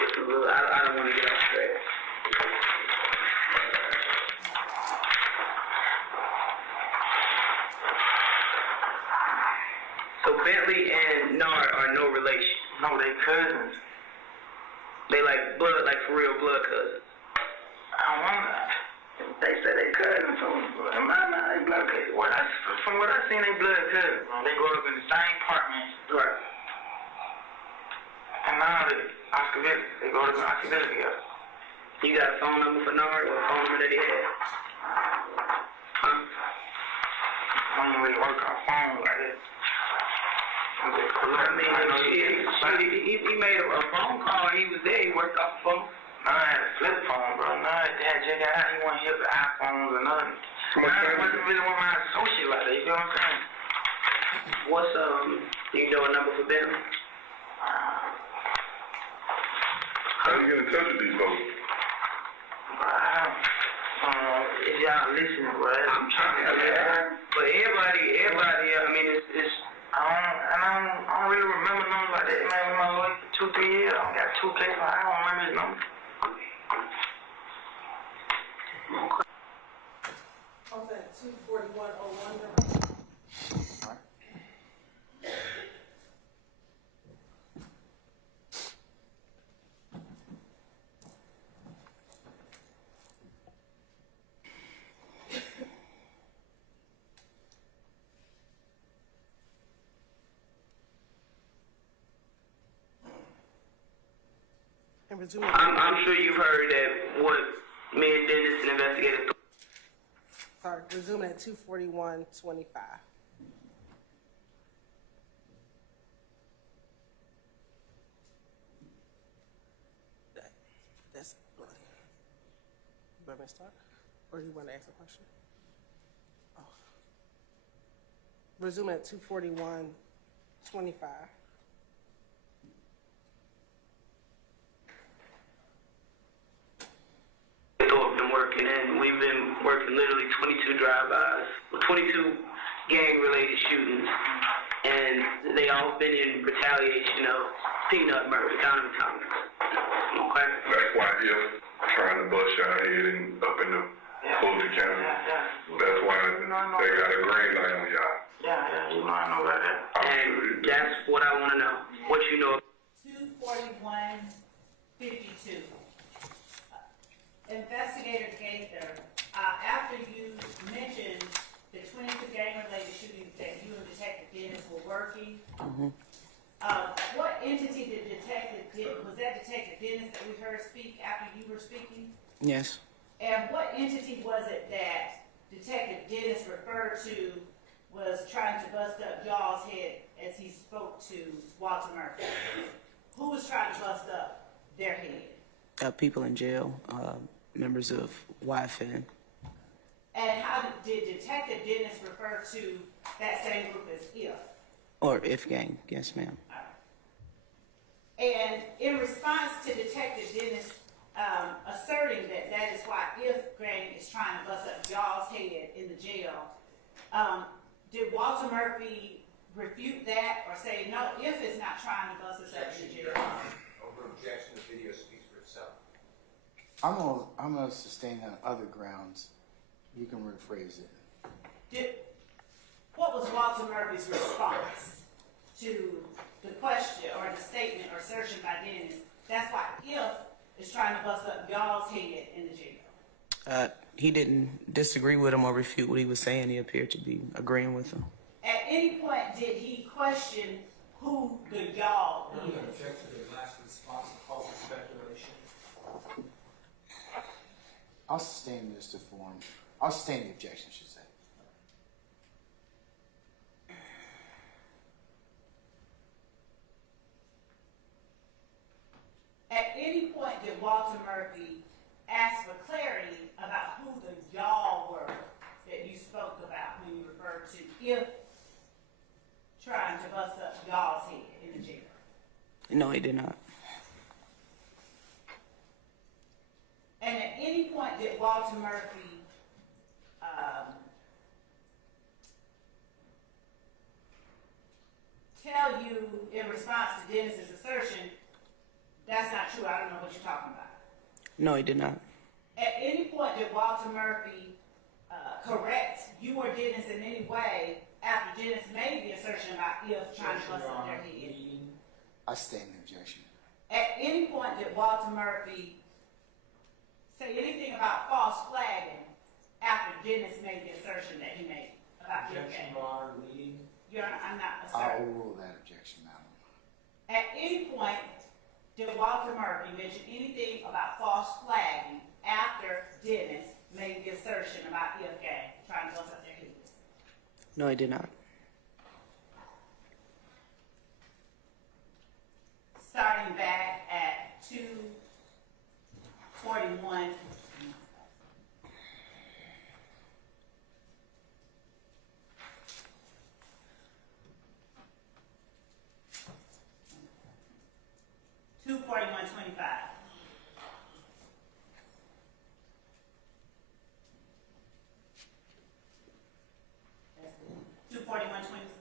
Just a little. I don't want to get off track. So Bentley and Nard are no relation. No, they cousins. They like blood, like for real blood cousins. I don't know. They say they cousins. So in my mind, they blood cousins. From what I seen, they blood cousins. They grew up in the same apartment. Right. And now they go to Oscar together. You got a phone number for Nard or a phone number that he had? Huh? I don't really work on phone like that. I mean, he made a phone call. He was there. He worked off the phone. No, I had a flip phone, bro. No, Dad just got out. He wasn't here for iPhones or nothing. I wasn't really one of my associates like that. You know what I'm saying? What's you know a number for Bentley? How you get in touch with these folks? If y'all listening, bro, I'm trying to. But everybody, I mean, it's. I don't really remember numbers like that, man. With my lawyer for 2-3 years, I got 2 cases. I don't remember his number. On that 24101 number. I'm sure you've heard that what me and Dennis and investigator. Sorry, resuming at 24125. That's bloody. You want me to start? Or do you want to ask a question? Oh. Resuming at 24125. And we've been working literally 22 drive-bys, 22 gang-related shootings, and they all been in retaliation of peanut murder, Donovan Thomas. Okay? That's why you're trying to bust your head and up in the Fulton County. That's why they got a green light on y'all. Yeah, you know I know about that. And that's what I want to know. What you know. 24152. Investigator Gaither, after you mentioned the 22 gang-related shootings that you and Detective Dennis were working, what entity did was that Detective Dennis that we heard speak after you were speaking? Yes. And what entity was it that Detective Dennis referred to was trying to bust up y'all's head as he spoke to Walter Murphy? Who was trying to bust up their head? People in jail, members of YSL. And how did Detective Dennis refer to that same group as IF? Or if gang, yes ma'am. And in response to Detective Dennis asserting that that is why IF gang is trying to bust up y'all's head in the jail, did Walter Murphy refute that or say, no, IF is not trying to bust us up in the jail? Over objection, the video speaks for itself. I'm gonna sustain on other grounds. You can rephrase it. What was Walter Murphy's response to the question or the statement or assertion by Dennis? That's why IF is trying to bust up y'all's head in the jail. He didn't disagree with him or refute what he was saying. He appeared to be agreeing with him. At any point, did he question who the y'all is? Object to the last response to false speculation. I'll sustain Mr. Form. I'll sustain the objection, I should say. At any point, did Walter Murphy ask for clarity about who the y'all were that you spoke about when you referred to if trying to bust up y'all's head in the jail? No, he did not. And at any point, did Walter Murphy tell you in response to Dennis's assertion That's not true. I don't know what you're talking about. No, he did not. At any point did Walter Murphy correct you or Dennis in any way after Dennis made the assertion about if trying to bust up their head? I stand in objection. At any point did Walter Murphy say anything about false flagging after Dennis made the assertion that he made about the Objection, Your Honor, leading. Your Honor, I'm not I'll asserting. rule that objection, madam. At any point did Walter Murphy mention anything about false flagging after Dennis made the assertion about if gang trying to bust up their heads? No, he did not. Starting back at 2:41. $241.25. That's it. 241.26.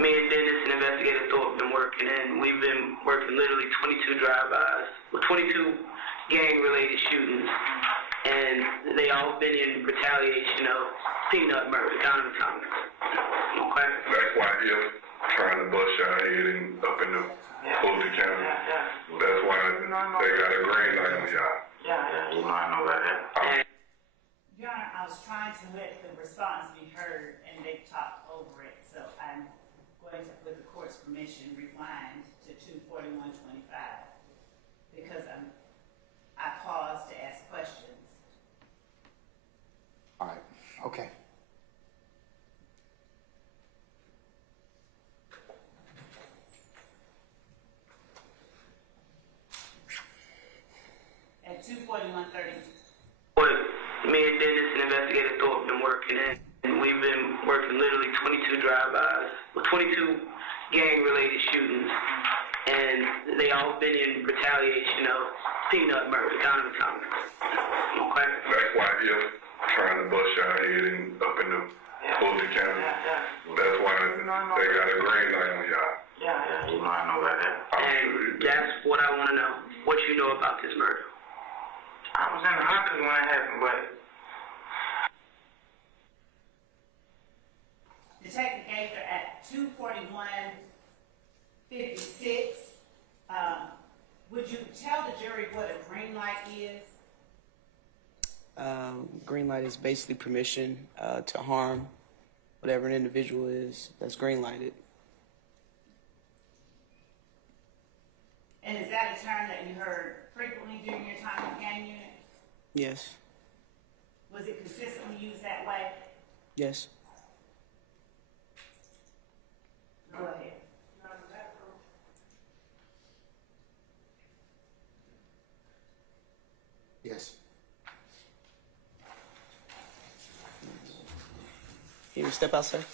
Me and Dennis and Investigator Thorpe been working, and we've been working literally 22 drive-bys, 22 gang-related shootings, and they all been in retaliation of peanut murder, Donovan Thomas. Okay? That's why you're trying to bust your head and up in the Fulton County. That's why they got a green light on y'all. Yeah, you know I know about that. Your Honor, I was trying to let the response be heard and they talked over it, so I'm going to, with the court's permission, rewind to 241.25 because I paused to ask questions. All right, okay. At 241.30. Me and Dennis and Investigator Thorpe been working, and we've been working literally 22 drive-bys, 22 gang-related shootings, and they all been in retaliation of peanut murder, Donovan Thomas. Okay? That's why you're trying to bust your head and up in the Fulton County. That's why they got a green light on y'all. Yeah, you know I know about that. And that's what I want to know, what you know about this murder. I was in the hospital when it happened, but... Detective Gaither at 241.56. Would you tell the jury what a green light is? Green light is basically permission to harm whatever an individual is that's green lighted. And is that a term that you heard frequently during your time in gang unit? Yes. Was it consistently used that way? Yes. Go ahead. Yes. Can you step out, sir?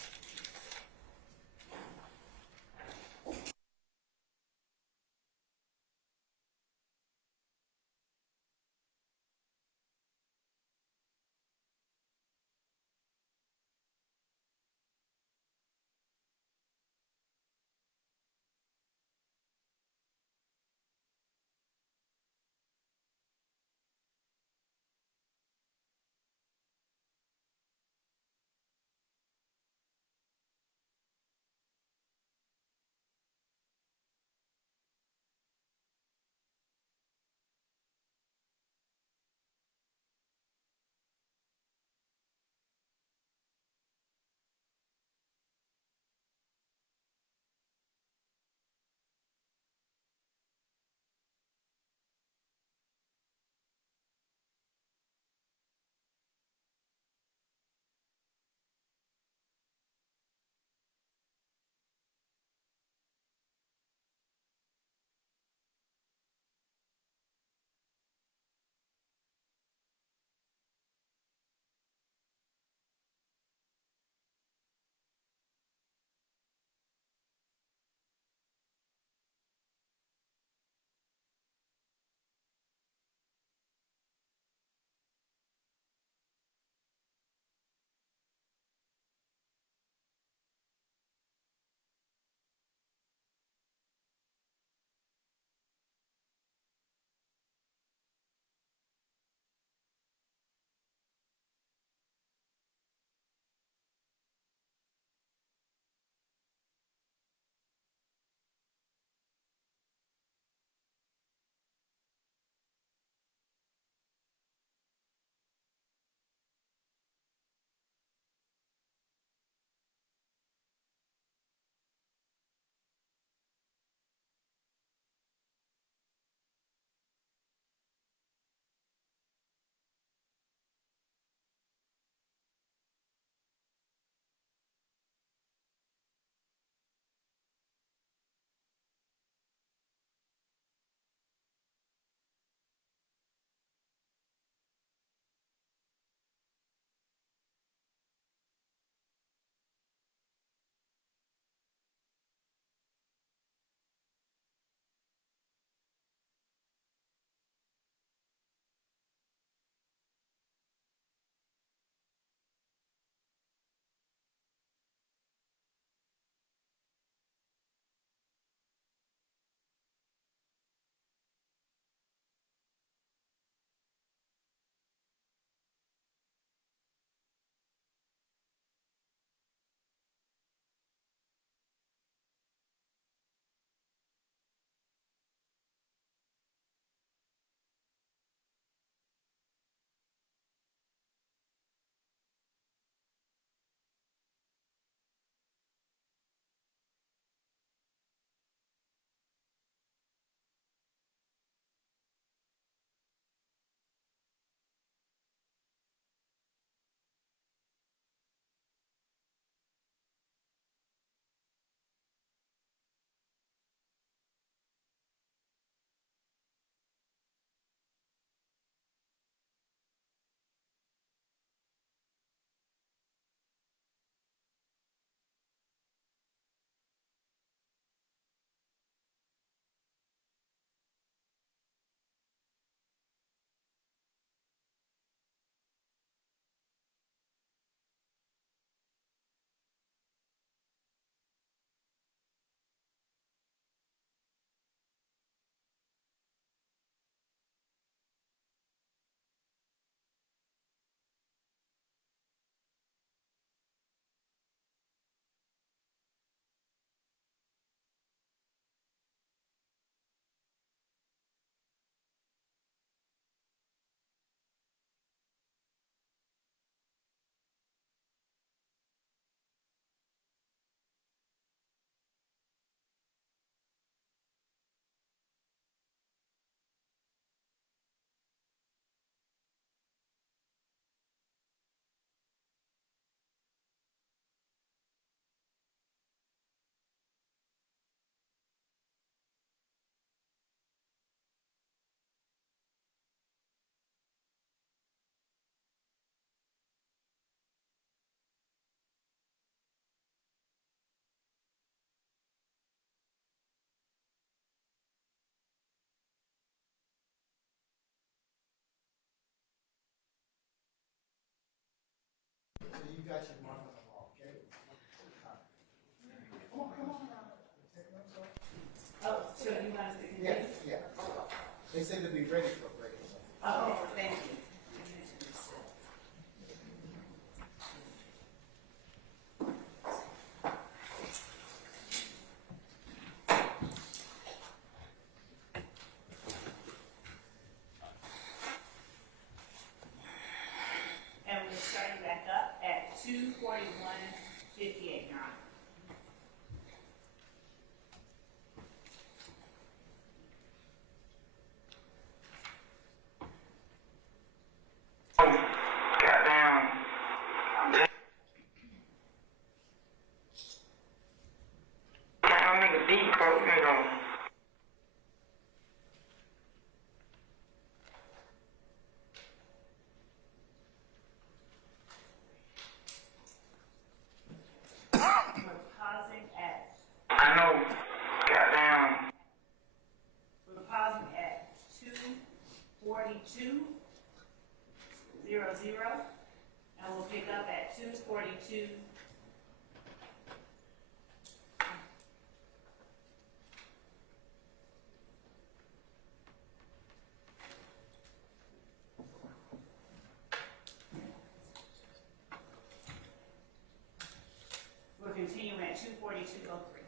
you got your mark on the wall, okay? Come on, come on. Oh, so you want us to continue? Yeah, yeah. They said to be ready for a break. Oh, thank you. And we're starting back up at 2:41:58, Your Honor. Goddamn. Damn nigga deep, bro. Nigga. We're pausing at, I know. Goddamn. we're pausing at 2:42:00, and we'll pick up at 2:42. We're continuing at 2:42:03.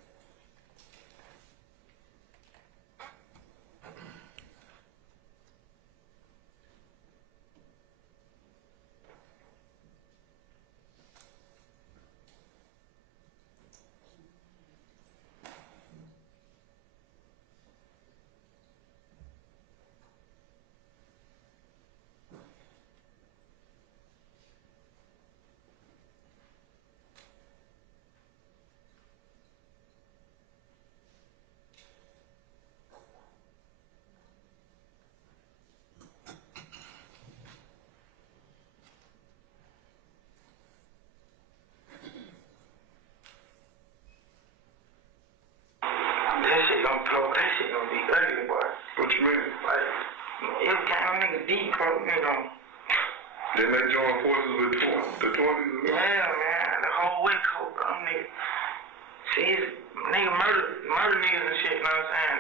That shit gonna blow. That shit gonna be ugly, boy. What you mean? Like, every time nigga deep, bro, nigga. Then they join forces with the 20s. Yeah, man. The whole WICO, bro, nigga. See, nigga murder niggas and shit, you know what I'm saying?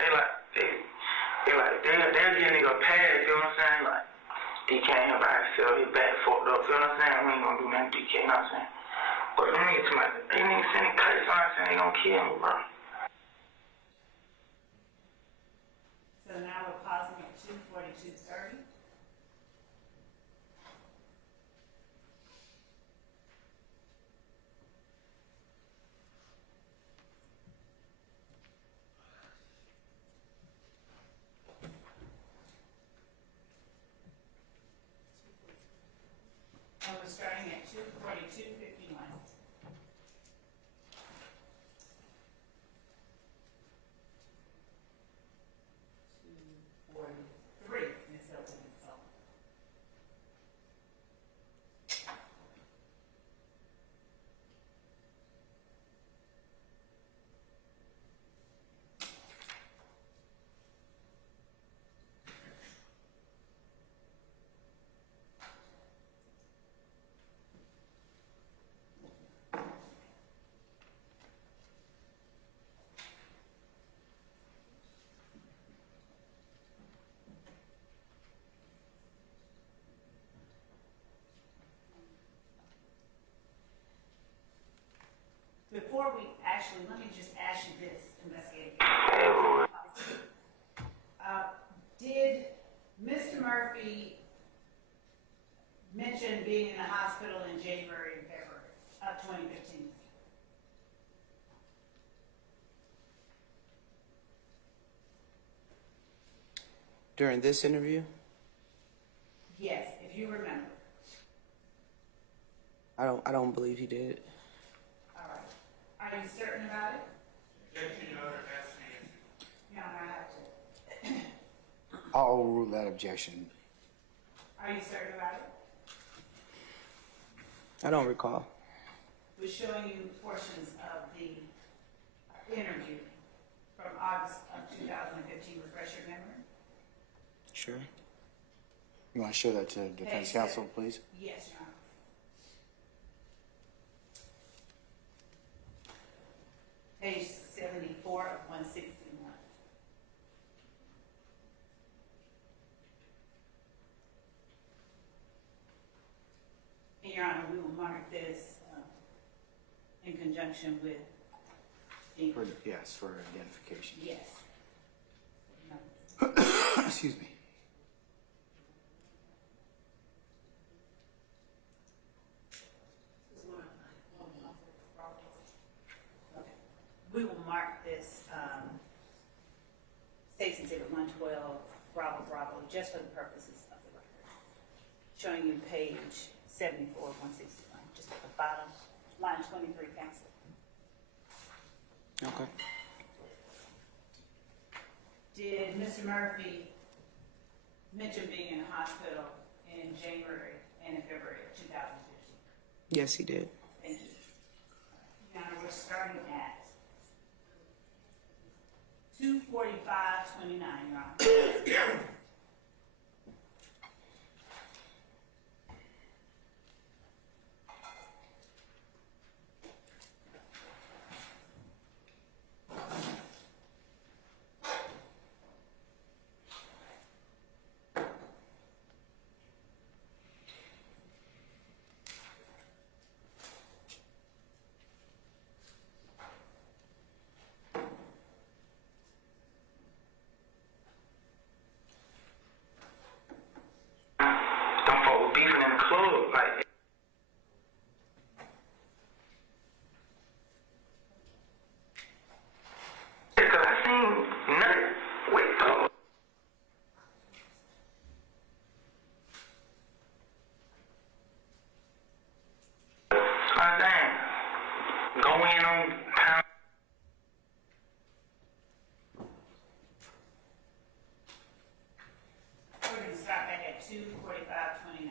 They'll give nigga a pass, you know what I'm saying? Like, he came here by himself, his back fucked up, you know what I'm saying? We ain't gonna do nothing to DK, you know what I'm saying? But them niggas, they niggas sending cuts, you know what I'm saying? They gonna kill me, bro. So now we're pausing at 2:42:30. And we're starting at 2:42:51. Ms. Hilton, Ms. Hilton. Before we actually, let me just ask you this, investigator. Did Mr. Murphy mention being in the hospital in January and February of 2015? During this interview, Yes, if you remember. I don't believe he did. All right. Are you certain about it? No, I have to. I'll overrule that objection. Are you certain about it? I don't recall. We're showing you portions of the interview from August of 2015. Refresh your memory. Sure. You want to show that to defense counsel, please? Yes, Your Honor. mark this in conjunction with the, Yes, for identification. yes. Excuse me. Okay. We will mark this State's Exhibit 112, Bravo, Bravo, just for the purposes of the record. Showing you page 74, 161, just at the bottom, line 23, counsel. Okay. Did Mr. Murphy mention being in the hospital in January and in February of 2015? Yes, he did. Thank you. Now we're starting at 2:45:29, Your Honor. Them folk were beefing in the club, like. Cause I seen nothing. Wait, oh. Dang. Go in on town. We're going to start back at 2:45:29.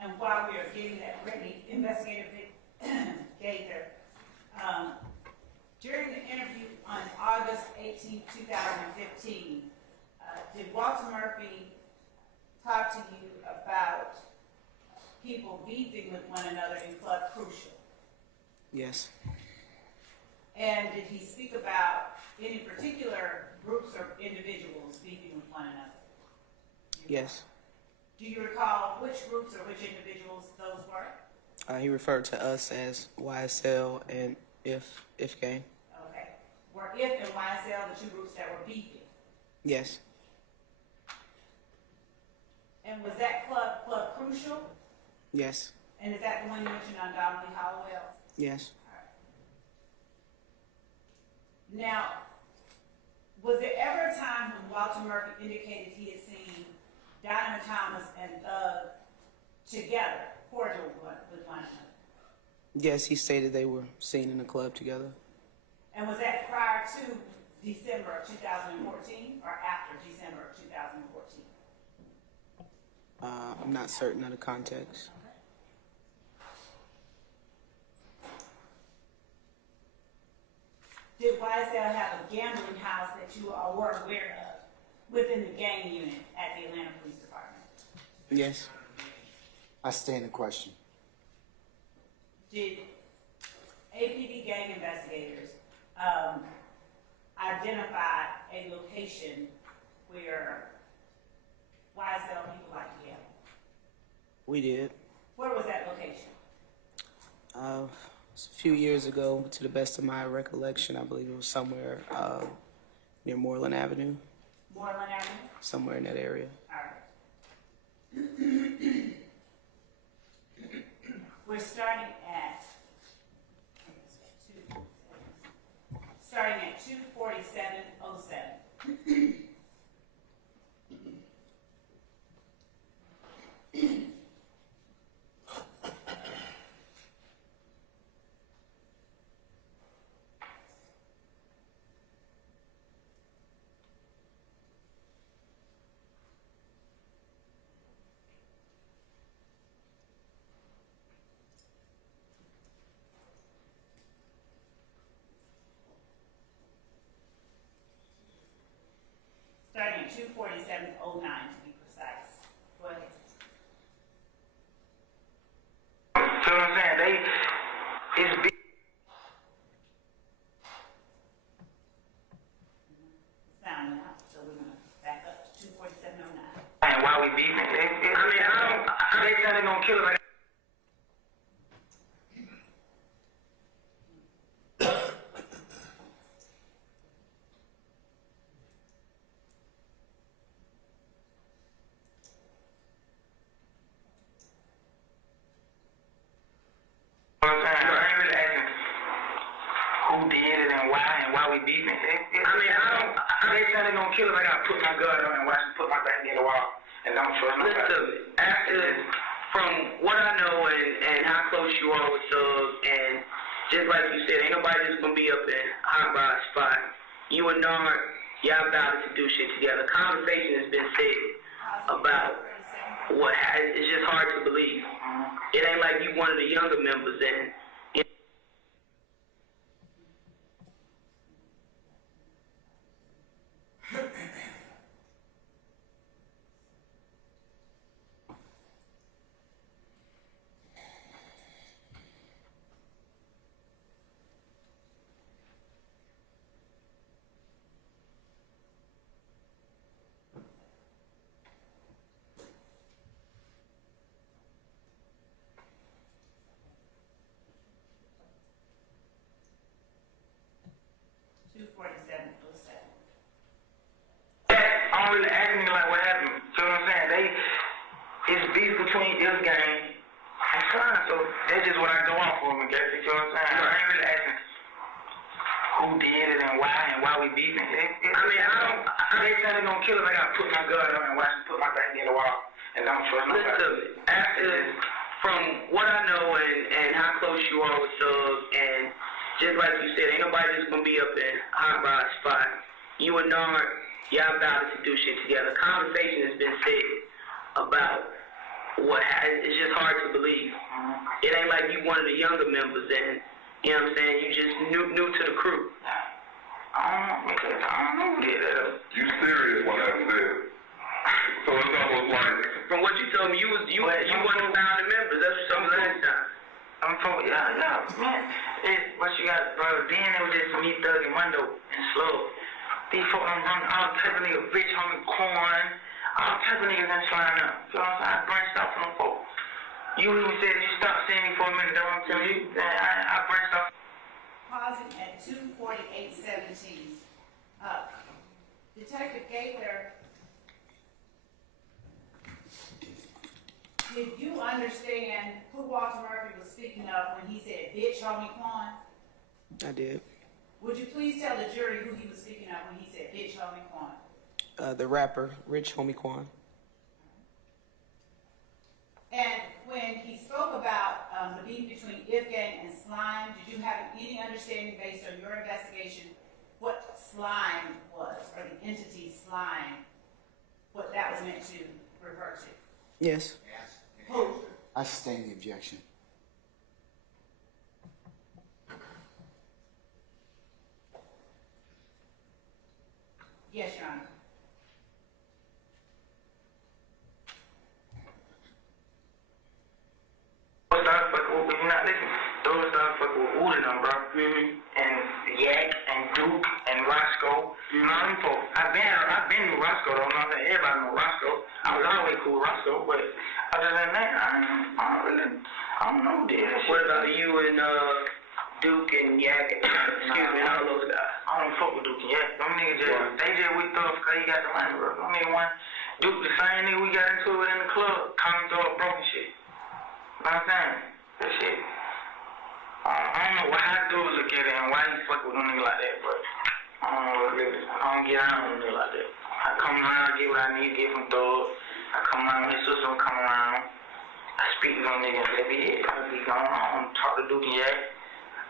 And while we are getting that ready, investigator Gaither, during the interview on August 18, 2015, did Walter Murphy talk to you about people beefing with one another in Club Crucial? Yes. And did he speak about any particular groups or individuals beefing with one another? Yes. Do you recall which groups or which individuals those were? He referred to us as YSL and If Gang. Okay. Were If and YSL the two groups that were beefing? Yes. And was that Club Crucial? Yes. And is that the one you mentioned on Donnelly Hollowell? Yes. Now, was there ever a time when Walter Murphy indicated he had seen Diamond Thomas and Thug together, cordial with one another? Yes, he stated they were seen in the club together. And was that prior to December of 2014 or after December of 2014? I'm not certain of the context. Did YSL have a gambling house that you all were aware of within the gang unit at the Atlanta Police Department? Yes. I stand the question. Did APD gang investigators identify a location where YSL people like to gamble? We did. Where was that location? It's a few years ago, to the best of my recollection, I believe it was somewhere near Moreland Avenue, Moreland Avenue? somewhere in that area. All right. We're starting at 2:47:07. Starting at 2:47:09 to be precise. Go ahead. See what I'm saying? and why we beefing. I mean, they said they're gonna kill us. Who did it and why we beefing. I mean, they say they're gonna kill us. I gotta put my gun on and watch them put my back against the wall and don't trust nobody. Listen, from what I know and how close you are with Doug, and just like you said, ain't nobody just gonna be up in hot by a spot. You and Nard, y'all about to do shit together. Conversation has been said about what it's just hard to believe. It ain't like you one of the younger members and. 24707. I don't really ask me like what happened. You know what I'm saying? It's beef between this gang and Slime, so that's just what I go off for, I guess. You know what I'm saying? I ain't really asking who did it and why we beefing. I mean, they say they're gonna kill us. I gotta put my gun on and watch them put my back against the wall and don't trust nobody. Listen, from what I know and how close you are with Doug, and just like you said, ain't nobody just gonna be up in hot by a spot. You and Nard, y'all about to do shit together. Conversation has been said about what it's just hard to believe. It ain't like you one of the younger members and, you know what I'm saying, you just new to the crew. I don't know who did that. You serious when I said? So it's almost like. From what you told me, you one of the founding members. That's what you told me last time. Man. What you got, bro? Then it was just me, Thug, and Mundo, and Slow. These folks, I'm running all type of niggas, Rich Homie Corn, all type of niggas in Slime up. You know what I'm saying? I branched out from them folks. You even said you stopped seeing me for a minute. That's what I'm telling you. I branched out. Pausing at 24817. Detective Gaither, did you understand who Walter Murphy was speaking of when he said, bitch, homie Quan? I did. Would you please tell the jury who he was speaking of when he said, bitch, homie Quan? The rapper, Rich Homie Quan. And when he spoke about the beef between If Gang and Slime, did you have any understanding based on your investigation what Slime was, or the entity Slime, what that was meant to refer to? Yes. Who? I sustain the objection. Yes, Your Honor. Those started fucking with, you're not listening. Those started fucking with Wood and them, bro. And Yak and Duke and Roscoe. You know them folks. I've been with Roscoe though, you know what I'm saying? Everybody know Roscoe. I was always cool with Roscoe, but other than that, I don't know who did that shit. What about you and Duke and Yak and all those guys? I don't fuck with Duke and Yak. Them niggas they just with us because he got the money, bro. Them niggas one Duke, the same nigga we got into it in the club, coming through a broken shit. You know what I'm saying? That shit. I don't know how dudes look at it and why you fuck with a nigga like that, but I don't get out on a nigga like that. I come around, get what I need to get from Thug. I come around, his sister will come around. I speak to them niggas, that be it. I be going on, talk to Duke and Yak,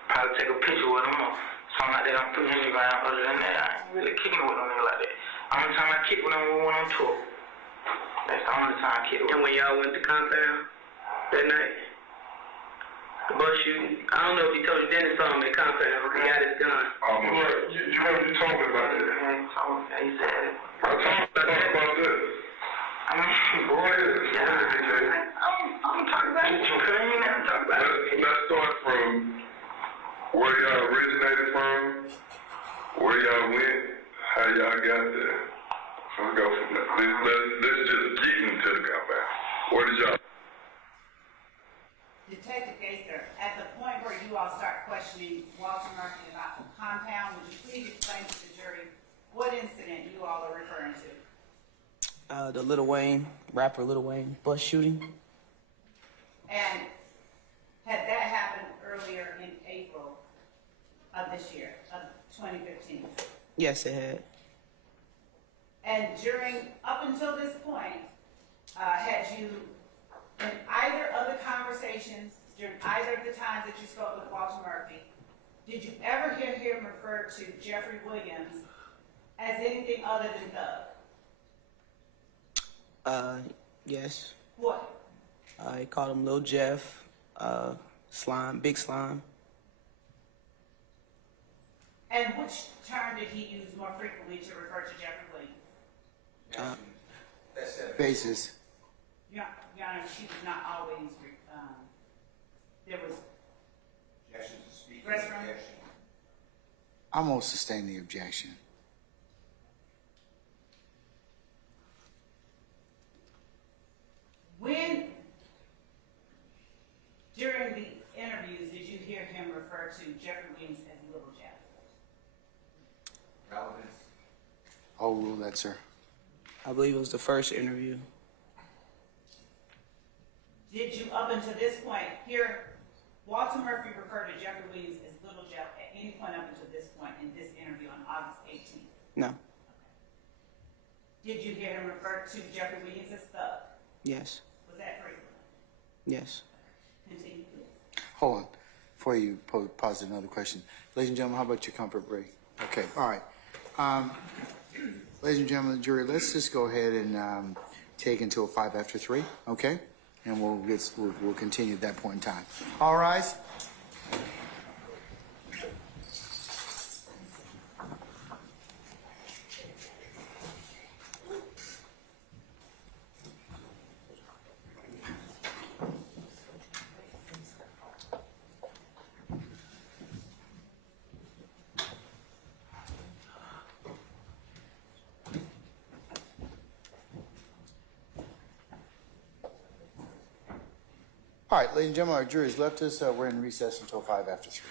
probably take a picture with them or something like that. I'm putting him around. Other than that, I ain't really kicking with them niggas like that. Only time I kick with them, we went on tour. That's the only time I kick with them. And when y'all went to compound that night, the bus shooting, I don't know if he told you Dennis saw him at compound. He got his gun. You told me about that. Yeah, he said it. I told about this. I mean, Go ahead. I'm talking about it. I'm talking about it. Let's start from where y'all originated from, where y'all went, how y'all got there. Let's go. Let's just get into the compound. Where did y'all? Detective Gaither, at the point where you all start questioning Walter Murphy about the compound, would you please explain to the jury what incident you all are referring to? The Lil Wayne, rapper Lil Wayne, bus shooting. And had that happened earlier in April of this year, of 2015? Yes, it had. And up until this point, had you, in either of the conversations, during either of the times that you spoke with Walter Murphy, did you ever hear him refer to Jeffrey Williams as anything other than Thug? Yes. What? He called him Lil Jeff, Slime, Big Slime. And which term did he use more frequently to refer to Jeffrey Williams? Basis. Your Honor, she was not always, there was restroom. I'm going to sustain the objection. When, during the interviews, did you hear him refer to Jeffrey Williams as Little Jeff? I'll rule that, sir. I believe it was the first interview. Did you, up until this point, hear Walter Murphy refer to Jeffrey Williams as Little Jeff at any point up until this point in this interview on August 18th? No. Did you hear him refer to Jeffrey Williams as Thug? Yes. Was that frequent? Yes. Continue, please. Hold on. Before you pose another question. Ladies and gentlemen, how about your comfort break? Okay, all right. Ladies and gentlemen of the jury, let's just go ahead and take until 5 after 3, okay? And we'll continue at that point in time. All rise. All right, ladies and gentlemen, our jury has left us. We're in recess until 5 after 3.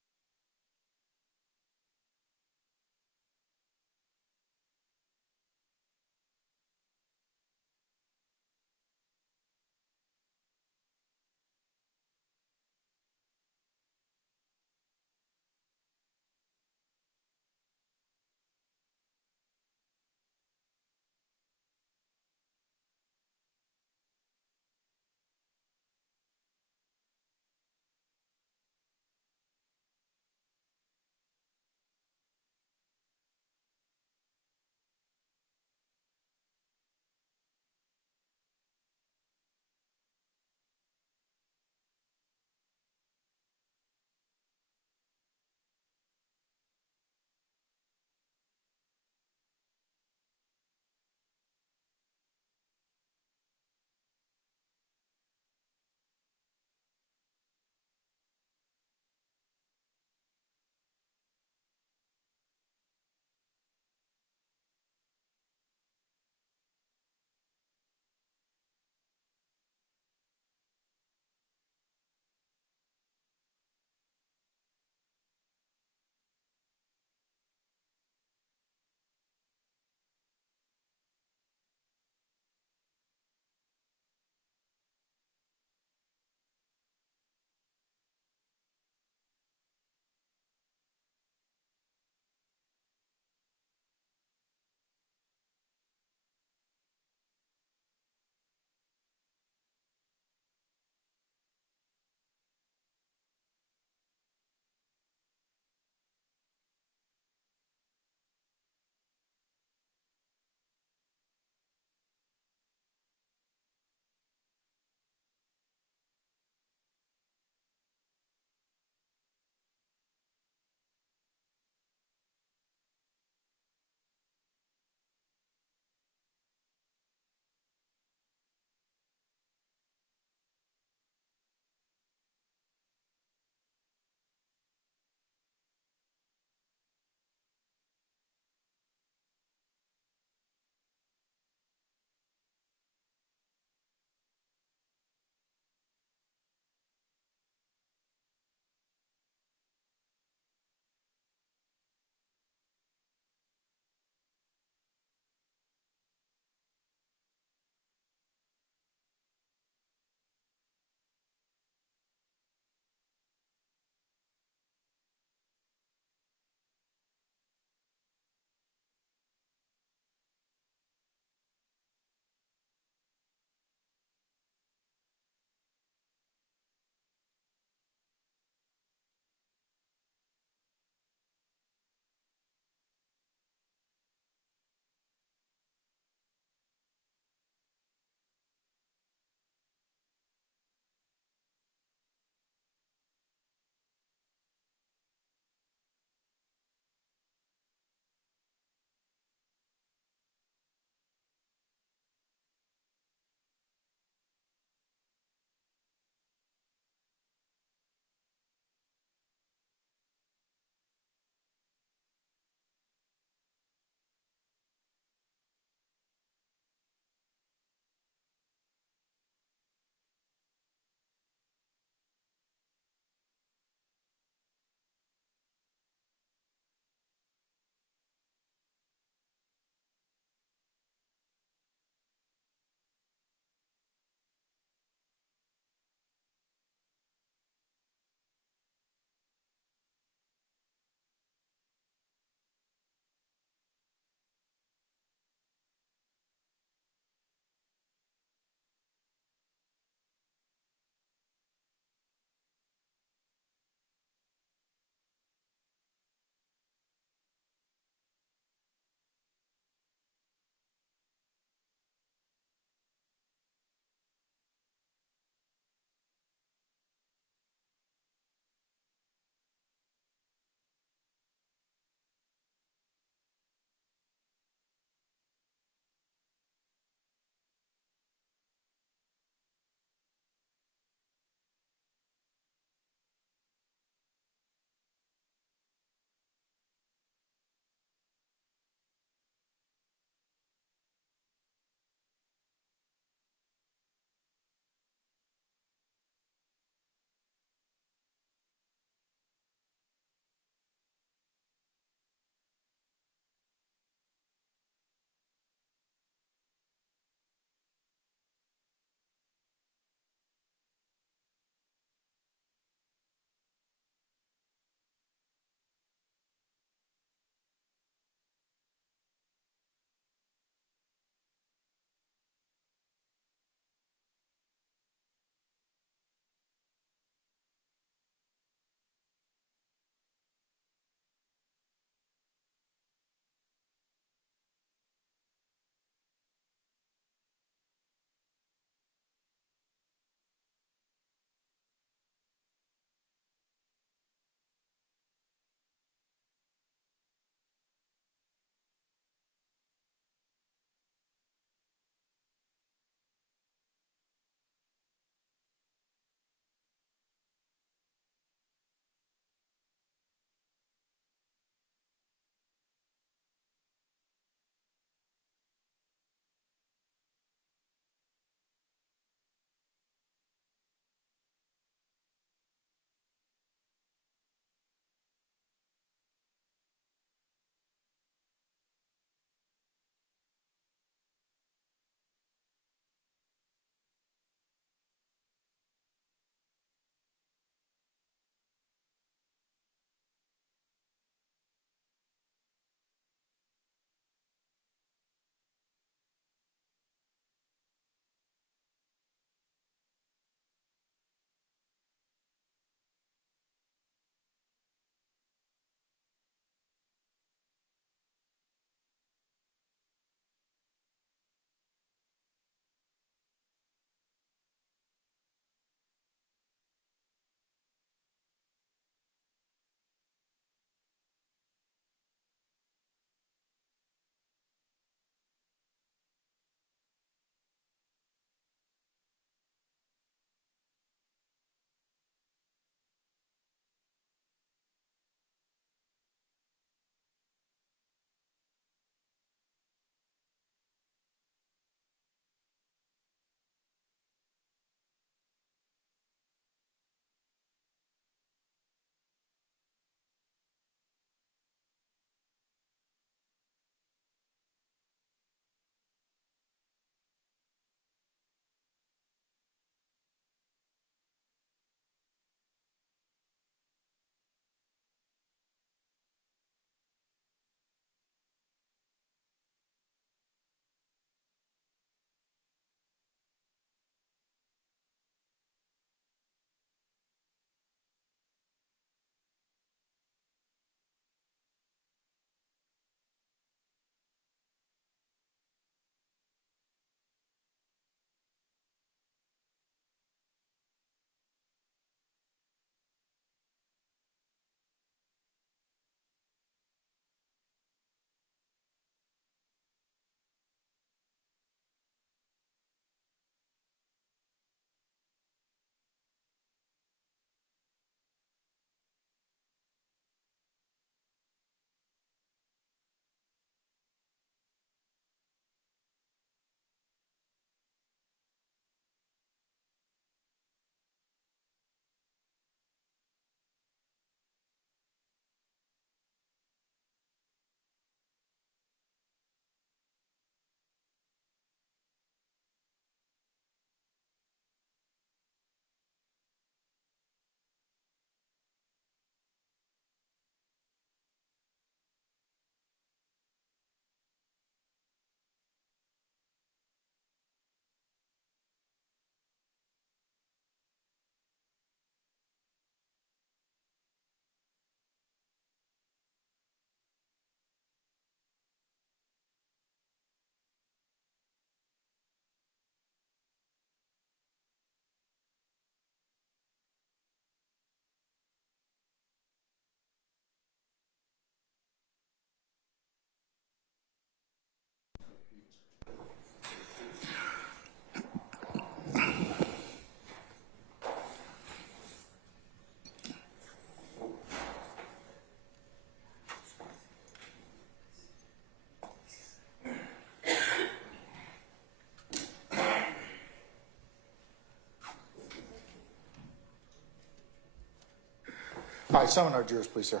All right, summon our jurors, please, sir.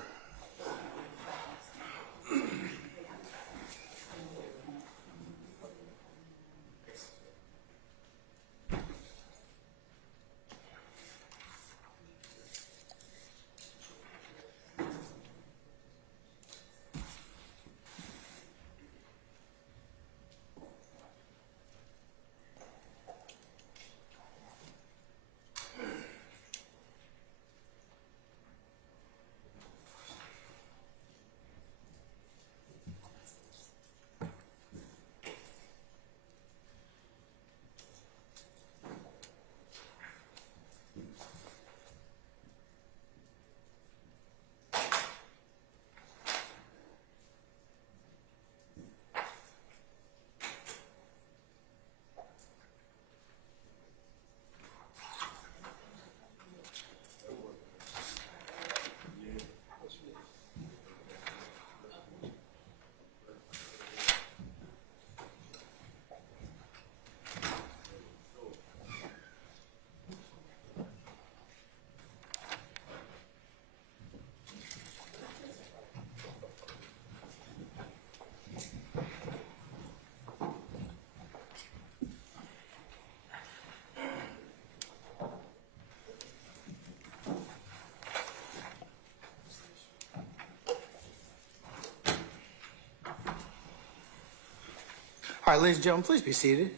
All right, ladies and gentlemen, please be seated.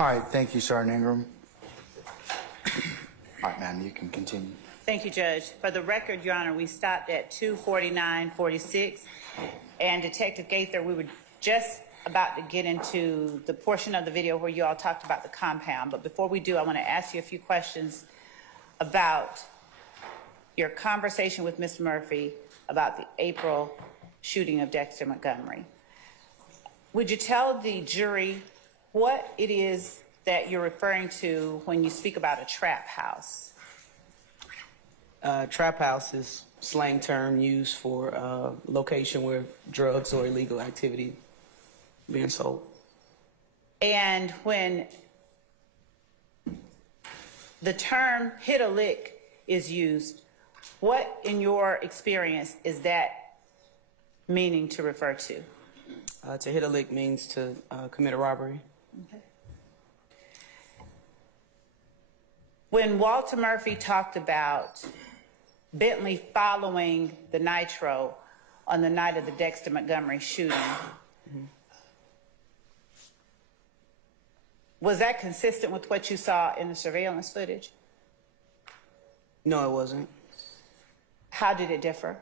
All right, thank you, Sergeant Ingram. All right, ma'am, you can continue. Thank you, Judge. For the record, Your Honor, we stopped at 2:49:46, and Detective Gaither, we were just about to get into the portion of the video where you all talked about the compound. But before we do, I want to ask you a few questions about your conversation with Mr. Murphy about the April shooting of Dexter Montgomery. Would you tell the jury what it is that you're referring to when you speak about a trap house? Trap house is slang term used for a location where drugs or illegal activity being sold. And when the term hit a lick is used, what in your experience is that meaning to refer to? To hit a lick means to commit a robbery. Okay. When Walter Murphy talked about Bentley following the Nitro on the night of the Dexter Montgomery shooting, was that consistent with what you saw in the surveillance footage? No, it wasn't. How did it differ?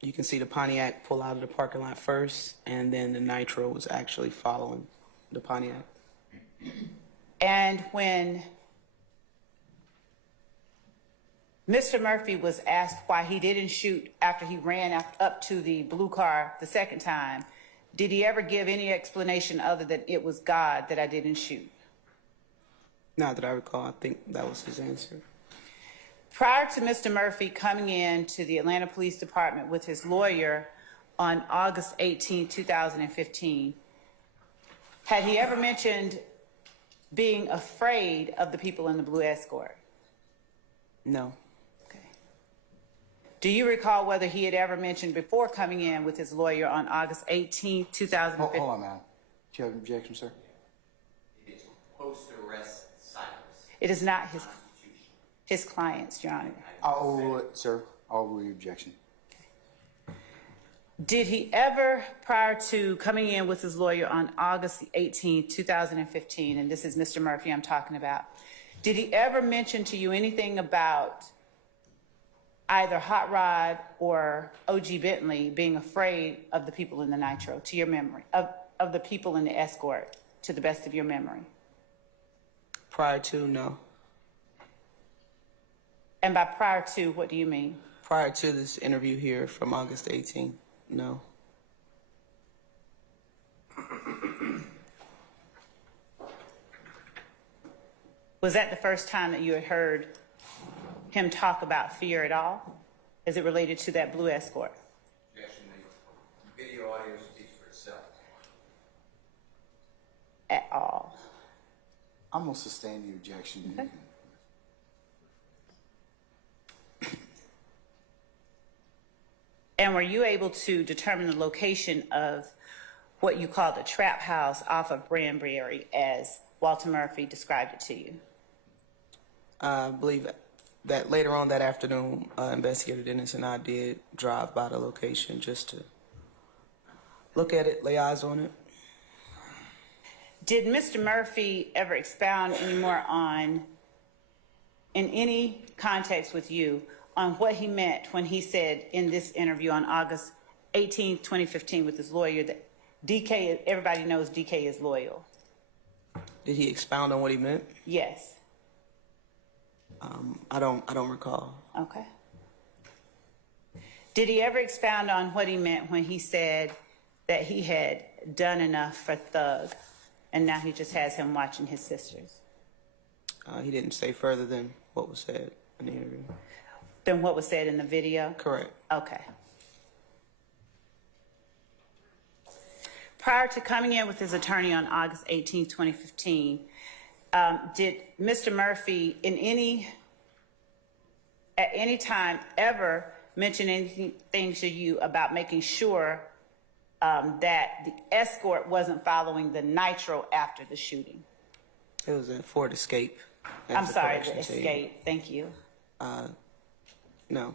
You can see the Pontiac pull out of the parking lot first, and then the Nitro was actually following the Pontiac. And when Mr. Murphy was asked why he didn't shoot after he ran up to the blue car the second time, did he ever give any explanation other than it was God that I didn't shoot? Not that I recall. I think that was his answer. Prior to Mr. Murphy coming in to the Atlanta Police Department with his lawyer on August 18, 2015, had he ever mentioned being afraid of the people in the blue Escort? No. Okay. Do you recall whether he had ever mentioned before coming in with his lawyer on August 18, 2015? Hold on, ma'am. Do you have an objection, sir? It is post-arrest silence. It is not his clients, Your Honor. I'll rule your objection. Did he ever, prior to coming in with his lawyer on August 18, 2015, and this is Mr. Murphy I'm talking about, did he ever mention to you anything about either Hot Rod or O.G. Bentley being afraid of the people in the Nitro, to your memory, of the people in the Escort, to the best of your memory? Prior to, no. And by prior to, what do you mean? Prior to this interview here from August 18, no. Was that the first time that you had heard him talk about fear at all? Is it related to that blue Escort? Objection. The video audio speaks for itself. At all? I'm going to sustain the objection. Okay. And were you able to determine the location of what you call the trap house off of Branbury as Walter Murphy described it to you? I believe that later on that afternoon, Investigator Dennis and I did drive by the location just to look at it, lay eyes on it. Did Mr. Murphy ever expound any more on, in any context with you, on what he meant when he said in this interview on August 18, 2015 with his lawyer that DK, everybody knows DK is loyal? Did he expound on what he meant? Yes. I don't recall. Okay. Did he ever expound on what he meant when he said that he had done enough for Thug and now he just has him watching his sisters? He didn't say further than what was said in the interview. Than what was said in the video? Correct. Okay. Prior to coming in with his attorney on August 18, 2015, did Mr. Murphy at any time ever mention anything to you about making sure that the escort wasn't following the nitro after the shooting? It was a Ford Escape. I'm sorry, the Escape. Thank you. No.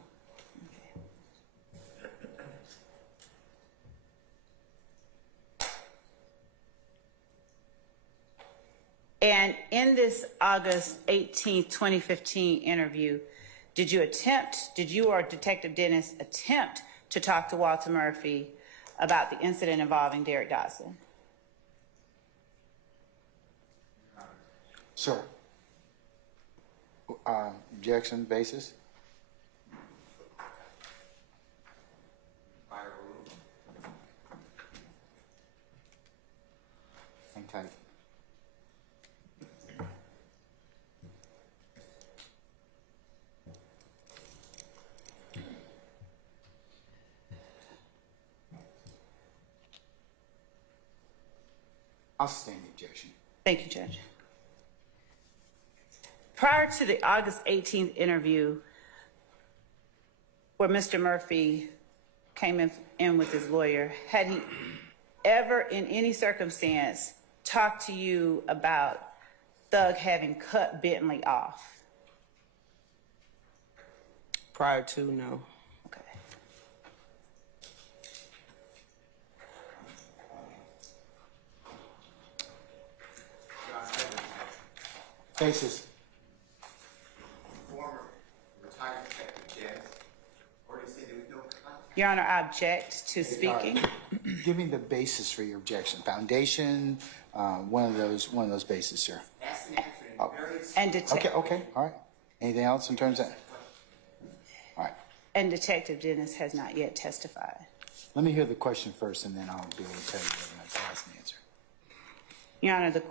And in this August 18, 2015 interview, did you or Detective Dennis attempt to talk to Walter Murphy about the incident involving Derek Dodson? Sir. Objection basis? Hang tight. I'll sustain the objection. Thank you, Judge. Prior to the August 18th interview, where Mr. Murphy came in with his lawyer, had he ever in any circumstance talked to you about Thug having cut Bentley off? Prior to, no. Okay. Basis. Former retired detective Jazz already said there was no contact. Your Honor, I object to speaking. Give me the basis for your objection. Foundation, one of those bases, sir. That's an answer in various... And Okay, all right. Anything else in terms of that? All right. And Detective Dennis has not yet testified. Let me hear the question first, and then I'll be able to tell you whether that's the last answer. Your Honor,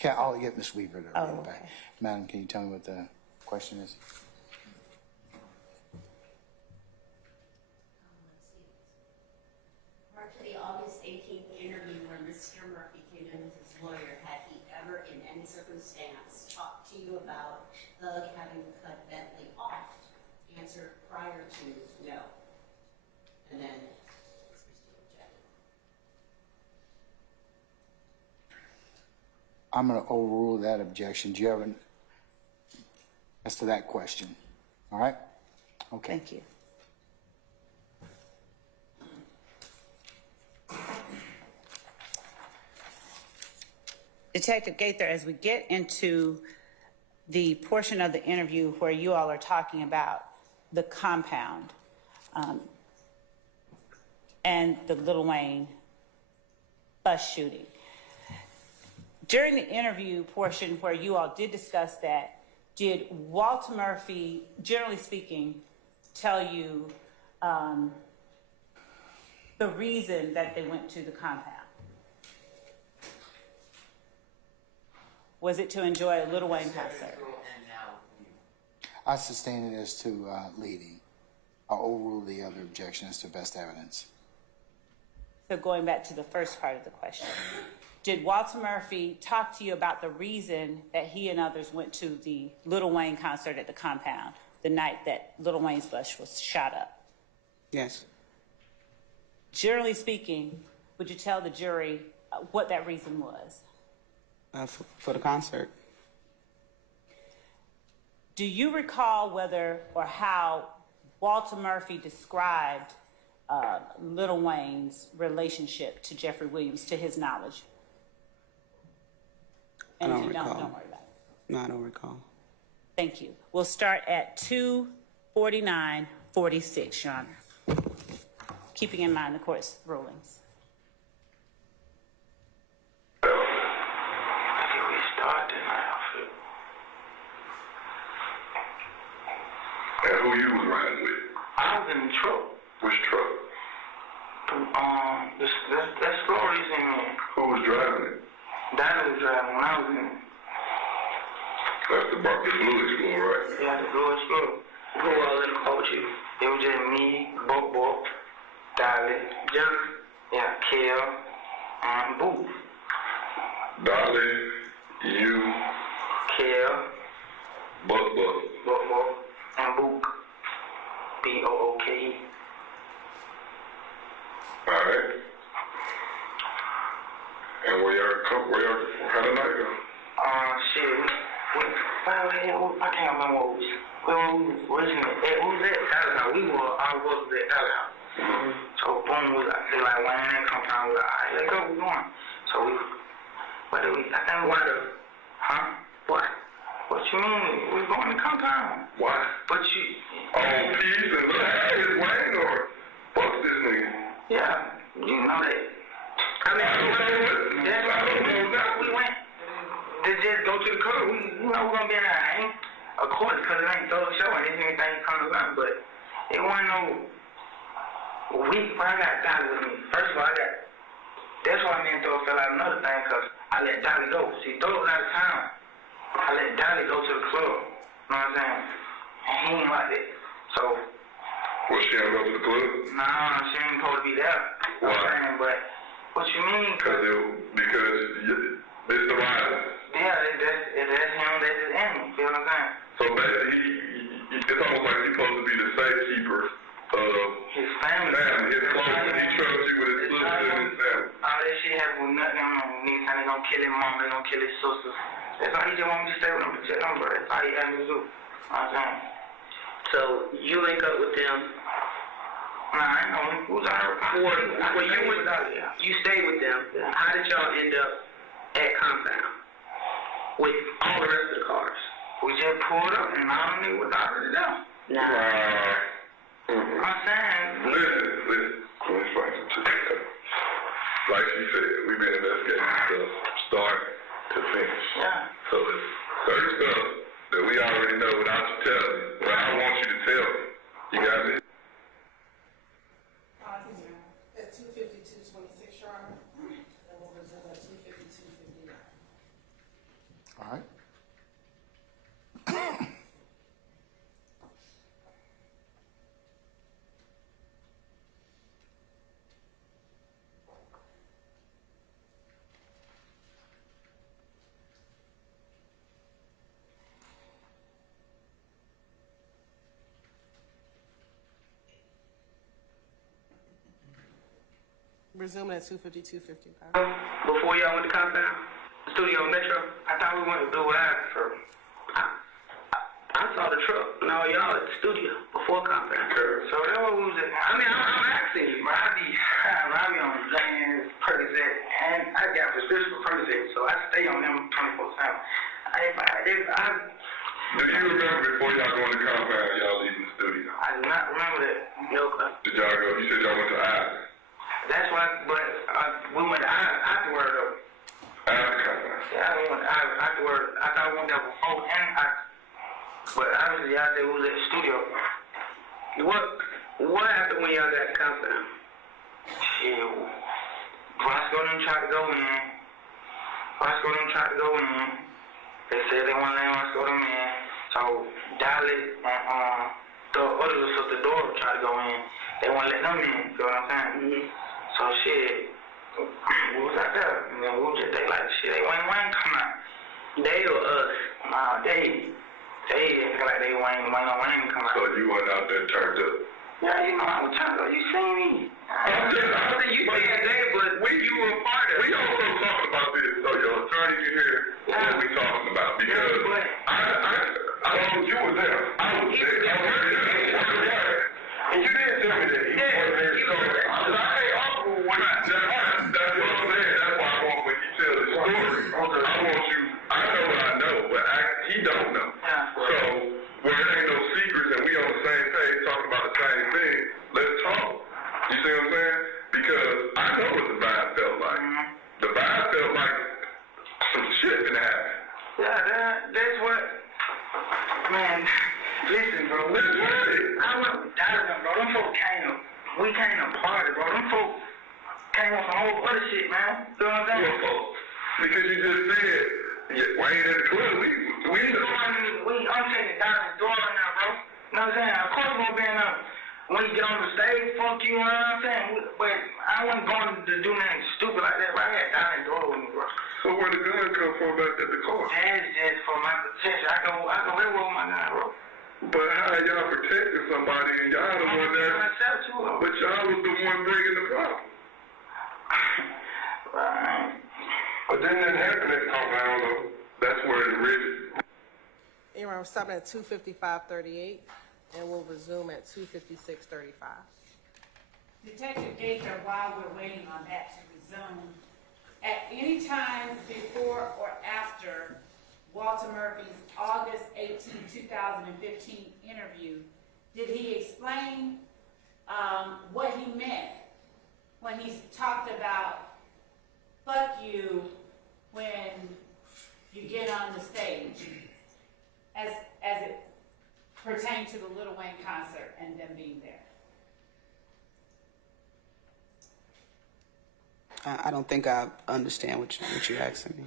Okay, I'll get Ms. Weaver to read it back. okay. Madam, can you tell me what the question is? Prior to the August 18th interview where Mr. Murphy came in with his lawyer, had he ever in any circumstance talked to you about Thug having cut Bentley off? Answer prior to no. And then I'm going to overrule that objection. Do you have an, as to that question? All right? Okay. Thank you. Detective Gaither, as we get into the portion of the interview where you all are talking about the compound and the Lil Wayne bus shooting, during the interview portion where you all did discuss that, did Walter Murphy, generally speaking, tell you the reason that they went to the compound? Was it to enjoy a Lil Wayne concert? I sustain it as to leading. I'll overrule the other objection as to best evidence. So going back to the first part of the question, did Walter Murphy talk to you about the reason that he and others went to the Lil Wayne concert at the compound the night that Lil Wayne's bus was shot up? Yes. Generally speaking, would you tell the jury what that reason was? For the concert. Do you recall whether or how Walter Murphy described Lil Wayne's relationship to Jeffrey Williams, to his knowledge? And I if don't you recall. don't worry about it. No, I don't recall. Thank you. We'll start at 2:49:46, Your Honor, keeping in mind the court's rulings. And who you was riding with? I was in the truck. Which truck? That's Florida's in there. Who was driving it? Daddy was driving when I was in it. That's the Blue Explorer, right? Yeah, the Blue Explorer. Who all in the car with you? It was just me, Bo, Dolly, Jerry, yeah, Kel, and Boo. Dolly, you, Kel, Buck, and Book. B-O-O-K-E. all right. And where y'all, how the night go? Shit, I can't remember what we was at Dallas House. I was at Dallas House. So boom, we like when they come down, we like, all right, let's go, we going. So I think we went to, What? What you mean? We going to compound. Why? But you... Peace and his Wayne or fuck this nigga? Yeah, you know that. I mean, we went to just go to the club. We know we're going to be in there. Ain't, of course, because it ain't throw the show and anything comes around, but it wasn't no week where I got Dolly with me. First of all, that's why me and Thor fell out another thing, because I let Dolly go. See, Thor was out of town. I let Dolly go to the club. You know what I'm saying? And he ain't like that. So... Was she ain't go to the club? Nah, she ain't supposed to be there. Why? But what you mean? Because it's the rival. Yeah, that's him, that's his enemy. Feel what I'm saying? So basically, it's almost like he's supposed to be the safekeeper of his family. His close, and he trusts you with his sister and his family. All that shit happened with nothing on him. Anytime they gonna kill his mom, they gonna kill his sister. That's why he just want me to stay with him to tell him, bro. That's all he asked me to do. You know what I'm saying? So you link up with them. Nah, I ain't know. Who's our you stayed with them. Yeah. How did y'all end up at compound with all the rest of the cars? We just pulled up and all them niggas was already there. Nah. I'm saying. Listen. Let me explain it to you. Like she said, we've been investigating stuff start to finish. Yeah. So it's certain stuff that we already know without you telling me. But I want you to tell me. You got me? At 2:52:26, Your Honor. And we'll resume at 2:52:59. All right. Resuming at 2:52:55. Before y'all went to compound? Studio Metro? I thought we went to Blue Eye first. I saw the truck and all y'all at the studio before compound. So that's what we was at. I mean, I'm asking you. Robbie on James Percocet, and I got prescription for Percocet, so I stay on them 24/7. Do you remember before y'all going to compound, y'all leaving the studio? I do not remember that. No, Did y'all go? You said y'all went to Island. That's why, but we went afterward though. After compound. Yeah, we went afterward. I thought we went there before and after. But obviously, y'all said we was at the studio. What happened when y'all got to compound? Shit. Roscoe them tried to go in. They said they want to let us go to men. So Dolly and the other sister Dora tried to go in. They won't let them in. You know what I'm saying? So shit, we was out there. And then they like shit. They ain't come out. They or us? Nah, they act like they ain't come out. So you went out there and turned up. Yeah, you know, I was trying to go. You seen me? You said that, but you were a part of it. We also talking about this, so your attorney can hear what we talking about, because I told you was there. I was there. And you didn't tell me that he was there. So I can't argue when that's what I'm saying. That's why I want when you tell the story. I want you, I know what I know, but he don't know. So where there ain't no secrets and we on the same page talking about the same thing, let's talk. You see what I'm saying? Because I know what the vibe felt like. The vibe felt like some shit can happen. Yeah, that's what. Man, listen, bro. I went with Donovan, bro. Them folks we came to party, bro. Them folks came on some whole other shit, man. You know what I'm saying? What folks? Because you just said, Wayne at the club, I'm taking Donovan's door now, bro. You know what I'm saying? Of course we're gonna be in there. When you get on the stage, fuck you, you know what I'm saying? But I wasn't going to do nothing stupid like that, but I had Donovan's door with me, bro. So where the gun come from back at the car? That's just for my protection. I go everywhere with my gun, bro. But how y'all protecting somebody and y'all the one that... myself too, though. But y'all was the one bringing the problem. Right. But then that happened at the compound, though. That's where it originated. Anyway, we're stopping at 2:55:38, and we'll resume at 2:56:35. Detective Gaither, while we're waiting on that to resume, at any time before or after Walter Murphy's August 18, 2015 interview, did he explain what he meant when he talked about fuck you when you get on the stage, as it pertained to the Lil Wayne concert and them being there? I don't think I understand what you're asking me.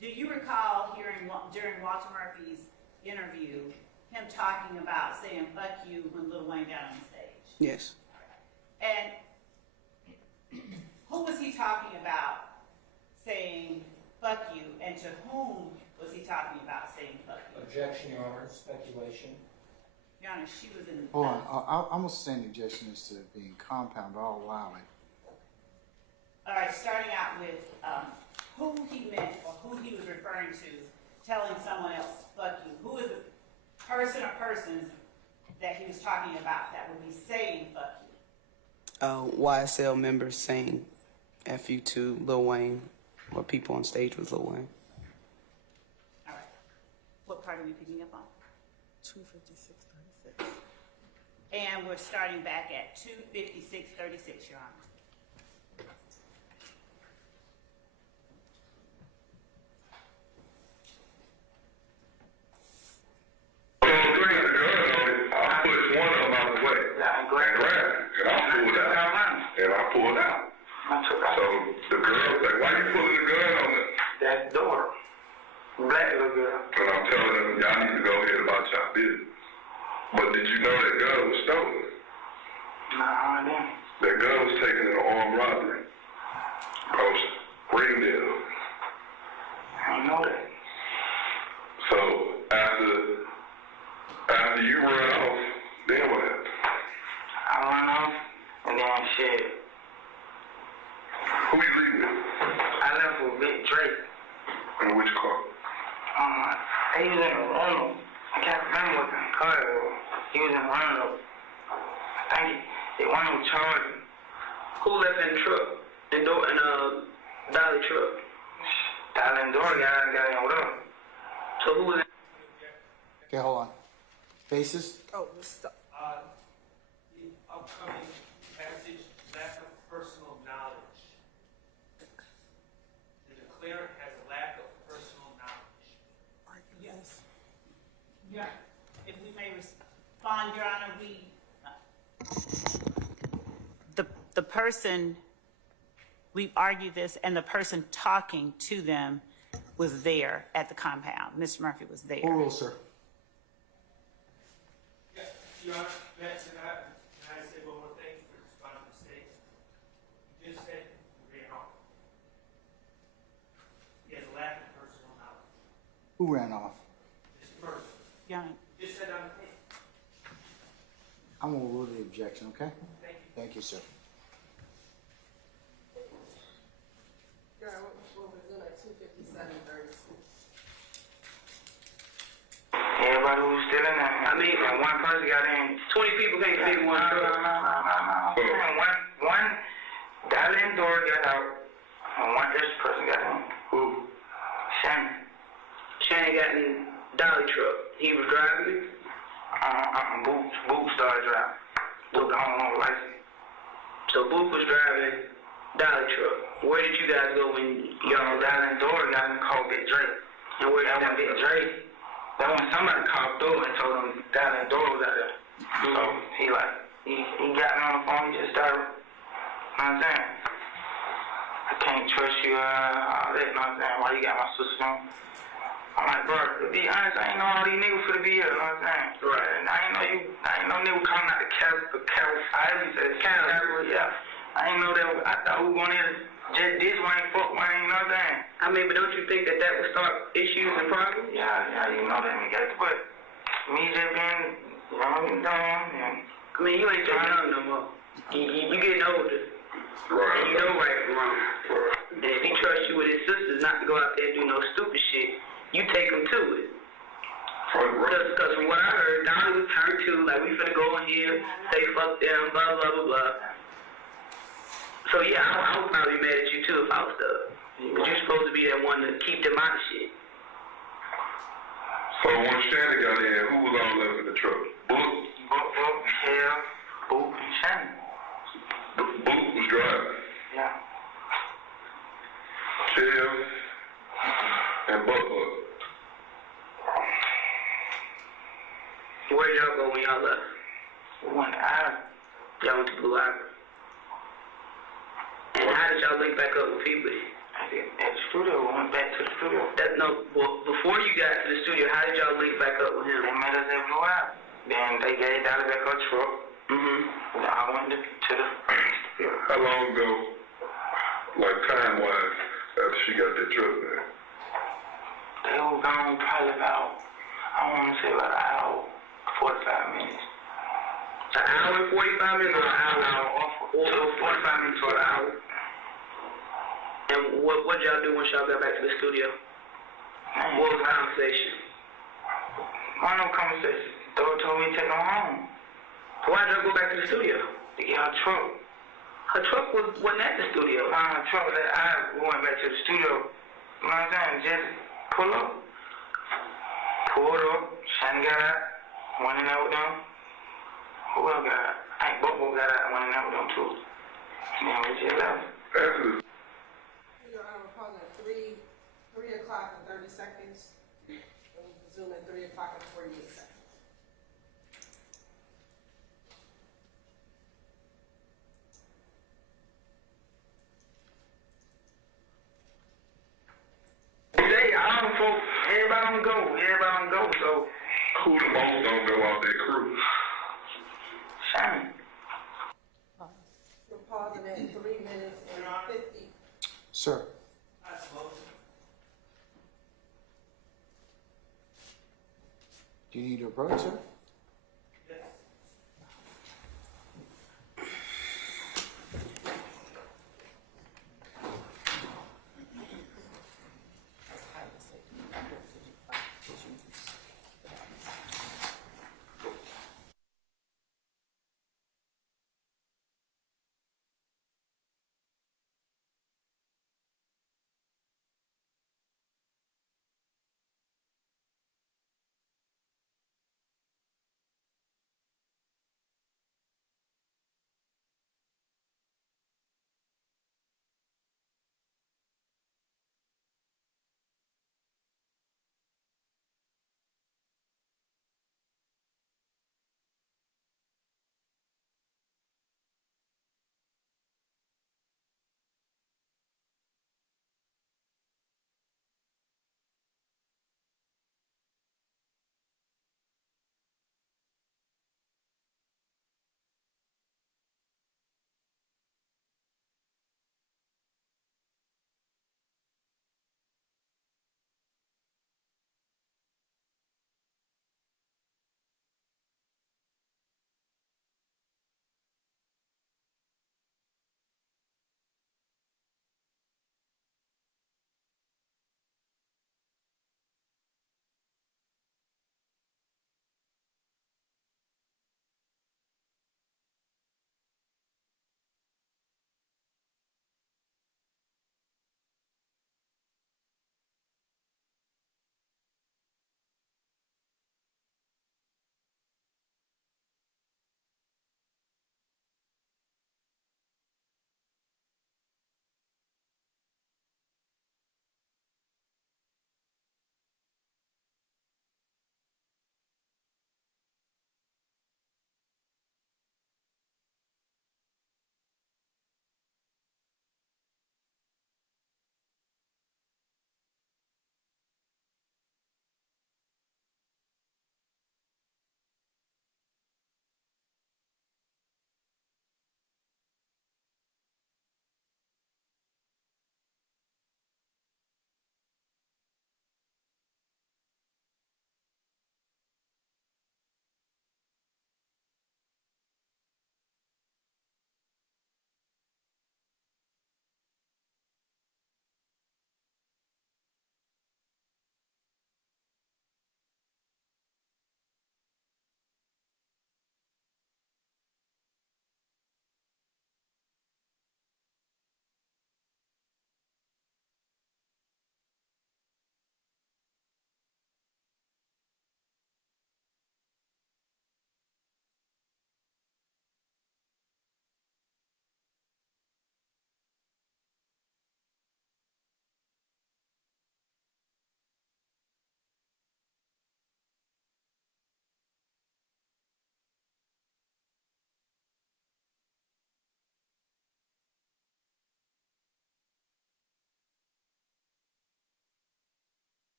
Do you recall hearing during Walter Murphy's interview him talking about saying fuck you when Lil Wayne got on the stage? Yes. And who was he talking about saying fuck you, and to whom was he talking about saying fuck you? Objection, Your Honor, speculation. Your Honor, she was in... Hold on, I'm going to send the objection as to being compound, but I'll allow it. All right, starting out with who he meant or who he was referring to, telling someone else, fuck you. Who is the person or persons that he was talking about that would be saying fuck you? YSL members saying F you to Lil Wayne, or people on stage with Lil Wayne. All right. What part are we picking up on? 2:56:36. And we're starting back at 2:56:36, Your Honor. And I pulled out. So the girl was like, why you pulling the gun on me? That's Dora. Black little girl. And I'm telling them, y'all need to go ahead about y'all business. But did you know that gun was stolen? Nah, I didn't. That gun was taken in an armed robbery. Post Springdale. I didn't know that. So after you run off, then what happened? I run off, and then shit. Who you leave with? I left with Big Drake. In which car? He was in a Ronald. I can't remember what kind of car it was. He was in Ronald. I think they wanted to charge him. Who left in the truck? In Dolly truck? Dolly and Dory got in with him. So who was in? Okay, hold on. Basis? Oh, stop. The upcoming passage, lack of personal knowledge. The declarant has a lack of personal knowledge. Yes. Yeah. If we may respond, Your Honor, the person, we argue this, and the person talking to them was there at the compound. Mr. Murphy was there. Full rule, sir. Yeah, Your Honor, can I say one more thing for responding to the state? You just said you ran off. He has a lack of personal knowledge. Who ran off? Mr. Murphy, Your Honor. you just said on the tape. I'm gonna rule the objection, okay? Thank you. Thank you, sir. Your Honor, we'll resume at 2:57:36. Everybody who's still in there. I mean, and one person got in. 20 people can't fit one. No. One dialing door got out, and one extra person got in. Who? Shannon. Shannon got in dolly truck. He was driving it. Boop started driving. Boop the only license. So Boop was driving dolly truck. Where did you guys go when y'all dialing door got in the call Big Drake? And where that Big Drake? That when somebody called door and told him dialing door was out there. So he got me on the phone. He just started. You know what I'm saying? I can't trust you. All that. You know what I'm saying? Why you got my sister on? I'm like, bro, to be honest, I ain't know all these niggas for to be here, you know what I'm saying? Right. And I ain't know niggas coming out the Cal 5, you said Cal, yeah. I ain't know that, I thought we were going in just this one, fuck one, you know what I'm saying? I mean, but don't you think that would start issues and problems? Yeah, you know that, but me just being young and dumb, and I mean, you ain't that young no more. You getting older. Right. And you know right from wrong. Right. And if he trusts you with his sisters not to go out there and do no stupid shit, you take him to it. Because from what I heard, Donnie was turned to, like, we finna go in here, say fuck them, blah, blah, blah, blah. So, yeah, I would probably be mad at you, too, if I was stuck. But you're supposed to be that one to keep them out of shit. So when Shannon got in, who was all left in the truck? Boop, Hell, Boop, and Shannon. Boop was driving. Yeah. Chev and Buck. Where did y'all go when y'all left? We went to Ivory. Y'all went to Blue Ivory. And how did y'all link back up with Peabody? At the studio. We went back to the studio. Before you got to the studio, how did y'all link back up with him? They met us at Blue Ivory. Then they gave Dolly back her truck. Mm-hmm. I went to the studio. How long ago, like time-wise, after she got that truck there? They were gone probably about, I want to say about an hour, 45 minutes. An hour and 45 minutes or an hour? Or 45 minutes or an hour. And what y'all do once y'all got back to the studio? What was the conversation? No conversation. Dog told me to take her home. Why'd y'all go back to the studio? To get her truck. Her truck wasn't at the studio. Her truck was at Ivory. We went back to the studio. You know what I'm saying? Just pull up. Pulled up. Shannon got out. Went in there with them. Who else got out? I think Bobo got out and went in there with them too. And we just left. Your Honor, we're pausing at 3 o'clock and 30 seconds. And we'll resume at 3 o'clock and 48 seconds. Today, all them folks, everybody on go, so. Who the most don't go out that crew? Shannon. We're pausing at 3 minutes and 50. Sir. Do you need to approach, sir?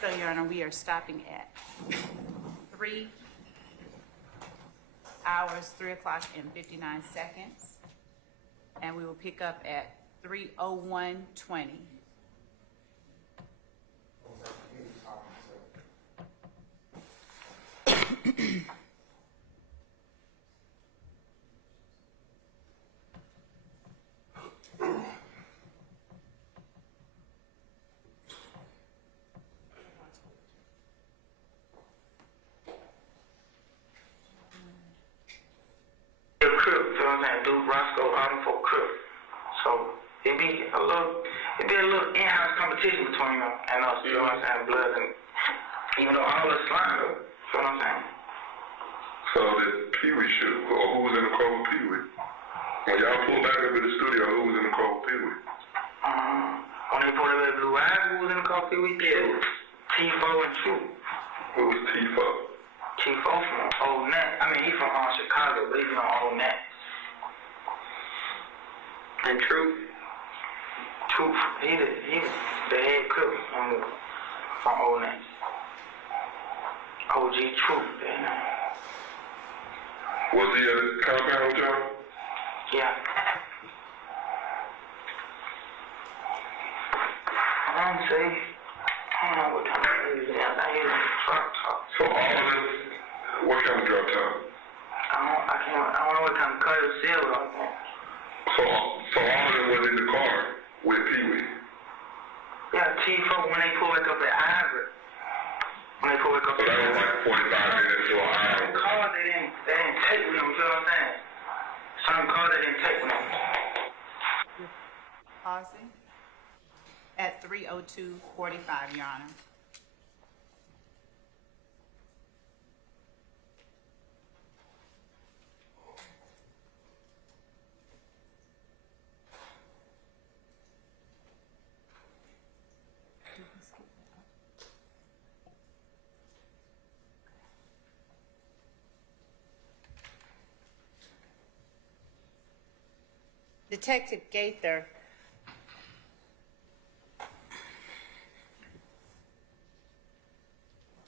So, Your Honor, we are stopping at 3 hours, 3 o'clock and 59 seconds. And we will pick up at 3:01:20. Duke, Roscoe, all them folk crip. So it'd be a little in-house competition between them and us, you know what I'm saying, blood, and even though all us slime though, you know what I'm saying? So the Pee Wee shoot, or who was in the car with Pee Wee? When y'all pulled back up in the studio, who was in the car with Pee Wee? When they pulled up at Blue Eyes, who was in the car with Pee Wee? Yeah. T4 and True. Who was T4? T4 from Old Nat. I mean, he from Chicago, but he from Old Nat. And True, he the head cook from Old Nat. OG True, Was he at the compound with y'all? Yeah. I don't know what time it is. I think he was in the truck. So all of this, what kind of drop top? I don't know what kind of cut it was sealed on that. So all of them was in the car with Pee Wee? Yeah, T4 when they pull back up at Ivory. When they pull back up so that was like 45 minutes to an hour. Some cars they didn't take with them, you know what I'm saying? Some cars they didn't take with them. Pausing at 3:02:45, Your Honor. Detective Gaither,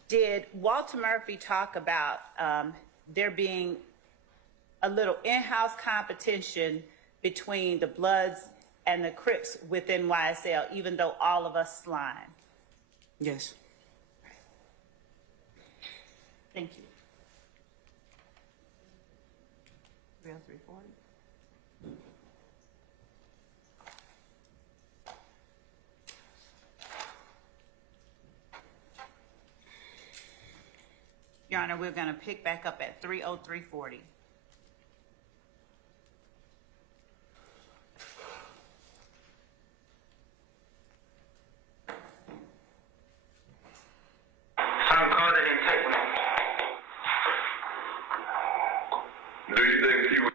did Walter Murphy talk about there being a little in-house competition between the Bloods and the Crips within YSL, even though all of us slime? Yes. Thank you. 3:03:40. Your Honor, we're going to pick back up at 3:03:40. Some cars they didn't take with them. Do you think he was?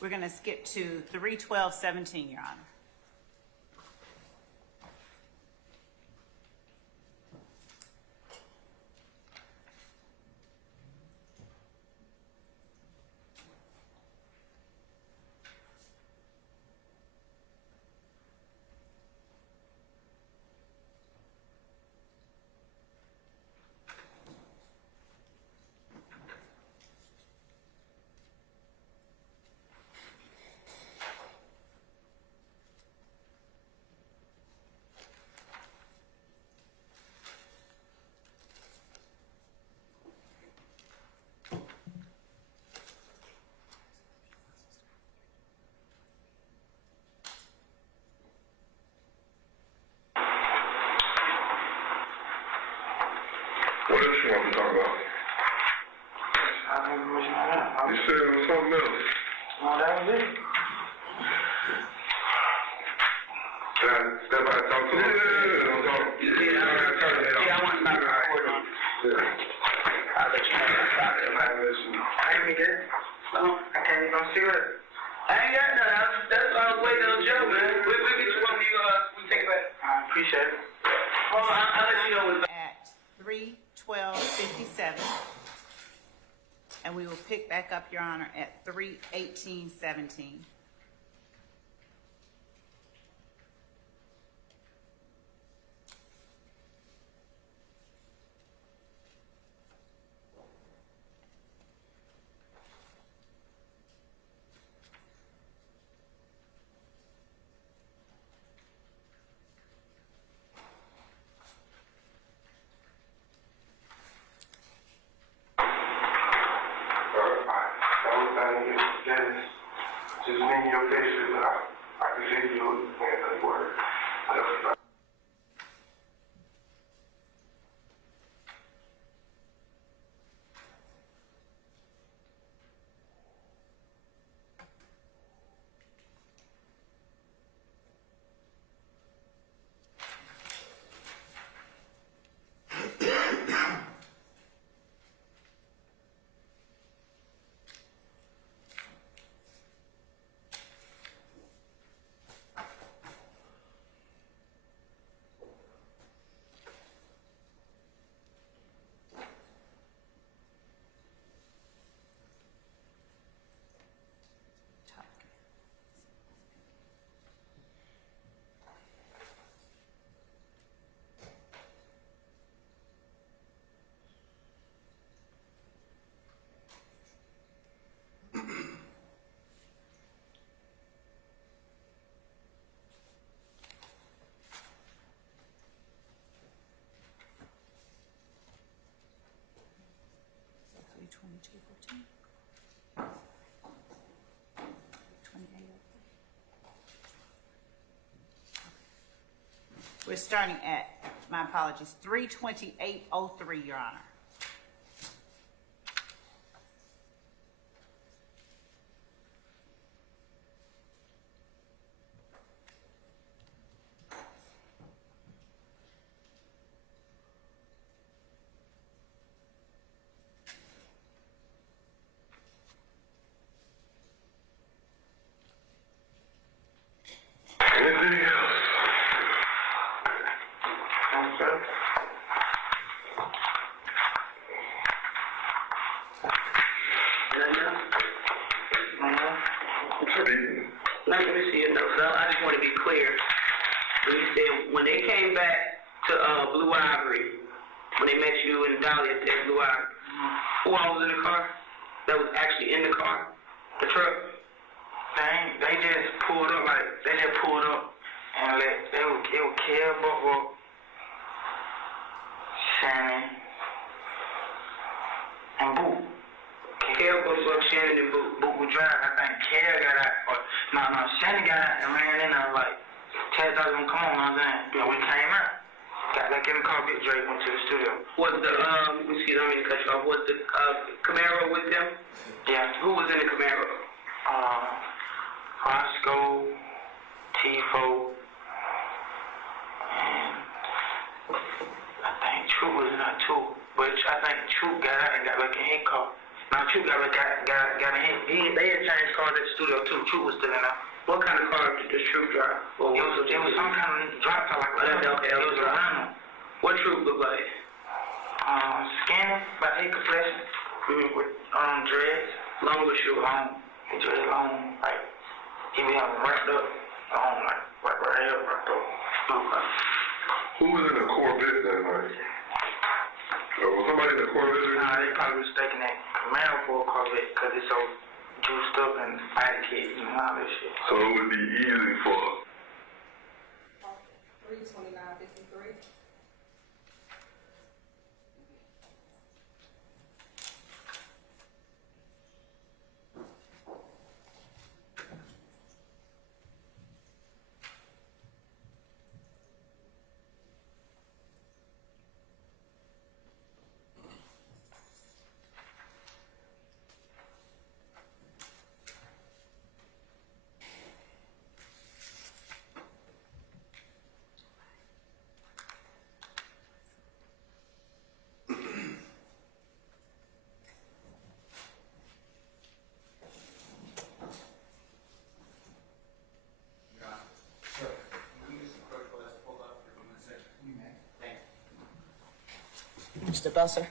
We're going to skip to 3:12:17, Your Honor. What else you want to talk about? I don't know what you know. You said it was something else. No, that was it. Can I everybody talk to him. Yeah, I want to start recording on it. I'll let you know. I ain't get it. No, I can't even see it. I ain't got nothing. That's why I was waiting on Joe, man. We'll get you one of you, we take it back. I appreciate it. Hold on, I'll let you know when it's At 3:12:57, and we will pick back up, Your Honor, at 3:18:17. Just name your faces. I can see you and the word. We're starting at, my apologies, 3:28:03, Your Honor. Anything else? Let me see your notes. I just want to be clear. When you said when they came back to Blue Ivory, when they met you and Dolly at Blue Ivory, who all was in the car? That was actually in the car, the truck. They just pulled up and they would kill Bobo, Shannon, and Boo. Kel goes up, Shannon and Boo would drive. I think Kel got out. No, Shannon got out and ran in there like, Ted thought he was gonna come on, you know what I'm saying? And we came out. Got back in the car, Big Drake went to the studio. Was the, excuse me, I don't mean to cut you off. Was the Camaro with them? Yeah. Who was in the Camaro? Roscoe, Tifo, and I think True was in there too. But I think True got out and got back in his car. Now True got in his. They had changed cars at the studio too. True was still in there. What kind of car did True drive? It was some kind of drop car like that. Okay, it was a Rhino. What True look like? Skinny, about 8 complexion, with dreads. Long or short? Long. He dreads long, like he be having wrapped up, long, like right here, wrapped up. Okay. Who was in the Corvette that night? Was somebody in the Corvette? Nah, they probably mistaken that Camaro for a Corvette because it's so juiced up and body kit, you know, all this shit. So it would be easy for 3:29:53. Mr. Busser.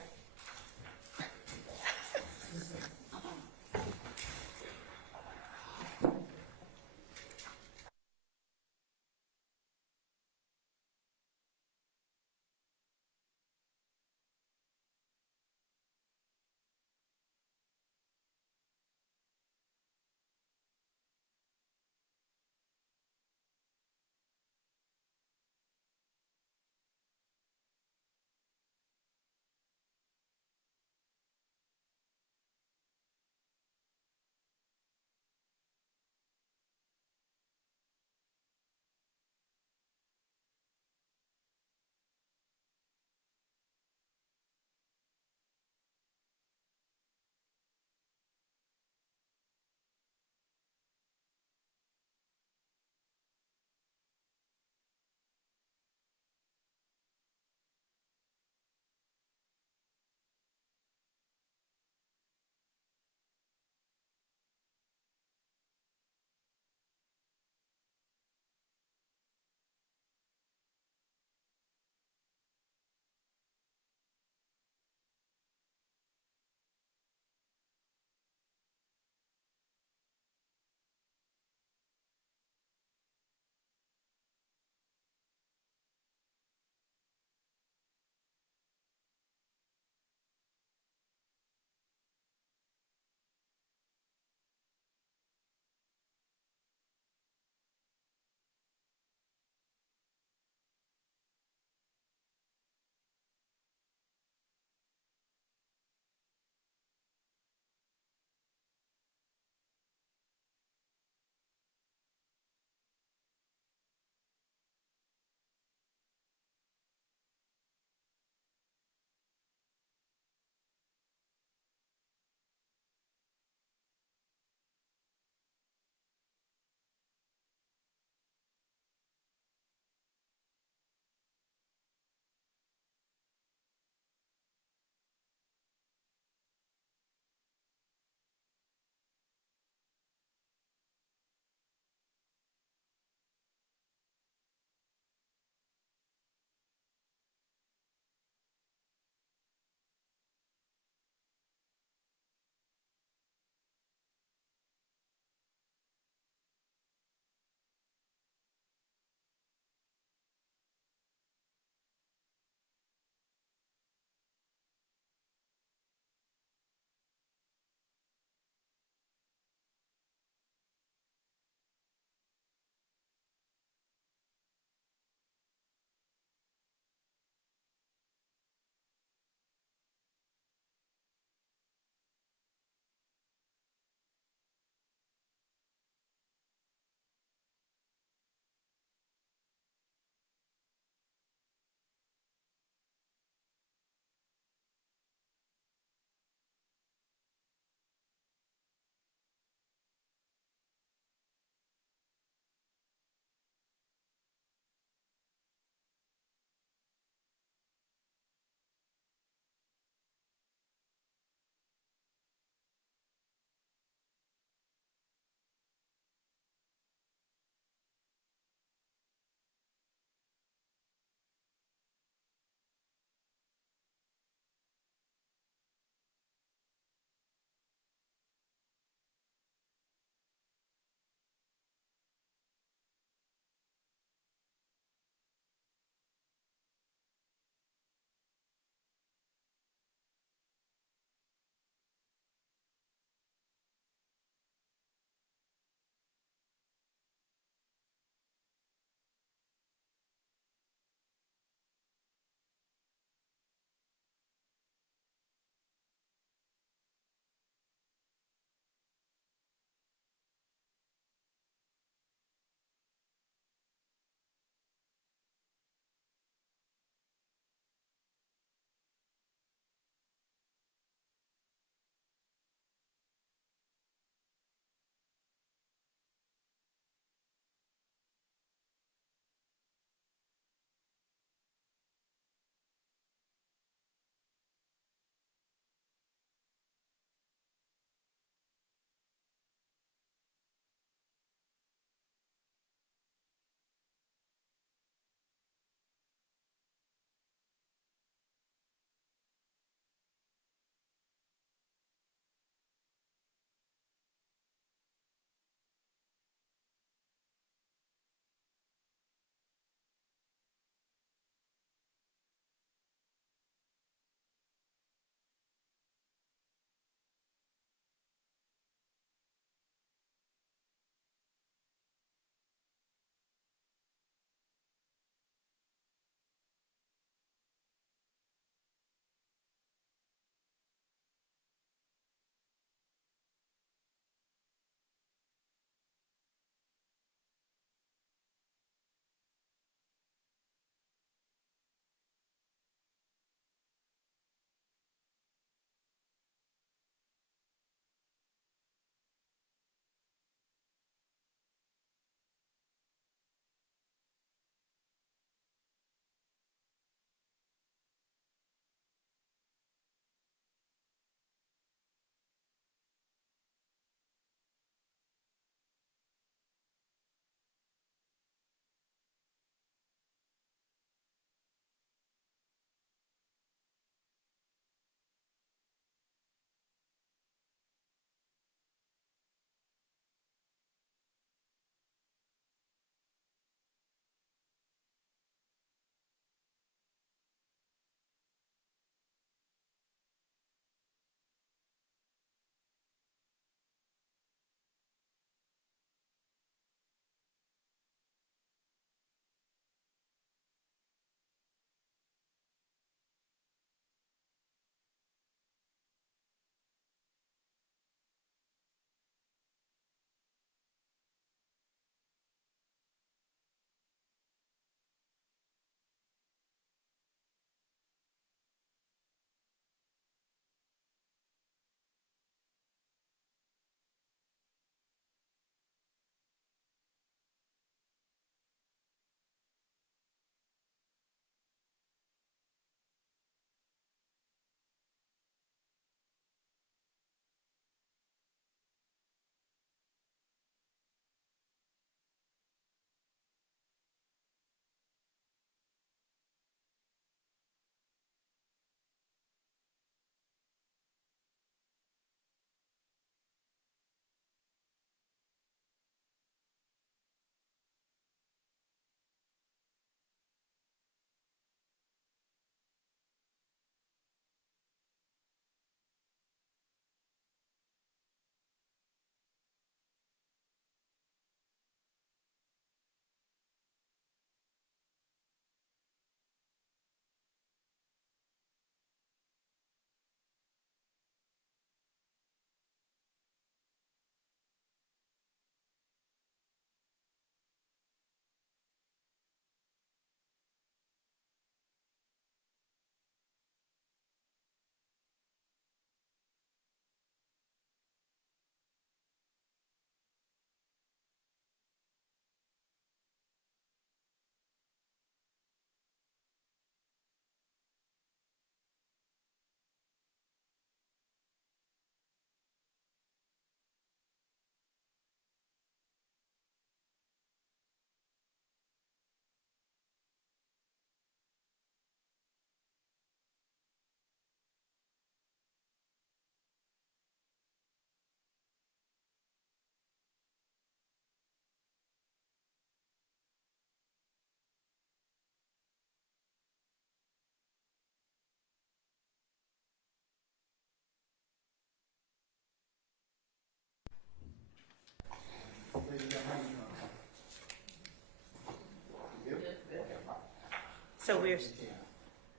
So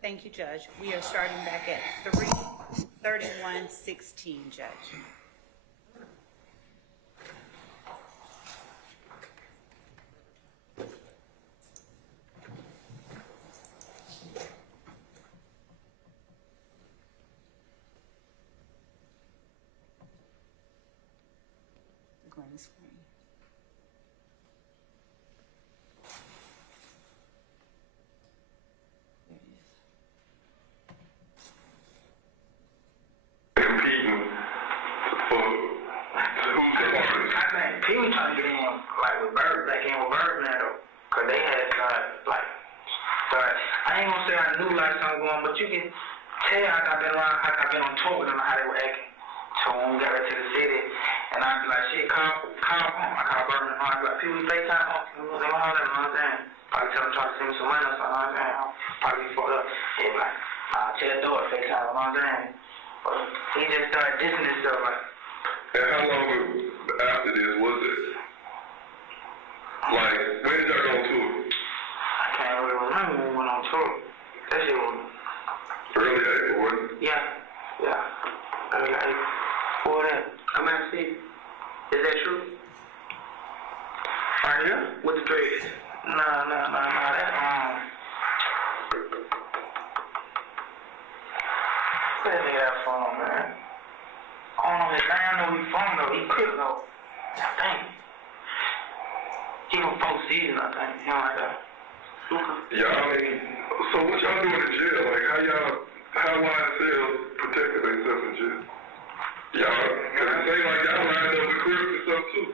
thank you, Judge. We are starting back at 3:31:16, Judge. Green screen. Competing for who's the hardest. I think people trying to get in like with Bird, like in with Birdman though, cause they had like, but I ain't gonna say I knew like something going, but you can tell I've been on tour with them how they were acting. So when we got back to the city, and I'd be like, shit, call home. I call Birdman home. I'd be like, people, FaceTime home. They want all that, you know what I'm saying? Probably tell them try to send me some money or something, you know what I'm saying? I'll probably be fucked up. They'd be like, check the door, FaceTime, you know what I'm saying? But he just started dissing himself like. And how long after this was it? Like, when did y'all go on tour? I can't really remember when we went on tour. That shit was Early April, wasn't it? yeah. Early April. Before that. I'm asking, is that true? Right here? With the dreads? Nah. That where that nigga that from, man? I don't know his name. I know he from though. He quick though. I think. He from 4 seasons, I think. Him like that. Y'all, so what y'all doing in jail? Like, how YSL protected themselves in jail? Y'all, cause it seems like y'all lined up with Chris and stuff too.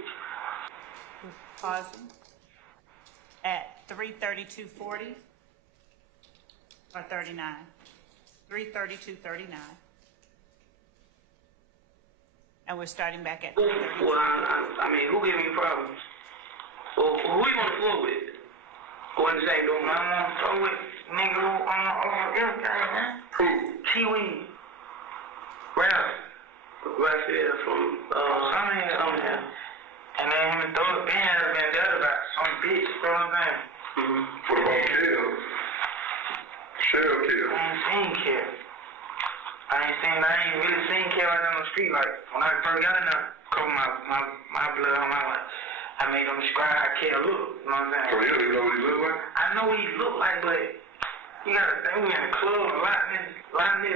Pausing at 3:32:40 or 39. 3:32:39. And we're starting back at 3:32. Well, I mean, who gave me problems? Well, who you on the floor with? Who in the same room? I'm on the floor with nigga who on everything, man. Who? Kiwi. Ralph. Raphael from somewhere. And then him and Thor Ben had a vendetta about some bitch, you know what I'm saying? What about kills? Shell kills. I ain't really seen Kev out on the street. Like, when I first got in there, cover my blood on my life, I made them describe how Kev looked, you know what I'm saying? So you don't even know what he looked like? I know what he looked like, but you gotta think we in the club, a lot of niggas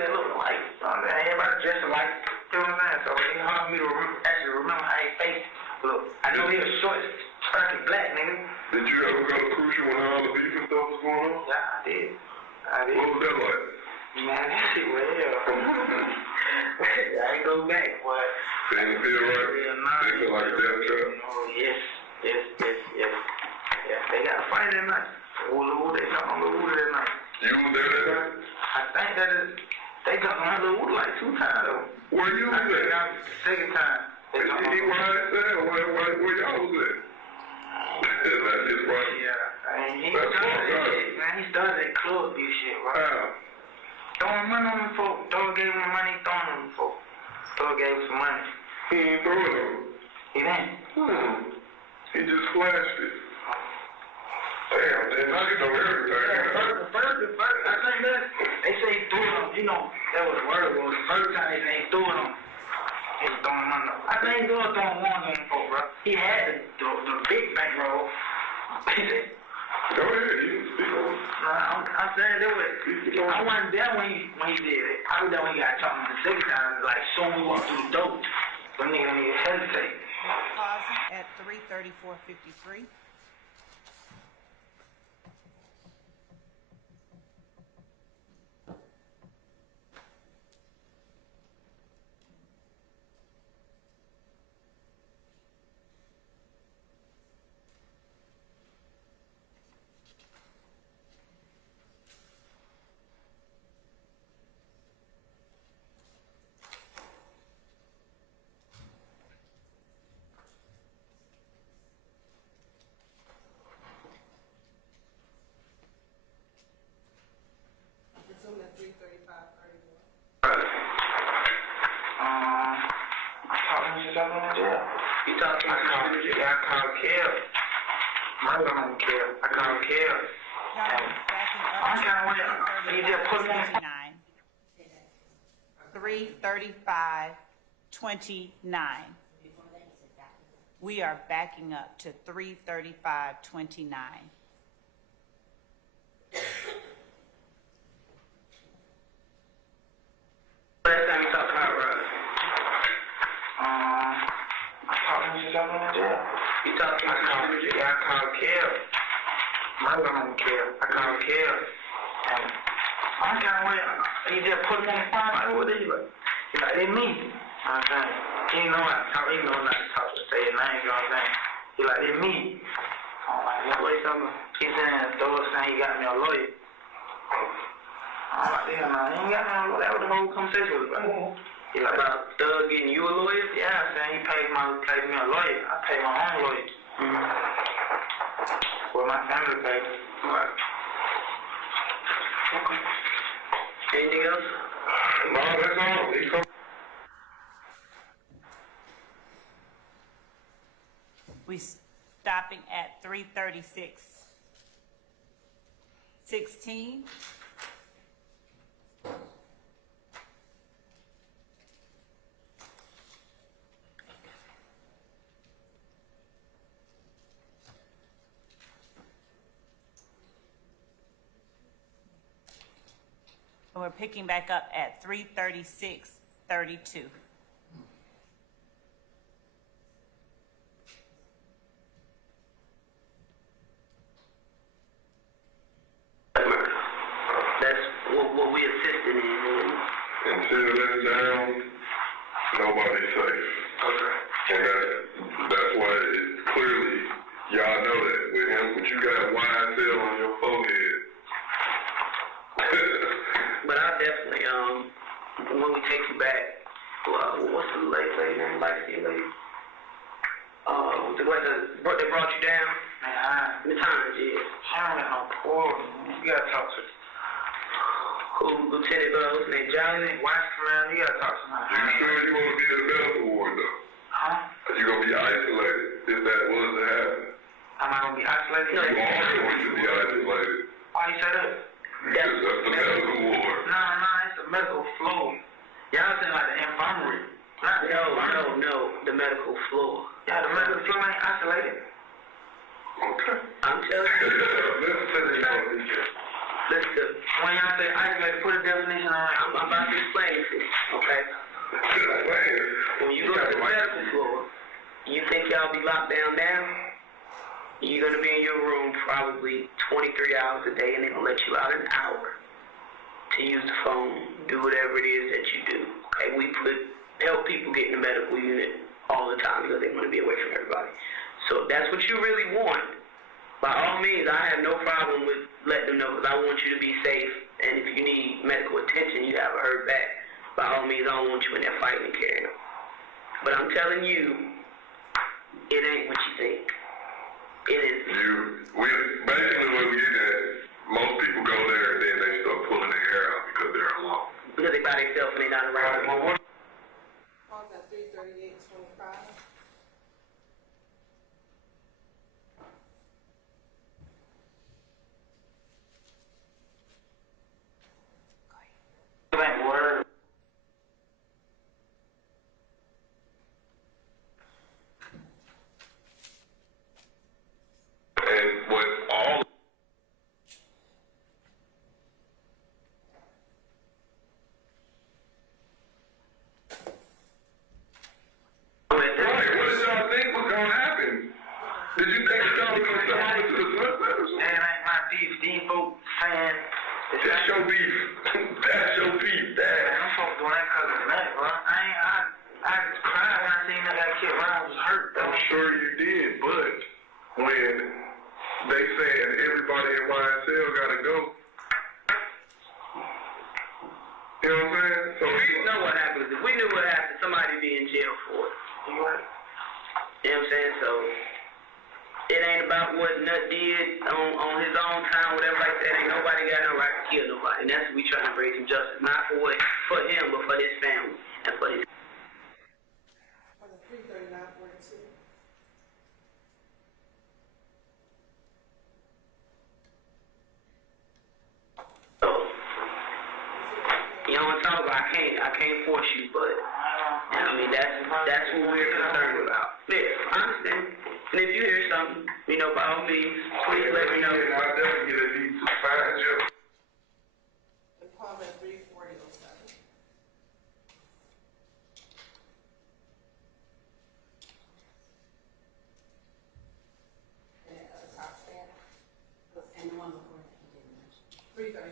that look alike, you know what I'm saying? Everybody dressed alike, you know what I'm saying? So it's hard for me to actually remember how he faced. Look, I know he was short, starky black, nigga. Did you ever go to Crucial when all the beef and stuff was going on? Yeah, I did. What was that like? Man, that shit was hell. I ain't go back, boy. Didn't feel right? They feel like a death trap? Oh, yes. They got a fight that night. They got on the wood that night. You was there that night? I think they got on the wood like 2 times though. Where you was at? That was the second time. Where y'all was at? That's his right. Yeah. He started that club abuse shit, bro. Throwing money on them folk. Thor gave him the money, throwing on them folk. Thor gave him some money. He ain't throwing them. He didn't. He just flashed it. Damn, then you know everything. The first, I think that they say he threw them. You know, that was the word. Was the first time they say he threw them. He was throwing money. I think he was throwing ones on them folk, bro. He had the big bankroll. Go ahead, you can speak on it. I'm saying that was. I wasn't there when he did it. I was there when he got talking the second time. Like soon we walked through the door, the nigga didn't even hesitate. Pausing at 3:34:53. My woman care. I can't care. I'm trying to wait. You just put me on. 3:35:29. We are backing up to 3:35:29. Last time you talked about Russ? I talked to him since I went to jail. You talked to him since you went to jail? Yeah, I called Kev. My woman Kev. I called Kev. And I'm trying to wait. He just put me on the phone. Like, what is he like? He's like, it's me. I'm saying. He know not to talk. He know not to talk to say his name. You know what I'm saying? He like, it's me. I'm like, what way something? He saying, those saying he got me a lawyer. I'm like, damn, man, he ain't got me a lawyer. That was the whole conversation was about. He like, about Doug getting you a lawyer? Yeah, I'm saying he paid me a lawyer. I paid my own lawyer. Well, my family paid. Right. Okay. Anything else? No, that's all. He come. We stopping at 3:36:16. And we're picking back up at 3:36:32. That's what we assisted in. Until that's down, nobody's safe. Okay. And that's why it's clearly, y'all know that with him, but you got YSL on your forehead. But I definitely, when we take you back, what's the lady name? Light-skinned lady? They brought you down? The times, yeah. I don't got no poor. You gotta talk to Lieutenant what's his name, Johnny? Watch around, you gotta talk to him. You sure you want to be in the medical ward, though? Huh? You gonna be isolated if that was to happen? Am I gonna be isolated? No, you are going to be isolated. Why you say that? Because that's the medical ward. No, it's a medical floor. Y'all saying like the infirmary. No, the medical floor. Yeah, the medical floor ain't isolated. Okay. I'm telling you. Listen to the Listen, when y'all say isolated, put a definition on it. I'm about to explain it to you, okay? When you go to the medical floor, you think y'all be locked down now? You're going to be in your room probably 23 hours a day, and they're going to let you out an hour to use the phone, do whatever it is that you do. Okay, we help people get in the medical unit all the time because they want to be away from everybody. So if that's what you really want, by all means, I have no problem with letting them know because I want you to be safe, and if you need medical attention, you have her back. By all means, I don't want you in there fighting and carrying them. But I'm telling you, it ain't what you think. It is. Basically what we get at, most people go there and then they start pulling their hair out because they're alone. Because they by themselves and they're not around. Pause at 3:38:25. Word. And what all what did y'all think was gonna happen? Did you think y'all was gonna sell it to the suspect or something? That ain't my beef. These folks saying that's your beef. That's your beef, Dad. I'm supposed to do that because of that, bro. I cried when I seen that kid when I was hurt. I'm sure you did, but when they saying everybody in YSL gotta go, you know what I'm saying? So we know what happens. If we knew what happened, somebody would be in jail for it. You know what I'm saying? So it ain't about what Nut did on his own time, whatever like that. Ain't nobody got no right to kill nobody. And that's what we trying to bring some justice. Not for him, but for his family and for his. On the 3:39:42. don't want to talk about. I can't force you, but I mean that's what we're concerned about. Yeah, I understand. And if you hear something, by all means, please let me know. I'll definitely get a need to find you. Department 34007. And at the top stand, And the one before that you didn't mention. 339.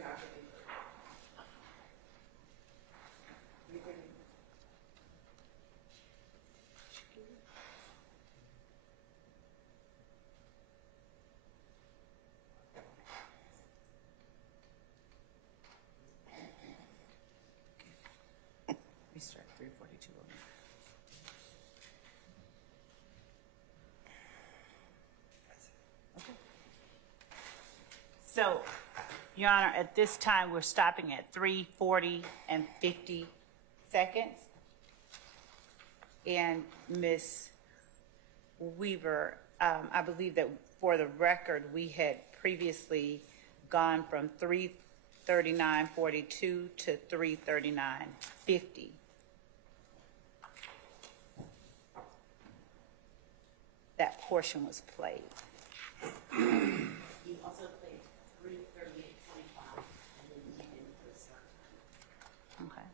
We start 342. Okay. So, Your Honor, at this time, we're stopping at 3:40 and 50 seconds. And Ms. Weaver, I believe that for the record, we had previously gone from 3:39:42 to 3:39:50. That portion was played. You also played 3:38:25, and then you didn't put a start time. Okay.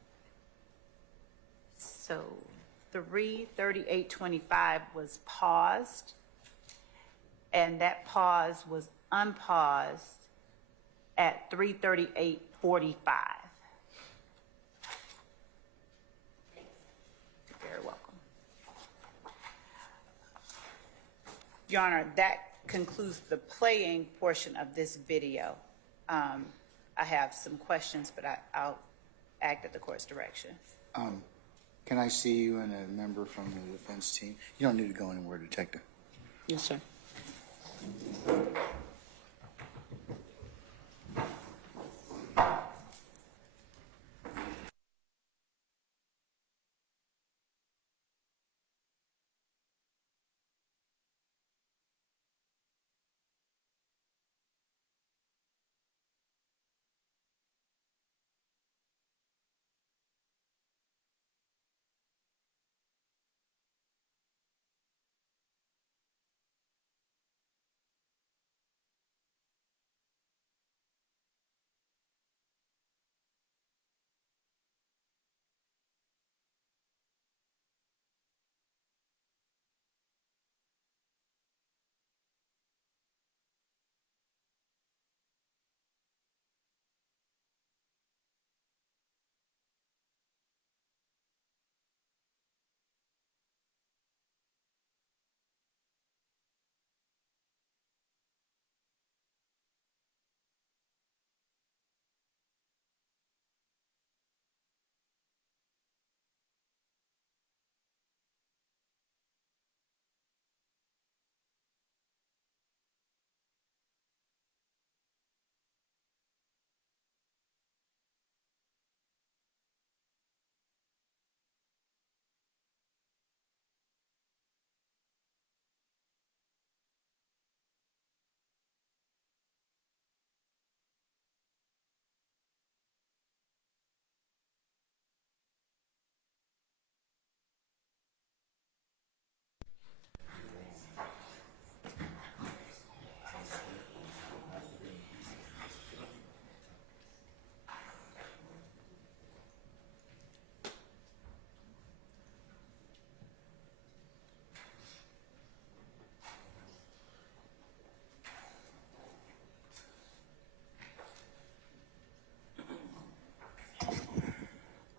So 3:38:25 was paused, and that pause was unpaused at 3:38:45. You're very welcome. Your Honor, that concludes the playing portion of this video. I have some questions, but I'll act at the court's direction. Can I see you and a member from the defense team? You don't need to go anywhere, Detective. Yes, sir.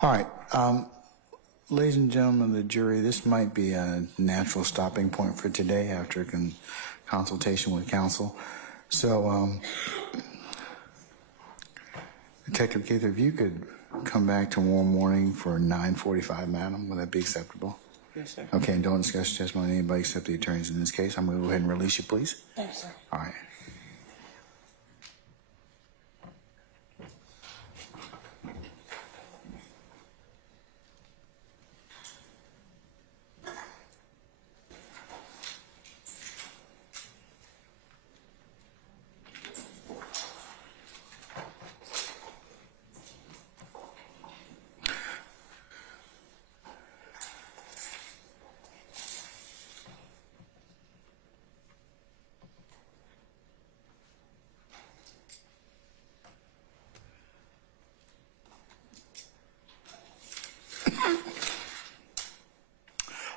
All right. Ladies and gentlemen of the jury, this might be a natural stopping point for today after consultation with counsel. So, Detective Gaither, if you could come back tomorrow morning for 9:45, madam, would that be acceptable? Yes, sir. Okay, and don't discuss testimony with anybody except the attorneys in this case. I'm going to go ahead and release you, please. Yes, sir. All right.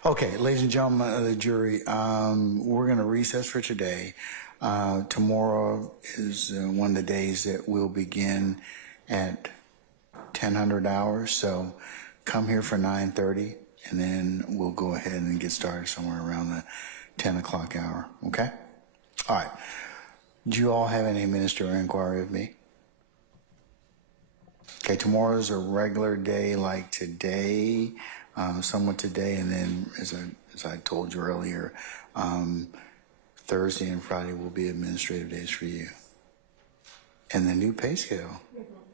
Okay, ladies and gentlemen of the jury, we're going to recess for today. Tomorrow is one of the days that we'll begin at 1000 hours. So come here for 9:30, and then we'll go ahead and get started somewhere around the 10 o'clock hour. Okay? All right. Do you all have any ministerial inquiry of me? Okay, tomorrow's a regular day like today, somewhat today, and then as I told you earlier, Thursday and Friday will be administrative days for you. And the new pay scale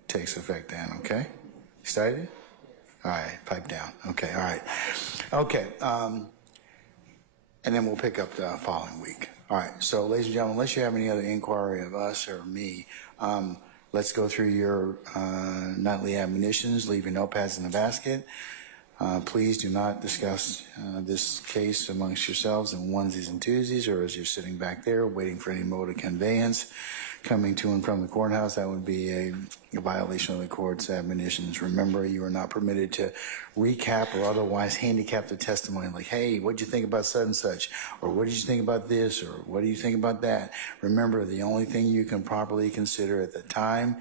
takes effect then, okay? Excited? All right, pipe down. Okay, all right. Okay, and then we'll pick up the following week. All right, so ladies and gentlemen, unless you have any other inquiry of us or me, let's go through your nightly admonitions. Leave your notepads in the basket. Please do not discuss this case amongst yourselves in onesies and twosies, or as you're sitting back there waiting for any mode of conveyance coming to and from the courthouse. That would be a violation of the court's admonitions. Remember, you are not permitted to recap or otherwise handicap the testimony, like, hey, what did you think about such and such? Or what did you think about this? Or what do you think about that? Remember, the only thing you can properly consider at the time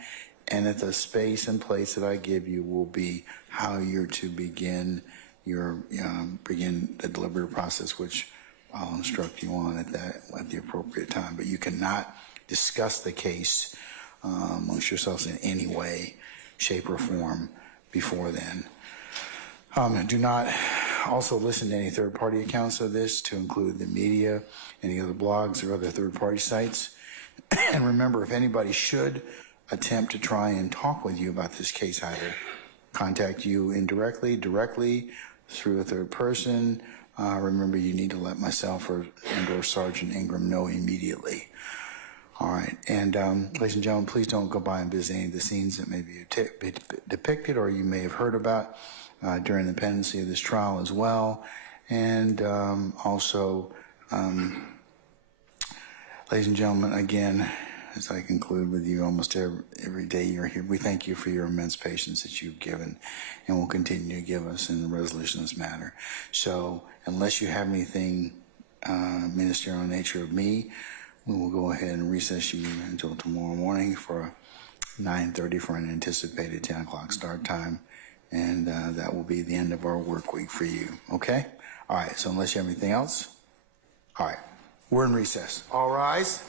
and at the space and place that I give you will be how you're to begin begin the deliberative process, which I'll instruct you on at the appropriate time. But you cannot discuss the case amongst yourselves in any way, shape, or form before then. Do not also listen to any third-party accounts of this, to include the media, any other blogs or other third-party sites. And remember, if anybody should attempt to try and talk with you about this case, either contact you indirectly, directly, through a third person, remember you need to let myself or Sergeant Ingram know immediately. All right, and ladies and gentlemen, please don't go by and visit any of the scenes that may be depicted or you may have heard about during the pendency of this trial as well. And also, ladies and gentlemen, again, as I conclude with you almost every day you're here, we thank you for your immense patience that you've given and will continue to give us in the resolution of this matter. So unless you have anything ministerial in nature of me, we will go ahead and recess you until tomorrow morning for 9:30 for an anticipated 10 o'clock start time. And that will be the end of our work week for you. Okay? All right. So unless you have anything else, all right. We're in recess. All rise.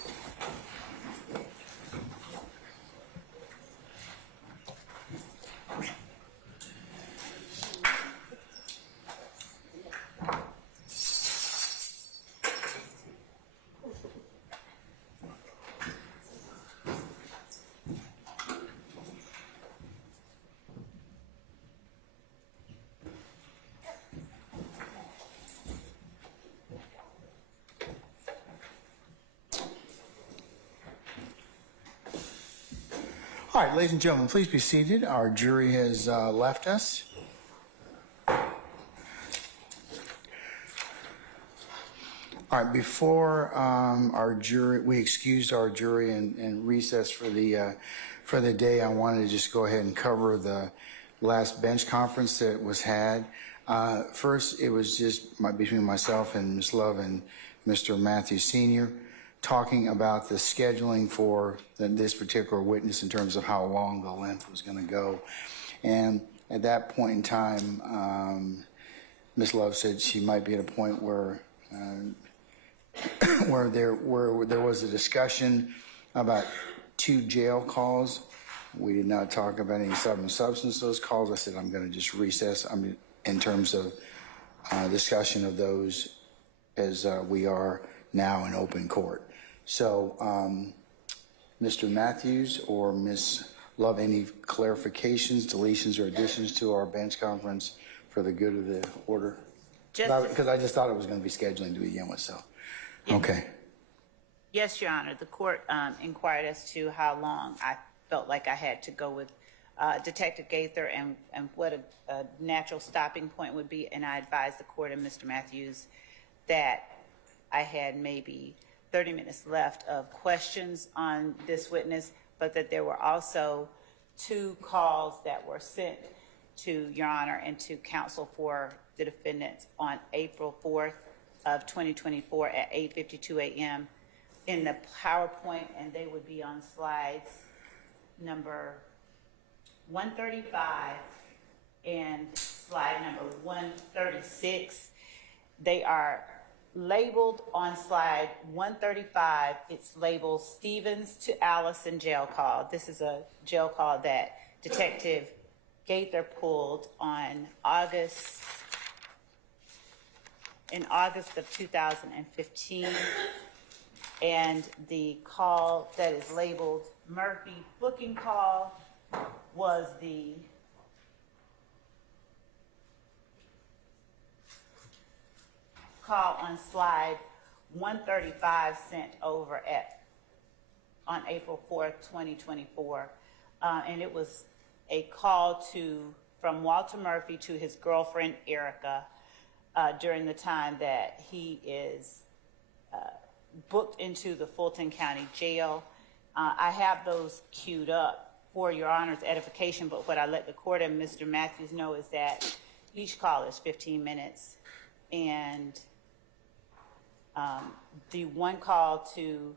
All right, ladies and gentlemen, please be seated. Our jury has left us. All right, before our jury, we excused our jury and recessed for the day. I wanted to just go ahead and cover the last bench conference that was had. First, it was just between myself and Ms. Love and Mr. Matthews Sr. talking about the scheduling for this particular witness in terms of how long the length was going to go. And at that point in time, Ms. Love said she might be at a point where there was a discussion about 2 jail calls. We did not talk about any substance those calls. I said I'm going to just recess in terms of discussion of those as we are now in open court. So, Mr. Matthews or Ms. Love, any clarifications, deletions, or additions to our bench conference for the good of the order? Because I just thought it was going to be scheduling to begin with, so. Yes. Okay. Yes, Your Honor. The court inquired as to how long I felt like I had to go with Detective Gaither and what a natural stopping point would be, and I advised the court and Mr. Matthews that I had maybe 30 minutes left of questions on this witness, but that there were also 2 calls that were sent to Your Honor and to counsel for the defendants on April 4th of 2024 at 8:52 a.m. in the PowerPoint, and they would be on slides number 135 and slide number 136. They are labeled on slide 135. It's labeled Stevens to Allison jail call. This is a jail call that Detective Gaither pulled on in August of 2015. And the call that is labeled Murphy booking call was the call on slide 135 sent over on April 4th, 2024. And it was a call from Walter Murphy to his girlfriend, Erica, during the time that he is booked into the Fulton County Jail. I have those queued up for Your Honor's edification, but what I let the court and Mr. Matthews know is that each call is 15 minutes. And the one call to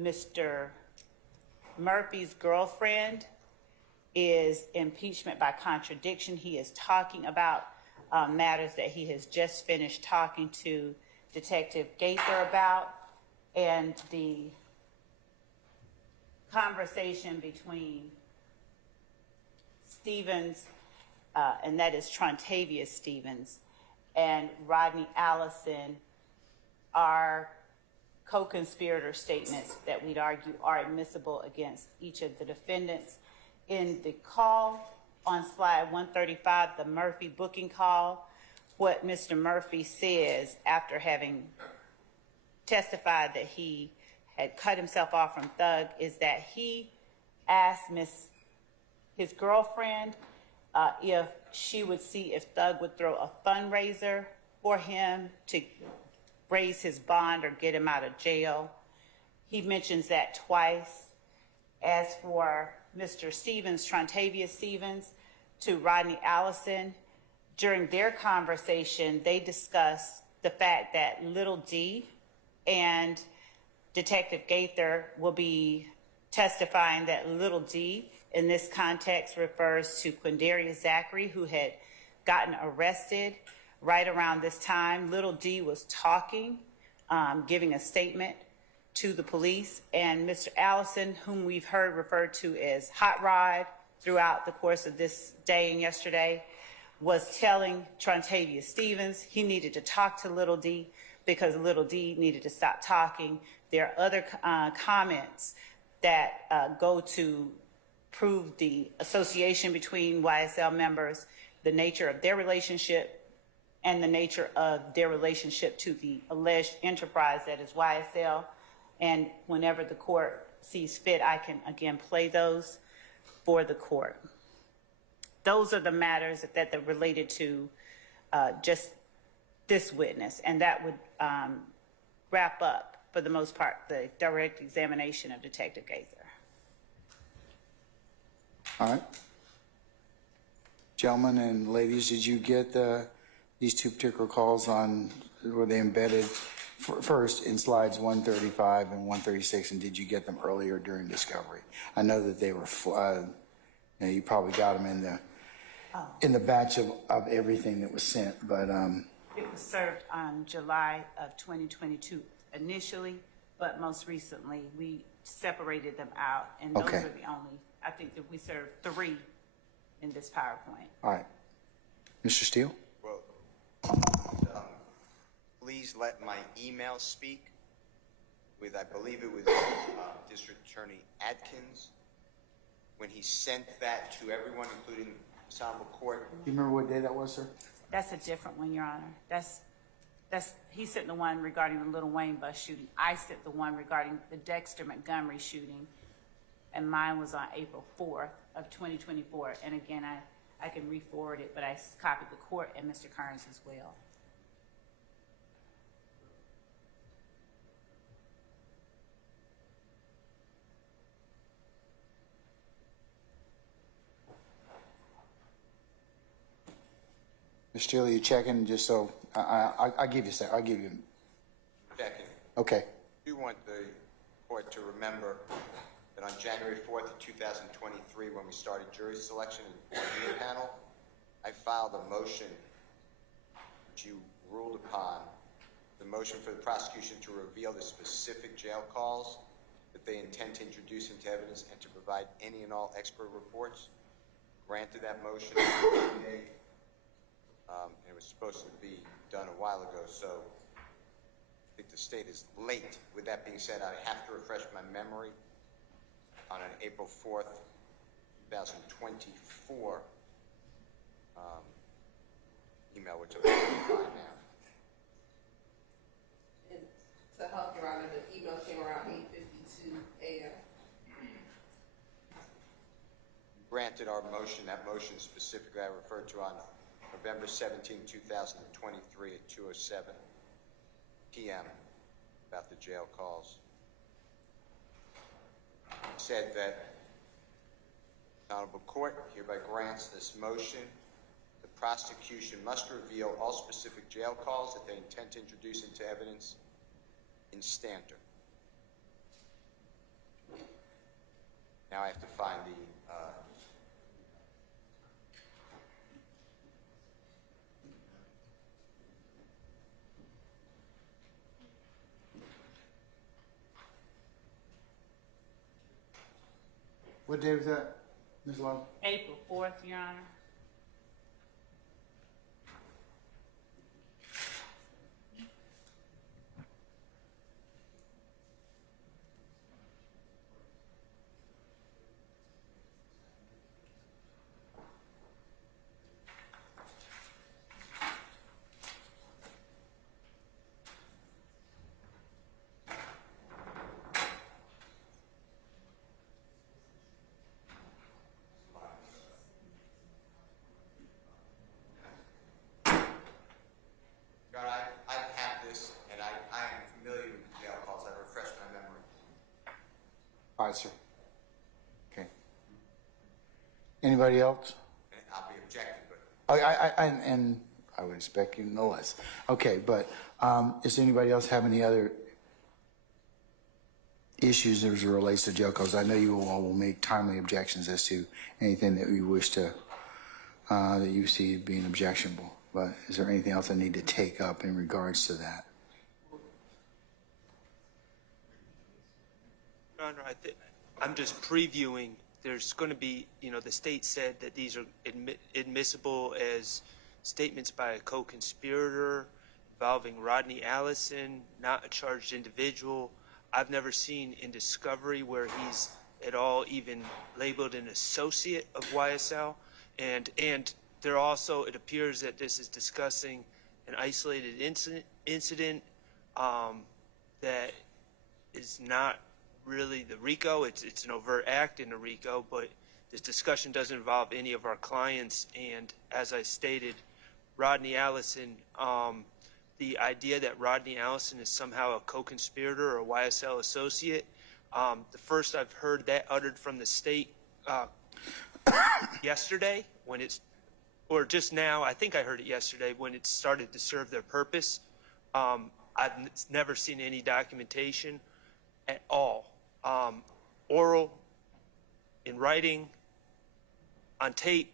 Mr. Murphy's girlfriend is impeachment by contradiction. He is talking about matters that he has just finished talking to Detective Gaither about, and the conversation between Stevens, and that is Trontavious Stevens, and Rodney Allison are co-conspirator statements that we'd argue are admissible against each of the defendants. In the call on slide 135, the Murphy booking call, what Mr. Murphy says after having testified that he had cut himself off from Thug is that he asked his girlfriend if she would see if Thug would throw a fundraiser for him to raise his bond or get him out of jail. He mentions that twice. As for Mr. Stevens, Trontavious Stevens, to Rodney Allison, during their conversation, they discuss the fact that Little D and Detective Gaither will be testifying that Little D in this context refers to Quindarius Zachary, who had gotten arrested right around this time. Little D was talking, giving a statement to the police, and Mr. Allison, whom we've heard referred to as Hot Rod throughout the course of this day and yesterday, was telling Trontavious Stevens he needed to talk to Little D because Little D needed to stop talking. There are other comments that go to prove the association between YSL members, the nature of their relationship, and the nature of their relationship to the alleged enterprise that is YSL. And whenever the court sees fit, I can again play those for the court. Those are the matters that are related to just this witness, and that would wrap up, for the most part, the direct examination of Detective Gaither. All right. Gentlemen and ladies, did you get these two particular calls were they embedded first in slides 135 and 136, and did you get them earlier during discovery? I know that they were, you probably got them in the batch of everything that was sent, but it was served on July of 2022 initially, but most recently we separated them out, and those are the only. I think that we served 3 in this PowerPoint. All right, Mr. Steele. Well, please let my email speak with, I believe it was District Attorney Atkins, when he sent that to everyone, including Ensemble Court. Do you remember what day that was, sir? That's a different one, Your Honor. He sent the one regarding the Little Wayne bus shooting. I sent the one regarding the Dexter Montgomery shooting, and mine was on April 4th of 2024. And again, I can re-forward it, but I copied the court and Mr. Kearns as well. Mr. Steele, you checking just so I'll give you a sec. I'll give you. Checking. Okay. I do want the court to remember that on January 4th of 2023, when we started jury selection in the panel, I filed a motion which you ruled upon, the motion for the prosecution to reveal the specific jail calls that they intend to introduce into evidence and to provide any and all expert reports. Granted that motion, it was supposed to be done a while ago, so I think the state is late. With that being said, I have to refresh my memory on an April 4th, 2024 email, which I'm going to find now. And to help Your Honor, the email came around 8:52 a.m. Granted our motion, that motion specifically I referred to on November 17, 2023 at 2:07 p.m. about the jail calls. It said that the Honorable Court hereby grants this motion. The prosecution must reveal all specific jail calls that they intend to introduce into evidence in Stanton. Now I have to find the What day was that, Ms. Lowe? April 4th, Your Honor. I have this, and I am familiar with the jail calls. I refreshed my memory. All right, sir. Okay. Anybody else? And I'll be objecting, but And I would expect you no less. Okay, but does anybody else have any other issues as it relates to jail calls? I know you all will make timely objections as to anything that you wish to, that you see being objectionable. But is there anything else I need to take up in regards to that? Your Honor, I'm just previewing. There's going to be, the state said that these are admissible as statements by a co-conspirator involving Rodney Allison, not a charged individual. I've never seen in discovery where he's at all even labeled an associate of YSL. And there also, it appears that this is discussing an isolated incident that is not really the RICO. It's an overt act in the RICO, but this discussion doesn't involve any of our clients. And as I stated, Rodney Allison, the idea that Rodney Allison is somehow a co-conspirator or a YSL associate, the first I've heard that uttered from the state yesterday when it's, or just now, I think I heard it yesterday when it started to serve their purpose. I've never seen any documentation at all, oral, in writing, on tape,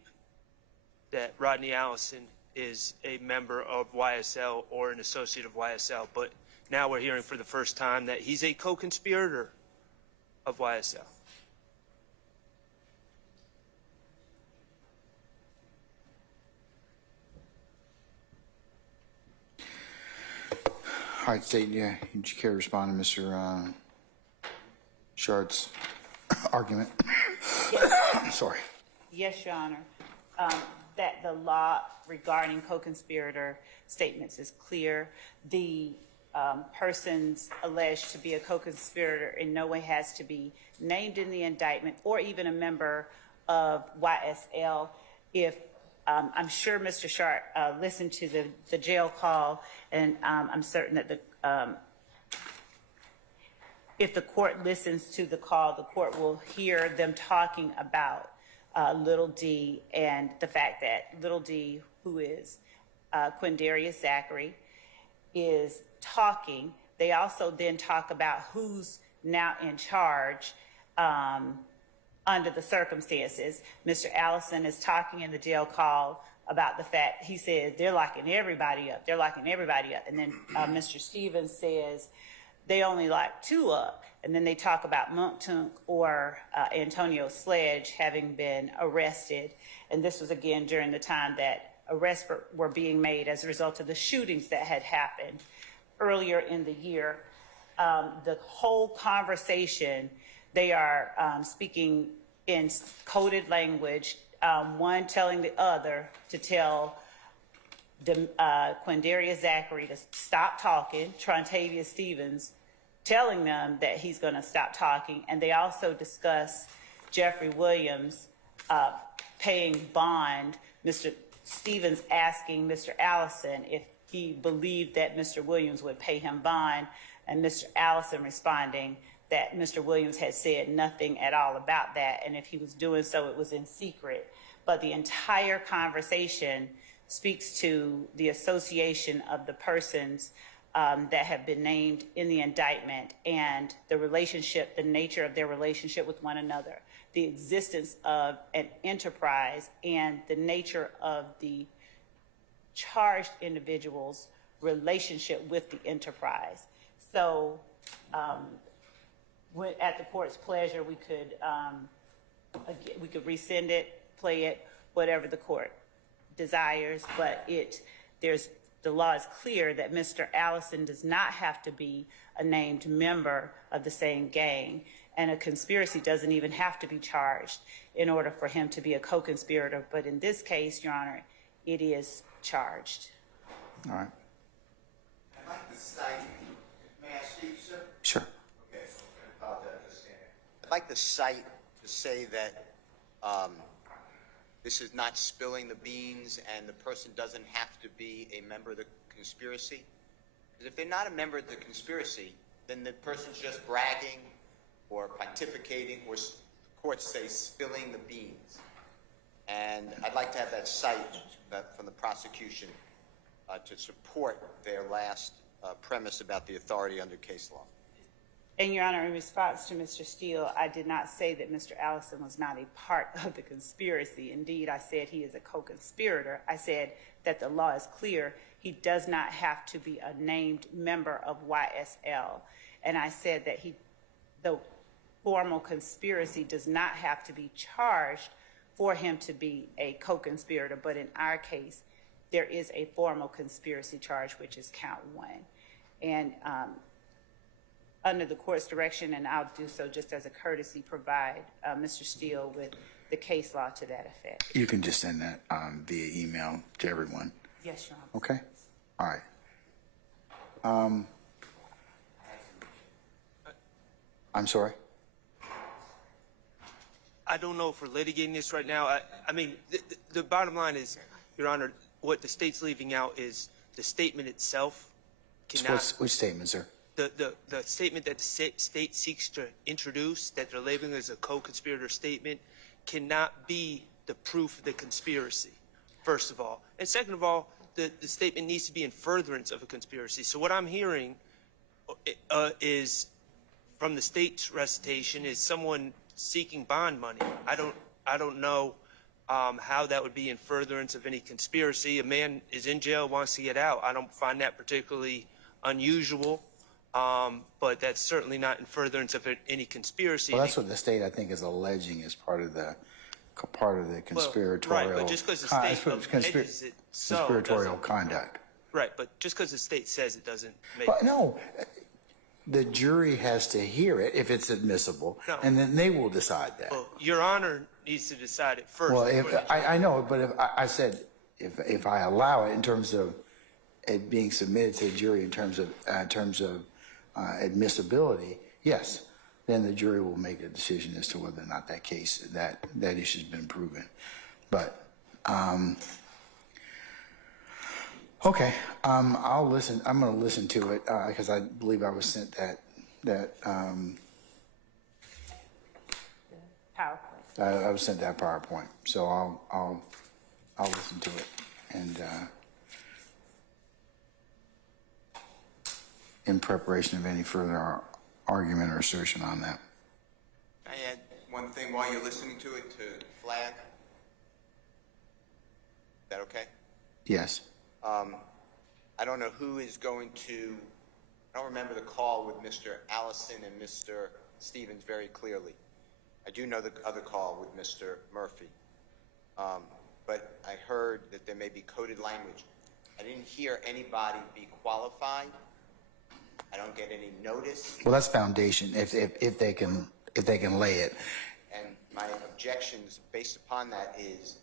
that Rodney Allison is a member of YSL or an associate of YSL. But now we're hearing for the first time that he's a co-conspirator of YSL. All right, State, yeah, would you care to respond to Mr. Shart's argument? Yes. Sorry. Yes, Your Honor. That the law regarding co-conspirator statements is clear. The persons alleged to be a co-conspirator in no way has to be named in the indictment or even a member of YSL. If I'm sure Mr. Shart listened to the jail call, and I'm certain that if the court listens to the call, the court will hear them talking about Little D and the fact that Little D, who is Quindarius Zachary, is talking. They also then talk about who's now in charge under the circumstances. Mr. Allison is talking in the jail call about the fact, he says, they're locking everybody up. They're locking everybody up. And then Mr. Stevens says, they only lock 2 up. And then they talk about Monktunk or Antonio Sledge having been arrested. And this was again during the time that arrests were being made as a result of the shootings that had happened earlier in the year. The whole conversation, they are speaking in coded language, one telling the other to tell Quindarius Zachary to stop talking, Trontavia Stevens telling them that he's going to stop talking, and they also discuss Jeffrey Williams paying bond, Mr. Stevens asking Mr. Allison if he believed that Mr. Williams would pay him bond, and Mr. Allison responding that Mr. Williams had said nothing at all about that, and if he was doing so, it was in secret. But the entire conversation speaks to the association of the persons that have been named in the indictment and the relationship, the nature of their relationship with one another, the existence of an enterprise, and the nature of the charged individual's relationship with the enterprise. So at the court's pleasure, we could rescind it, play it, whatever the court desires, but the law is clear that Mr. Allison does not have to be a named member of the same gang, and a conspiracy doesn't even have to be charged in order for him to be a co-conspirator. But in this case, Your Honor, it is charged. All right. I'd like to cite, may I speak, sir? Sure. Okay, I apologize for standing. I'd like to cite to say that this is not spilling the beans and the person doesn't have to be a member of the conspiracy. Because if they're not a member of the conspiracy, then the person's just bragging or pontificating, or the courts say spilling the beans. And I'd like to have that cite from the prosecution to support their last premise about the authority under case law. And Your Honor, in response to Mr. Steele, I did not say that Mr. Allison was not a part of the conspiracy. Indeed, I said he is a co-conspirator. I said that the law is clear. He does not have to be a named member of YSL. And I said that the formal conspiracy does not have to be charged for him to be a co-conspirator. But in our case, there is a formal conspiracy charge, which is count 1. And under the court's direction, and I'll do so just as a courtesy, provide Mr. Steele with the case law to that effect. You can just send that via email to everyone. Yes, Your Honor. Okay. All right. I'm sorry? I don't know if we're litigating this right now. I mean, the bottom line is, Your Honor, what the state's leaving out is the statement itself cannot... Which statement, sir? The statement that the state seeks to introduce, that they're labeling as a co-conspirator statement, cannot be the proof of the conspiracy, first of all. And second of all, the statement needs to be in furtherance of a conspiracy. So what I'm hearing is, from the state's recitation, is someone seeking bond money. I don't know how that would be in furtherance of any conspiracy. A man is in jail, wants to get out. I don't find that particularly unusual. But that's certainly not in furtherance of any conspiracy. Well, that's what the state, I think, is alleging as part of the conspiratorial. Right, but just because the state alleges it, conspiratorial conduct. Right, but just because the state says it doesn't make. But no, the jury has to hear it if it's admissible, and then they will decide that. Well, Your Honor needs to decide it first. Well, I know, but if I said if I allow it in terms of it being submitted to the jury in terms of admissibility, yes, then the jury will make a decision as to whether or not that case, that issue's been proven. But okay, I'll listen. I'm going to listen to it because I believe I was sent that PowerPoint. I was sent that PowerPoint, so I'll listen to it and in preparation of any further argument or assertion on that. Can I add one thing while you're listening to it to flag? Is that okay? Yes. I don't know who is going to, I don't remember the call with Mr. Allison and Mr. Stevens very clearly. I do know the other call with Mr. Murphy. But I heard that there may be coded language. I didn't hear anybody be qualified. I don't get any notice. Well, that's foundation, if they can lay it. And my objections based upon that is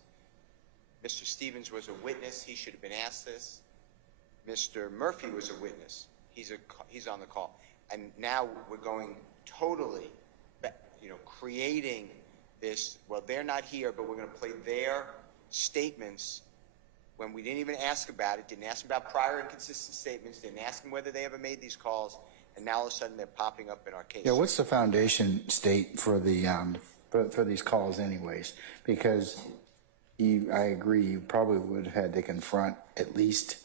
Mr. Stevens was a witness. He should have been asked this. Mr. Murphy was a witness. He's on the call. And now we're going totally, creating this, well, they're not here, but we're going to play their statements when we didn't even ask about it, didn't ask about prior inconsistent statements, didn't ask them whether they ever made these calls, and now all of a sudden they're popping up in our case. Yeah, what's the foundation state for the for these calls anyways? Because I agree, you probably would have had to confront at least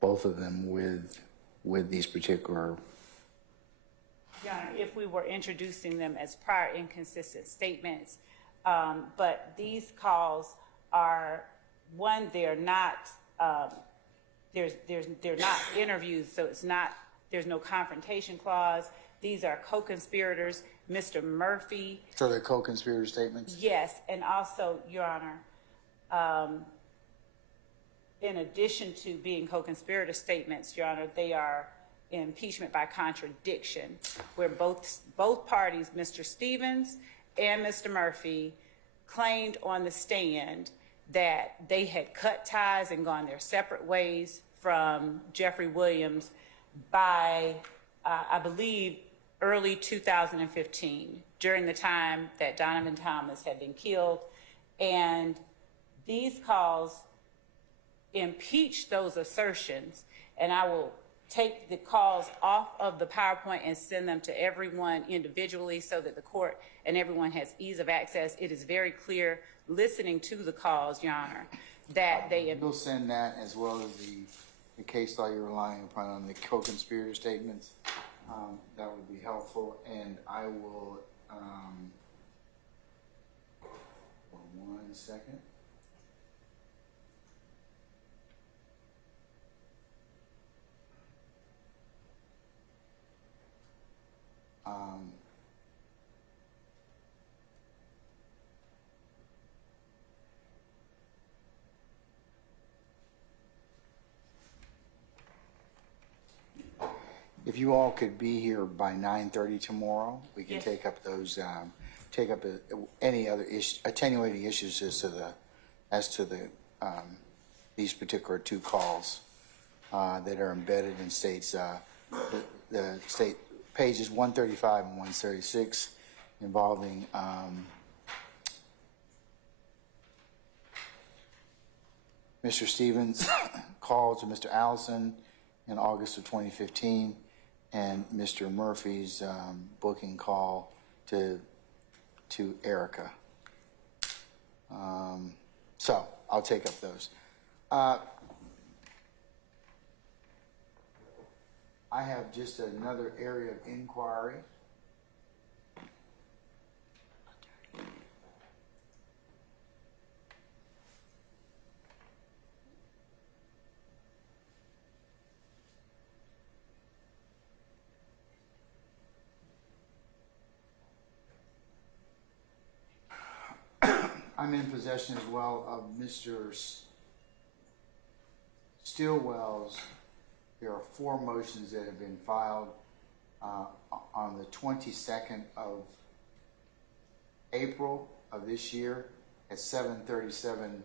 both of them with these particular. Your Honor, if we were introducing them as prior inconsistent statements, but these calls are, one, they're not, they're not interviews, so there's no confrontation clause. These are co-conspirators. Mr. Murphy. So they're co-conspirator statements? Yes, and also, Your Honor, in addition to being co-conspirator statements, Your Honor, they are impeachment by contradiction, where both parties, Mr. Stevens and Mr. Murphy, claimed on the stand that they had cut ties and gone their separate ways from Jeffrey Williams by, I believe, early 2015, during the time that Donovan Thomas had been killed. And these calls impeach those assertions, and I will take the calls off of the PowerPoint and send them to everyone individually so that the court and everyone has ease of access. It is very clear, listening to the calls, Your Honor, that they... You'll send that as well as the case law you're relying upon on the co-conspirator statements. That would be helpful, and I will... one second. If you all could be here by 9:30 tomorrow, we can take up those, any other attenuating issues as to these particular two calls that are embedded in states, the state pages 135 and 136 involving Mr. Stevens' call to Mr. Allison in August of 2015 and Mr. Murphy's booking call to Erica. So I'll take up those. I have just another area of inquiry. I'm in possession as well of Mr. Stillwell's. There are 4 motions that have been filed on the 22nd of April of this year at 7:37.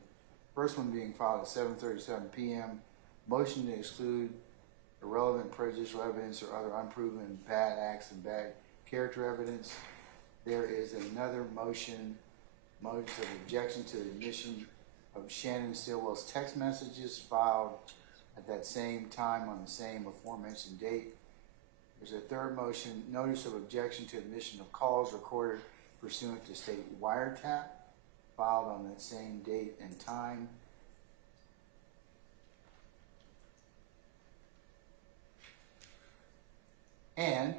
First one being filed at 7:37 p.m. Motion to exclude irrelevant prejudicial evidence or other unproven bad acts and bad character evidence. There is another motion of objection to the admission of Shannon Stillwell's text messages filed at that same time on the same aforementioned date. There's a third motion, notice of objection to admission of calls recorded pursuant to state wiretap, filed on that same date and time. And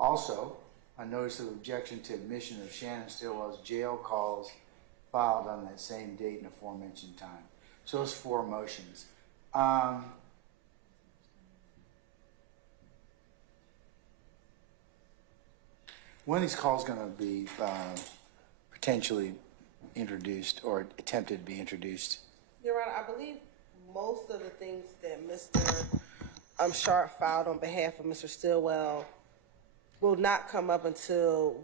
also, a notice of objection to admission of Shannon Stillwell's jail calls filed on that same date and aforementioned time. So those 4 motions. When are these calls going to be potentially introduced or attempted to be introduced? Your Honor, I believe most of the things that Mr. Sharp filed on behalf of Mr. Stillwell will not come up until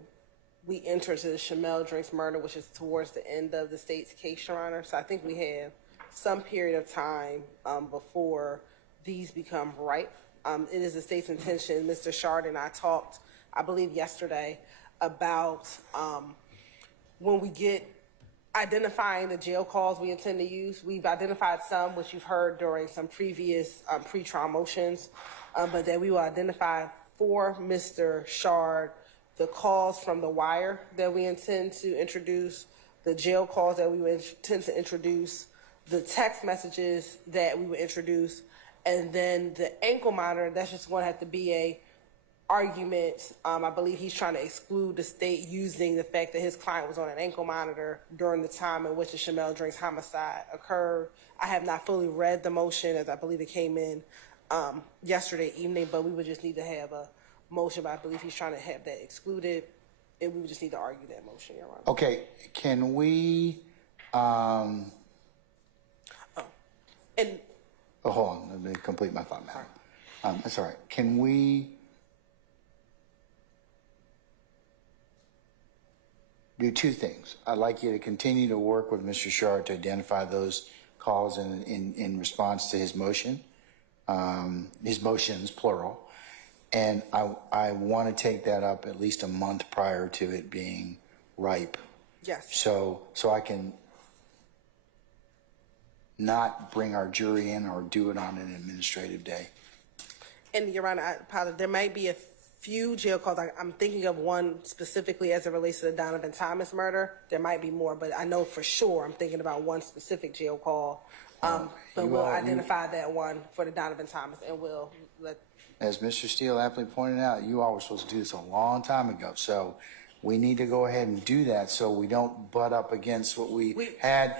we enter to the Shamel Drinks murder, which is towards the end of the state's case, Your Honor. So I think we have some period of time before these become ripe. It is the state's intention. Mr. Shard and I talked, I believe yesterday, about when we get identifying the jail calls we intend to use. We've identified some, which you've heard during some previous pre-trial motions, but that we will identify for Mr. Shard the calls from the wire that we intend to introduce, the jail calls that we would intend to introduce, the text messages that we would introduce, and then the ankle monitor. That's just going to have to be a argument. I believe he's trying to exclude the state using the fact that his client was on an ankle monitor during the time in which the Shamel Drinks homicide occurred. I have not fully read the motion, as I believe it came in yesterday evening, but we would just need to have a motion. But I believe he's trying to have that excluded, and we would just need to argue that motion, Your Honor. Okay, can we? And Oh, hold on. Let me complete my thought, madam. That's all right. Can we do 2 things? I'd like you to continue to work with Mr. Shard to identify those calls in response to his motion, his motions, plural. And I want to take that up at least a month prior to it being ripe. yes, So I can not bring our jury in or do it on an administrative day. and Your Honor, I apologize. There might be a few jail calls. I'm thinking of one specifically as it relates to the Donovan Thomas murder. There might be more, but I know for sure I'm thinking about one specific jail call. But we'll identify that one for the Donovan Thomas, and we'll let. As Mr. Steele aptly pointed out, you all were supposed to do this a long time ago. So we need to go ahead and do that so we don't butt up against what we had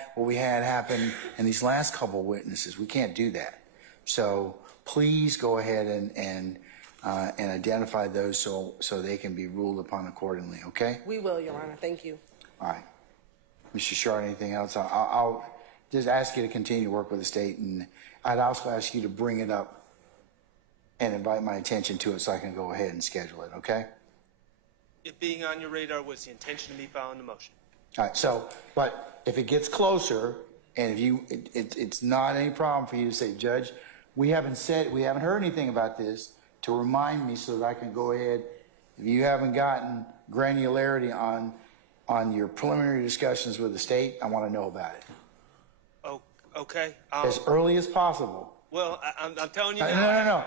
happen in these last couple witnesses. We can't do that. So please go ahead and identify those so they can be ruled upon accordingly, okay? We will, Your Honor. Thank you. All right. Mr. Shard, anything else? I'll just ask you to continue to work with the state, and I'd also ask you to bring it up and invite my attention to it so I can go ahead and schedule it, okay? It being on your radar was the intention of me filing the motion. All right, so, but if it gets closer, and if it's not any problem for you to say, Judge, we haven't heard anything about this, to remind me so that I can go ahead. If you haven't gotten granularity on your preliminary discussions with the state, I want to know about it. Oh, okay. As early as possible. Well, I'm telling you now. No.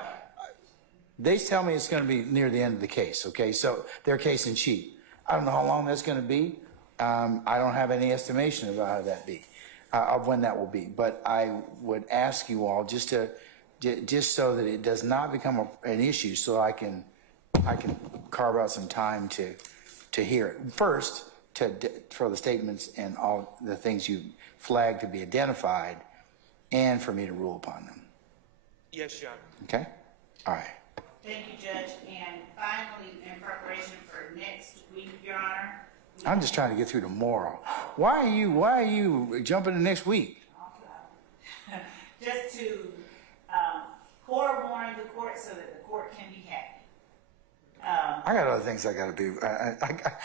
They tell me it's going to be near the end of the case, okay? So their case in chief. I don't know how long that's going to be. I don't have any estimation about how that be, of when that will be. But I would ask you all just so that it does not become an issue, so I can carve out some time to hear it. First, for the statements and all the things you flagged to be identified, and for me to rule upon them. Yes, Your Honor. Okay? All right. Thank you, Judge. And finally, in preparation for next week, Your Honor. I'm just trying to get through tomorrow. Why are you jumping to next week? Just to forewarn the court so that the court can be happy. I got other things I got to do.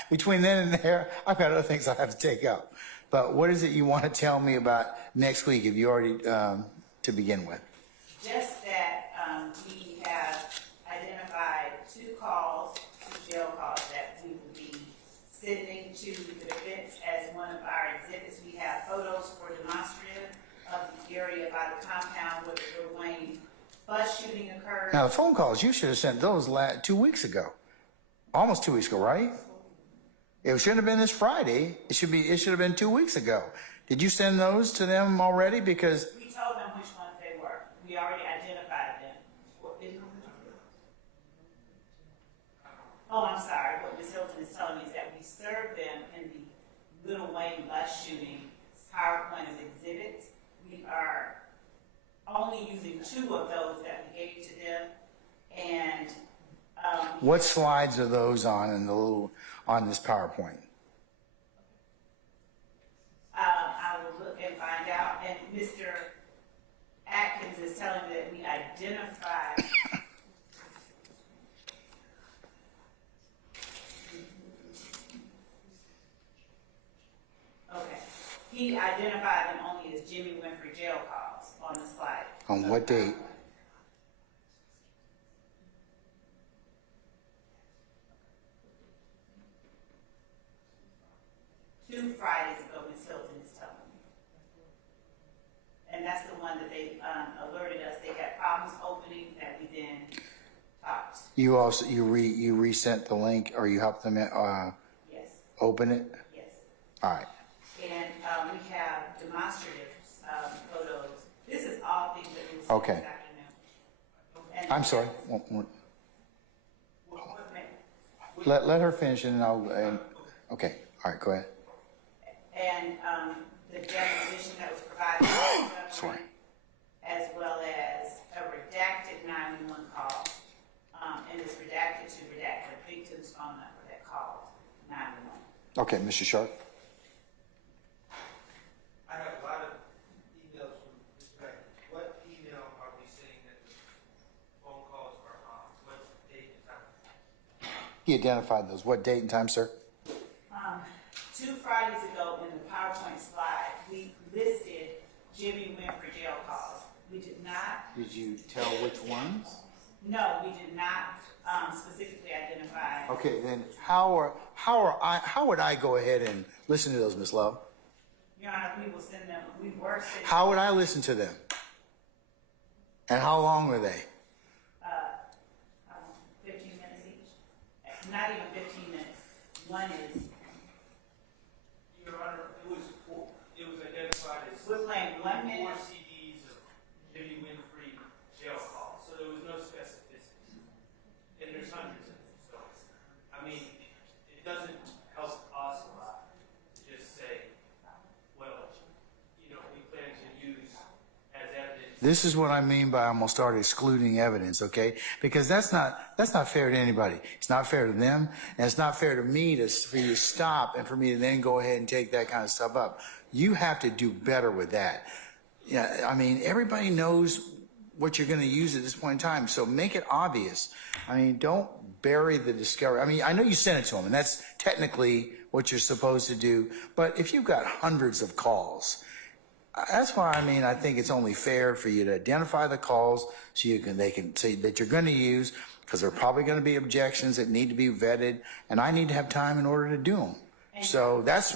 Between then and there, I've got other things I have to take up. But what is it you want to tell me about next week, if you already, to begin with? Just that we have identified 2 calls, 2 jail calls that we will be sending to the defense as one of our exhibits. We have photos for demonstrative of the area by the compound where the Wayne bus shooting occurred. Now, the phone calls, you should have sent those 2 weeks ago. Almost 2 weeks ago, right? It shouldn't have been this Friday. It should have been 2 weeks ago. Did you send those to them already? Because We told them which ones they were. We already identified them. Oh, I'm sorry. What Ms. Hilton is telling me is that we served them in the Little Wayne bus shooting PowerPoint of exhibits. We are only using 2 of those that we gave to them, and What slides are those on in the little on this PowerPoint? I will look and find out. And Mr. Atkins is telling me that we identified. Okay. He identified them only as Jimmy Winfrey jail calls on the slide. On what date? Two Fridays ago, Ms. Hilton is telling me. And that's the one that they alerted us they had problems opening, that we then talked. You also you resent the link, or you helped them Yes, open it? yes. All right. And we have demonstrative photos. This is all things that we will see Okay. this afternoon. And I'm sorry. Let her finish, and I'll. Okay. All right. Go ahead. And the deposition that was provided by the Sorry. government, as well as a redacted 911 call, and it's redacted to redact the victim's phone number that called 911. Okay, Mr. Sharp. I have a lot of emails from Mr. Beck. What email are we saying that the phone calls are on? What date and time? He identified those. What date and time, sir? 2 Fridays ago in the PowerPoint slide, we listed Jimmy Winfrey jail calls. We did not. Did you tell which ones? No, we did not specifically identify. Okay, then how would I go ahead and listen to those, Ms. Love? Your Honor, we will send them. We were sending. How would I listen to them? And how long were they? 15 minutes each. Not even 15 minutes. One is. Your Honor, it was identified as We're playing 1 minute. 4 CDs of Jimmy Winfrey jail calls, so there was no specificity. And there's hundreds of them, so, I mean, it doesn't help us a lot to just say, well, you know, we plan to use as evidence. This is what I mean by I'm gonna start excluding evidence, okay? Because that's not fair to anybody. It's not fair to them, and it's not fair to me for you to stop and for me to then go ahead and take that kind of stuff up. You have to do better with that. Yeah, I mean, everybody knows what you're going to use at this point in time, so make it obvious. I mean, don't bury the discovery. I mean, I know you sent it to them, and that's technically what you're supposed to do. But if you've got hundreds of calls, that's why I think it's only fair for you to identify the calls so they can say that you're going to use, because there are probably going to be objections that need to be vetted, and I need to have time in order to do them. So that's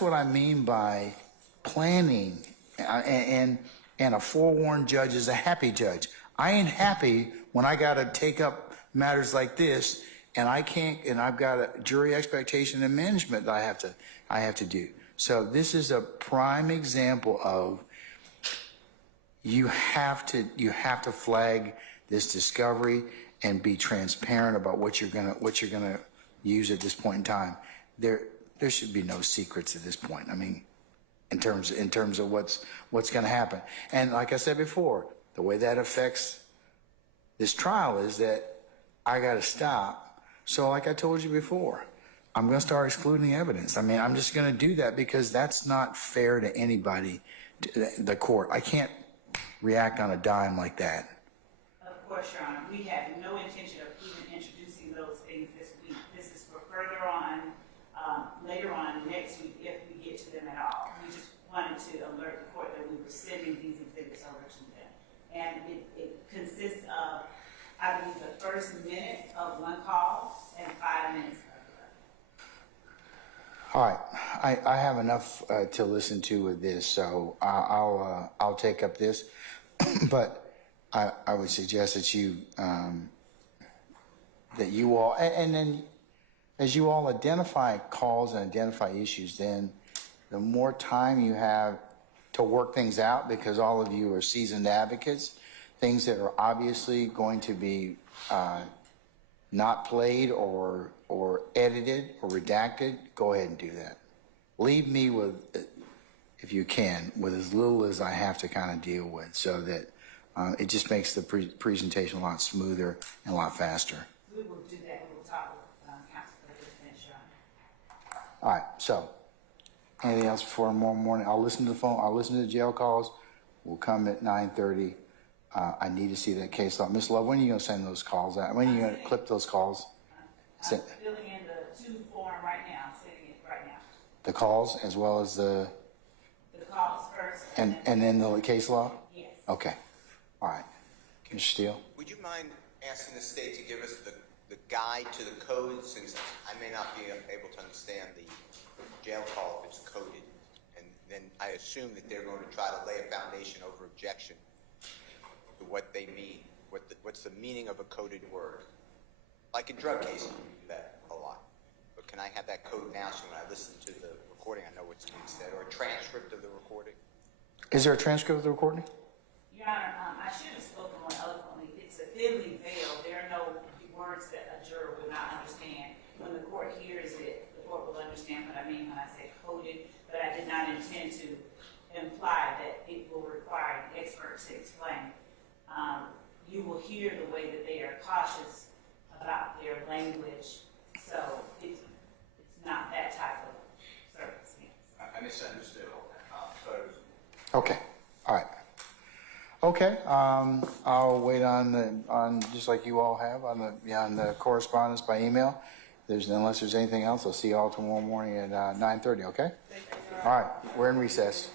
what I mean by planning, and a forewarned judge is a happy judge. I ain't happy when I got to take up matters like this, and I can't, and I've got a jury expectation and management that I have to do. So this is a prime example of you have to flag this discovery and be transparent about what you're gonna use at this point in time. There should be no secrets at this point. I mean, in terms of what's going to happen. And like I said before, the way that affects this trial is that I got to stop. So like I told you before, I'm going to start excluding evidence. I mean, I'm just going to do that because that's not fair to anybody, the court. I can't react on a dime like that. Of course, Your Honor, we have no intention of even introducing those things this week. This is for further on, later on next week if we get to them at all. We just wanted to alert the court that we were sending these exhibits over to them. And it consists of, I believe, the first minute of one call and 5 minutes of the other. All right, I have enough to listen to with this, so I'll take up this, but I would suggest that you all, and then as you all identify calls and identify issues, then the more time you have to work things out, because all of you are seasoned advocates, things that are obviously going to be not played or edited or redacted, go ahead and do that. Leave me with, if you can, with as little as I have to kind of deal with, so that it just makes the presentation a lot smoother and a lot faster. We will do that. We will talk with Council President Shaw. All right, so anything else before tomorrow morning? I'll listen to the phone. I'll listen to the jail calls. We'll come at 9:30. I need to see that case law. Ms. Love, when are you going to send those calls out? When are you going to clip those calls? I'm filling in the 2 form right now. I'm sending it right now. The calls as well as the calls first. and then the case law? Yes. Okay. All right. Mr. Steele? Would you mind asking the state to give us the guide to the code, since I may not be able to understand the jail call if it's coded, and then I assume that they're going to try to lay a foundation over objection to what they mean, what's the meaning of a coded word. Like in drug cases, we do that a lot. But can I have that code now so when I listen to the recording, I know what's being said, or a transcript of the recording? Is there a transcript of the recording? Your Honor, I should have spoken more eloquently. It's a thinly veiled. There are no words that a juror would not understand. When the court hears it, the court will understand what I mean when I say coded, but I did not intend to imply that it will require an expert to explain. You will hear the way that they are cautious about their language, so it's not that type of circumstance. I misunderstood all that. Okay. All right. Okay. I'll wait on just like you all have on the correspondence by email. Unless there's anything else, I'll see you all tomorrow morning at 9:30. Okay. All right. We're in recess.